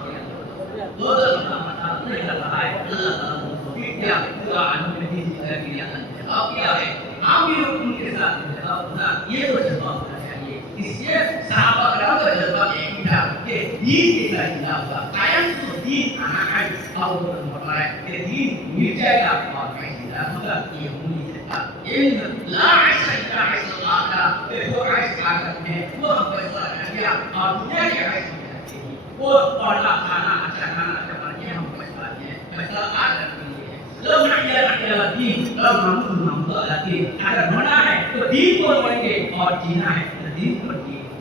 वो तो अपना मसाला तय कर रहा है। अल्लाह ताला को क्या पूरा अनुमति दी है अब क्या है हम भी उनके साथ जवाब ये तो जवाब होना चाहिए। इसलिए सहाबा किराम का जज्बा एक ही था कि दीन के साथ जुड़ा हुआ कायम तो दीन आना है और बोलना है कि दीन मिल जाएगा और कैसे होगा ये होनी चाहिए। इन ला इलाहा इल्लल्लाह का देखो आज और दुनिया की हैसियत है वो पढ़ना खाना अच्छा बन के हम पछताते हैं फैसला आज करते हैं लोग अकेला दीन लोग हम दीन अगर होना है तो दीन को पढ़ेंगे और जीना है तो दीन को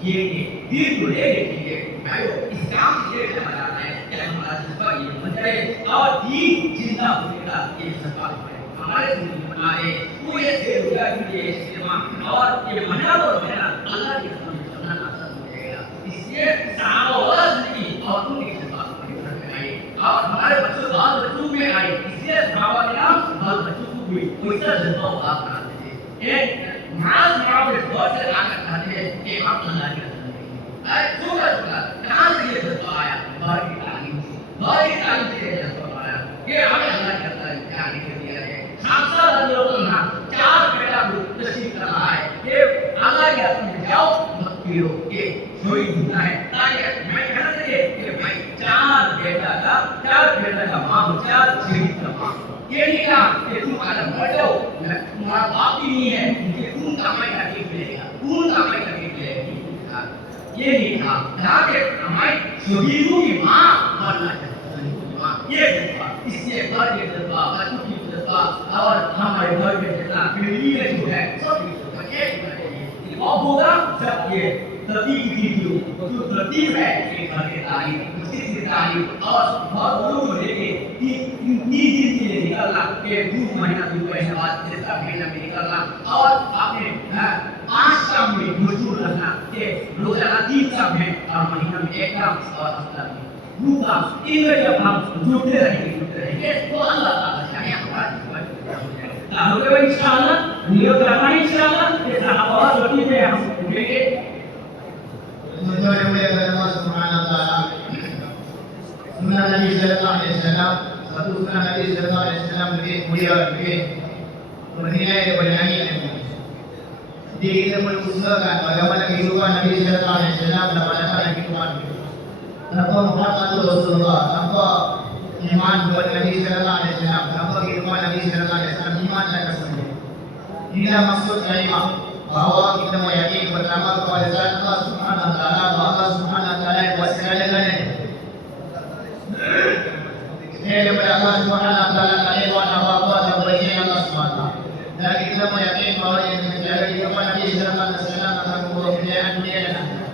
जिएंगे दीन को लेके जिएंगे भाइयों इस काम से ये बताना है कि हमारा जज्बा ये बन जाए और दीन जिंदा होगा ये जज्बा हमारे जिंदगी में आए वो ये सेवा के लिए सेवा और ये मेहनत और मेहनत अल्लाह के सामने चलना आसान हो जाएगा इसलिए सहाबा वाला जिंदगी और उनके जज्बात में आए और हमारे बच्चों बाल बच्चों में आए इसलिए सहाबा ने बाल बच्चों को भी वैसा जज्बा बात बनाते थे एक मास मावे बहुत से आकर कहते हैं कि हम अल्लाह के रसूल हैं सुबह कहां से ये जज्बा आया बाहर की तालीम से जज्बा आया कि हमें अल्लाह के रसूल क्या लिख दिया है खामसा रज़ियल्लाहु अन्हा चार बेटा को तशरीफ कर रहा है कि अल्लाह के रसूल में जाओ मत पियो ये कोई गुनाह है ताकि मैं कहना चाहिए कि भाई चार बेटा का मां चार शहीद का मां ये नहीं कहा कि तुम अगर मर जाओ तुम्हारा बाप भी नहीं है मुझे खून का मैं तकलीफ मिलेगा खून का मैं तकलीफ मिलेगा ये नहीं कहा कहा कि हमारी शहीदों की मां मरना चाहिए ये जज्बा इससे घर के जज्बा बच्चों की जज्बा और हमारे घर में जितना फैमिली में जो है सब एक अब होगा जब ये तरतीब की जो तरतीब है ये घर के तारीफ उसकी तारीफ और बहुत लोग लेके तीन दिन के लिए निकलना के 2 महीना 2 महीने बाद तीसरा महीना में निकलना और आपने 5 काम में मजदूर रहना के रोजाना 3 काम है और महीना में 1 काम और हफ्ता में 2 काम इनमें जब हम जुड़ते रहेंगे तो अल्लाह ताला चाहे हमारा ताकि वो इंशाअल्लाह नियत रखना इंशाअल्लाह ये सहाबा रोटी में हम उठेंगे Tujuan yang mulia kepada Allah Subhanahu Wa Taala. Sunnah Nabi Sallallahu Alaihi Wasallam, satu sunnah Nabi Sallallahu Alaihi Wasallam lebih mulia, lebih bernilai daripada langit. Jadi kita perlu usahakan bagaimana kehidupan Nabi Sallallahu Alaihi Wasallam dalam datang kehidupan kita. Tanpa Muhammad Rasulullah, tanpa iman kepada Nabi Sallallahu Alaihi Wasallam, tanpa kehidupan Nabi Sallallahu Alaihi Wasallam, iman dan kesucian. Inilah maksud kalimah bahwa kita meyakini pertama kepada zat Allah Subhanahu Wa Taala, bahwa Allah Subhanahu Wa Taala yang buat segala-galanya. Ini daripada Allah Subhanahu Wa Taala tak ada buat apa-apa dan berikan Allah Subhanahu Wa Taala. Dan kita meyakini bahwa yang menjaga kehidupan Nabi Sallallahu Alaihi Wasallam akan membawa kejayaan dunia dan akhirat.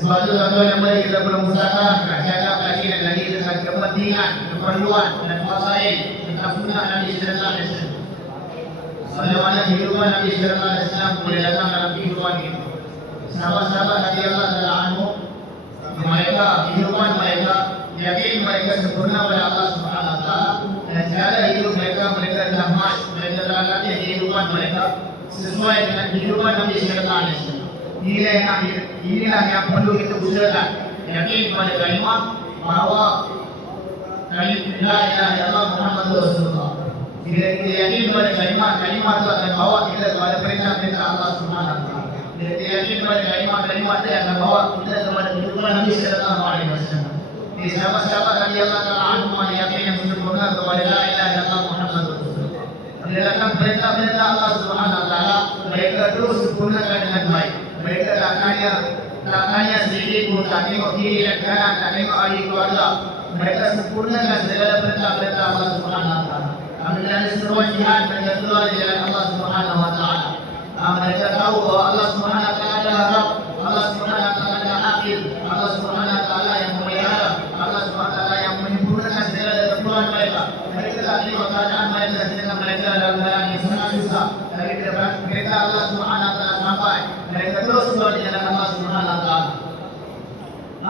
Sebab itu tuan-tuan yang mulia kita perlu usahakan jaga lagi dan lagi tentang kepentingan, keperluan dan masalah tentang sunnah Nabi Sallallahu Alaihi Wasallam. Bagaimana kehidupan Nabi Sallallahu Alaihi Wasallam boleh datang dalam kehidupan kita. Sahabat-sahabat Nabi Allah Taala anhu, mereka kehidupan mereka yakin mereka sempurna pada Allah Subhanahu Wa Taala dan cara hidup mereka telah mas mereka telah latih kehidupan mereka sesuai dengan kehidupan Nabi Sallallahu Alaihi Wasallam. Inilah yang perlu kita usahakan. Yakin kepada kalimah bahawa la ilaha illallah Muhammadur Rasulullah. Bila kita yakin kepada kalimah itu akan bawa kita kepada perintah-perintah Allah Subhanahu Wa Taala. Bila kita yakin kepada kalimah itu akan bawa kita kepada kehidupan Nabi Sallallahu Alaihi Wasallam. Jadi sahabat-sahabat Nabi Allah Taala anhum yakin yang sempurna kepada la ilaha illallah Muhammadur Rasulullah. Bila datang perintah-perintah Allah Subhanahu Wa Taala, mereka terus sempurnakan dengan baik. Mereka tak hanya sedikit pun tak tengok kiri dan kanan, tak tengok ahli keluarga. Mereka sempurnakan segala perintah-perintah Allah Subhanahu Wa Taala. Apabila ada seruan jihad, mereka keluar di jalan Allah Subhanahu Wa Taala. Mereka tahu bahawa Allah Subhanahu Wa Taala adalah Rabb, Allah Subhanahu Wa Taala adalah Hakim, Allah Subhanahu Wa Taala yang memelihara, Allah Subhanahu Wa Taala yang menyempurnakan segala keperluan mereka. Mereka tak tengok keadaan mereka sedangkan mereka dalam keadaan yang sangat susah. Dari perintah Allah Subhanahu Wa Taala sampai mereka terus keluar di jalan Allah Subhanahu Wa Taala.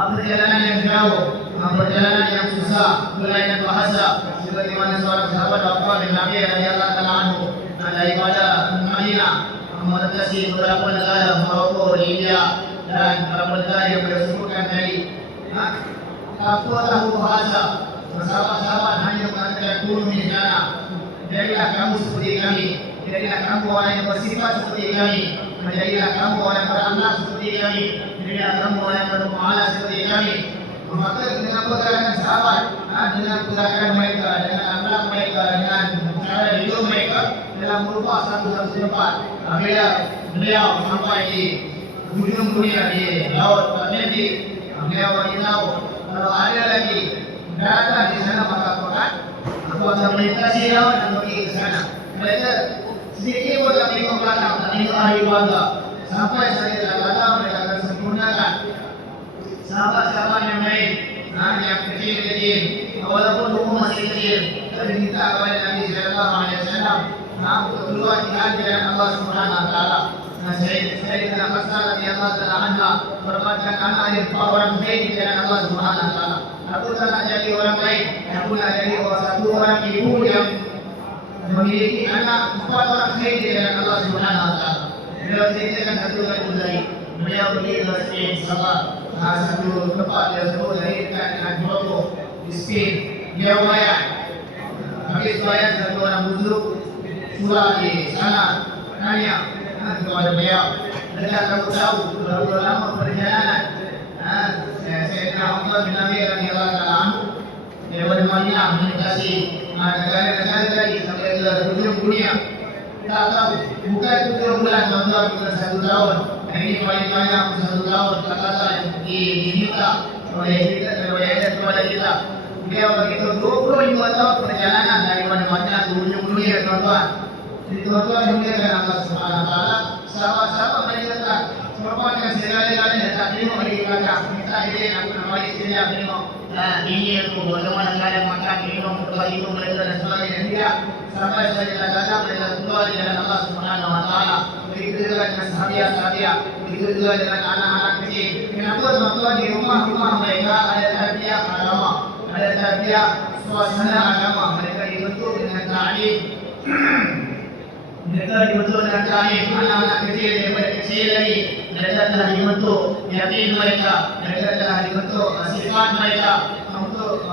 Perjalanan yang jauh, perjalanan yang susah, kelainan bahasa, sebagaimana seorang sahabat wafat bin Nabi radhiyallahu taala anhu daripada Madinah melintasi beberapa negara Maroko, Libya dan beberapa negara yang bersebutkan tadi. Apa tahu bahasa, sahabat-sahabat hanya mengatakan turun di sana. Jadilah kamu seperti kami, jadilah kamu orang yang bersifat seperti kami, menjadilah kamu orang yang berakhlak seperti kami, jadilah kamu orang yang bermuamalah seperti kami. Maka dengan perkataan sahabat, dengan perkataan mereka, dengan akhlak mereka, dengan cara hidup mereka telah merubah satu tempat. Bila beliau sampai di ujung dunia di laut Atlantik, beliau beritahu kalau ada lagi daratan di sana maka Quran aku akan melintasi laut dan pergi ke sana. Mereka sedikit pun tak tengok belakang, tak tengok ahli keluarga. Sampai saya kata mereka akan sempurnakan sahabat-sahabat yang lain, yang kecil-kecil, walaupun umur masih kecil, tapi minta kepada Nabi Sallallahu Alaihi Wasallam untuk keluar jihad di jalan Allah Subhanahu Wa Taala. Saya tidak pasal Nabi Allah Taala anha berfatkan anak yang orang baik di jalan Allah Subhanahu Wa Taala. Aku tak nak jadi orang baik, aku nak jadi satu orang ibu yang memiliki anak 4 orang baik di jalan Allah Subhanahu Wa Taala. Beliau ceritakan satu kali lagi, beliau pergi ke Spain, satu tempat dia sebut lahirkan dengan Morocco di Spain. Dia bayar, habis bayar satu orang busuk surah di sana tanya kepada beliau, "Adakah kamu tahu berapa lama perjalanan Sayyidina Umar bin Abi radhiyallahu ta'ala anhu daripada Madinah melintasi negara-negara tadi sampai ke ujung dunia?" Tak tahu, bukan 7 bulan, tuan-tuan, bukan 1 tahun. Ini paling banyak 1 tahun kata-kata yang diminta oleh kita kepada kita. Beliau begitu 25 tahun perjalanan daripada Madinah ke ujung dunia, tuan-tuan. Jadi tuan-tuan dimuliakan Allah Subhanahu Wa Taala. Sahabat-sahabat mereka tak merupakan segala-galanya, tak tengok di belakang. Minta izin aku nak balik sini, aku tengok ini aku bagaimana keadaan makan, minum, berbagi mereka dan sebagainya. Tidak. Sampai saya kata mereka keluar di jalan Allah Subhanahu Wa Taala. Begitu juga dengan sahabat-sahabat, begitu juga dengan anak-anak kecil. Kenapa tuan-tuan di rumah-rumah mereka ada tarbiyah agama, ada tarbiyah suasana agama. Mereka dibentuk dengan ta'lim. Mereka dibentuk dengan ta'lim. Anak-anak kecil daripada kecil lagi mereka telah dibentuk yakin mereka, mereka telah dibentuk sifat mereka untuk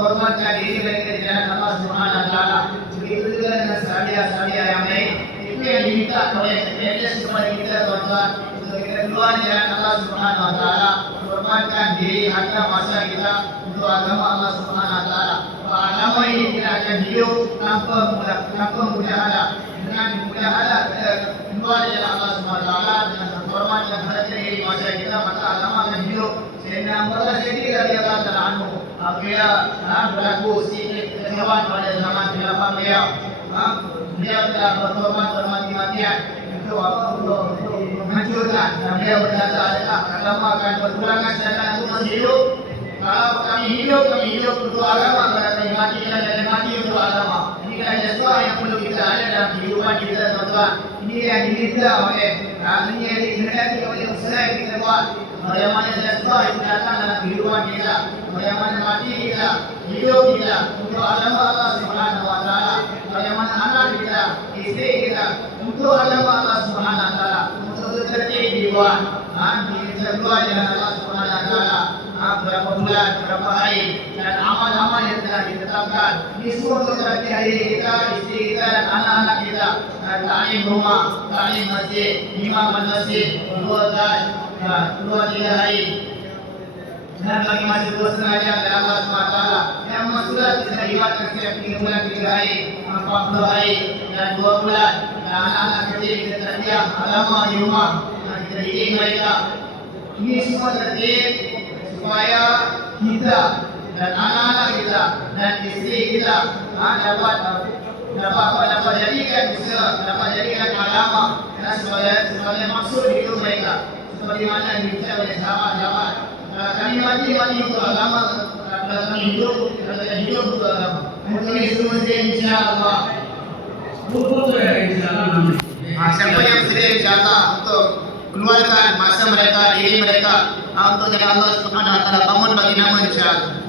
hormatkan diri mereka di jalan Allah Subhanahu Wa Taala. Begitu juga dengan sahabat-sahabat yang lain. Itu yang diminta oleh Yesus kepada kita, tuan-tuan, untuk kita keluar di jalan Allah Subhanahu Wa Taala, hormatkan diri, harta, masa kita untuk agama Allah Subhanahu Wa Taala. Agama ini kita akan hidup tanpa mudahalah. Dengan mudahalah kita keluar di jalan Allah Subhanahu Wa Taala dengan hormat dan harga diri masa kita, maka agama akan hidup. Sayyidina Umar sendiri radhiyallahu ta'ala anhu apabila berlaku sedikit kekecewaan pada zaman khilafah beliau, beliau telah berkorban bermati-matian untuk menghancurkan, dan beliau berkata, adakah agama akan berkurangan sedangkan aku masih hidup? Kalau kami hidup untuk agama, kalau kami mati, kita akan mati untuk agama. Ini adalah sesuatu yang perlu kita ada dalam kehidupan kita, tuan-tuan. Ini yang diminta oleh, ini yang dikehendaki oleh usaha yang kita buat. Bagaimana sesuatu yang datang dalam kehidupan kita, bagaimana mati kita, hidup kita untuk agama Allah Subhanahu Wa Taala, bagaimana anak kita, istri kita untuk agama Allah Subhanahu Wa Taala, untuk tertib di luar, kita keluar dengan Allah Subhanahu Wa Taala. Berapa bulan, berapa hari, dan amal-amal yang telah ditetapkan. Ini semua untuk kerajaan diri kita, istri kita dan anak-anak kita. Ta'lim rumah, ta'lim masjid, imam masjid, dua 3 hari. Dan bagi masa 2,5 jam dari Allah SWT. Yang masuklah kita ibadah setiap 3 bulan 3 hari, 40 hari dan 2 bulan. Dan anak-anak kecil kita terbiak agama di rumah, kita didik mereka. Ini semua tertib supaya kita dan anak-anak kita dan istri kita dapat jadikan usaha, dapat jadikan agama dan sebagai maksud hidup mereka. Seperti mana diucap oleh sahabat-sahabat, kami mati untuk agama, kami hidup untuk agama. Mungkin semua insya-Allah. Siapa yang sedia insya-Allah untuk keluarkan masa mereka, diri mereka untuk jalan Allah Subhanahu Wa Taala, bangun bagi nama insya-Allah.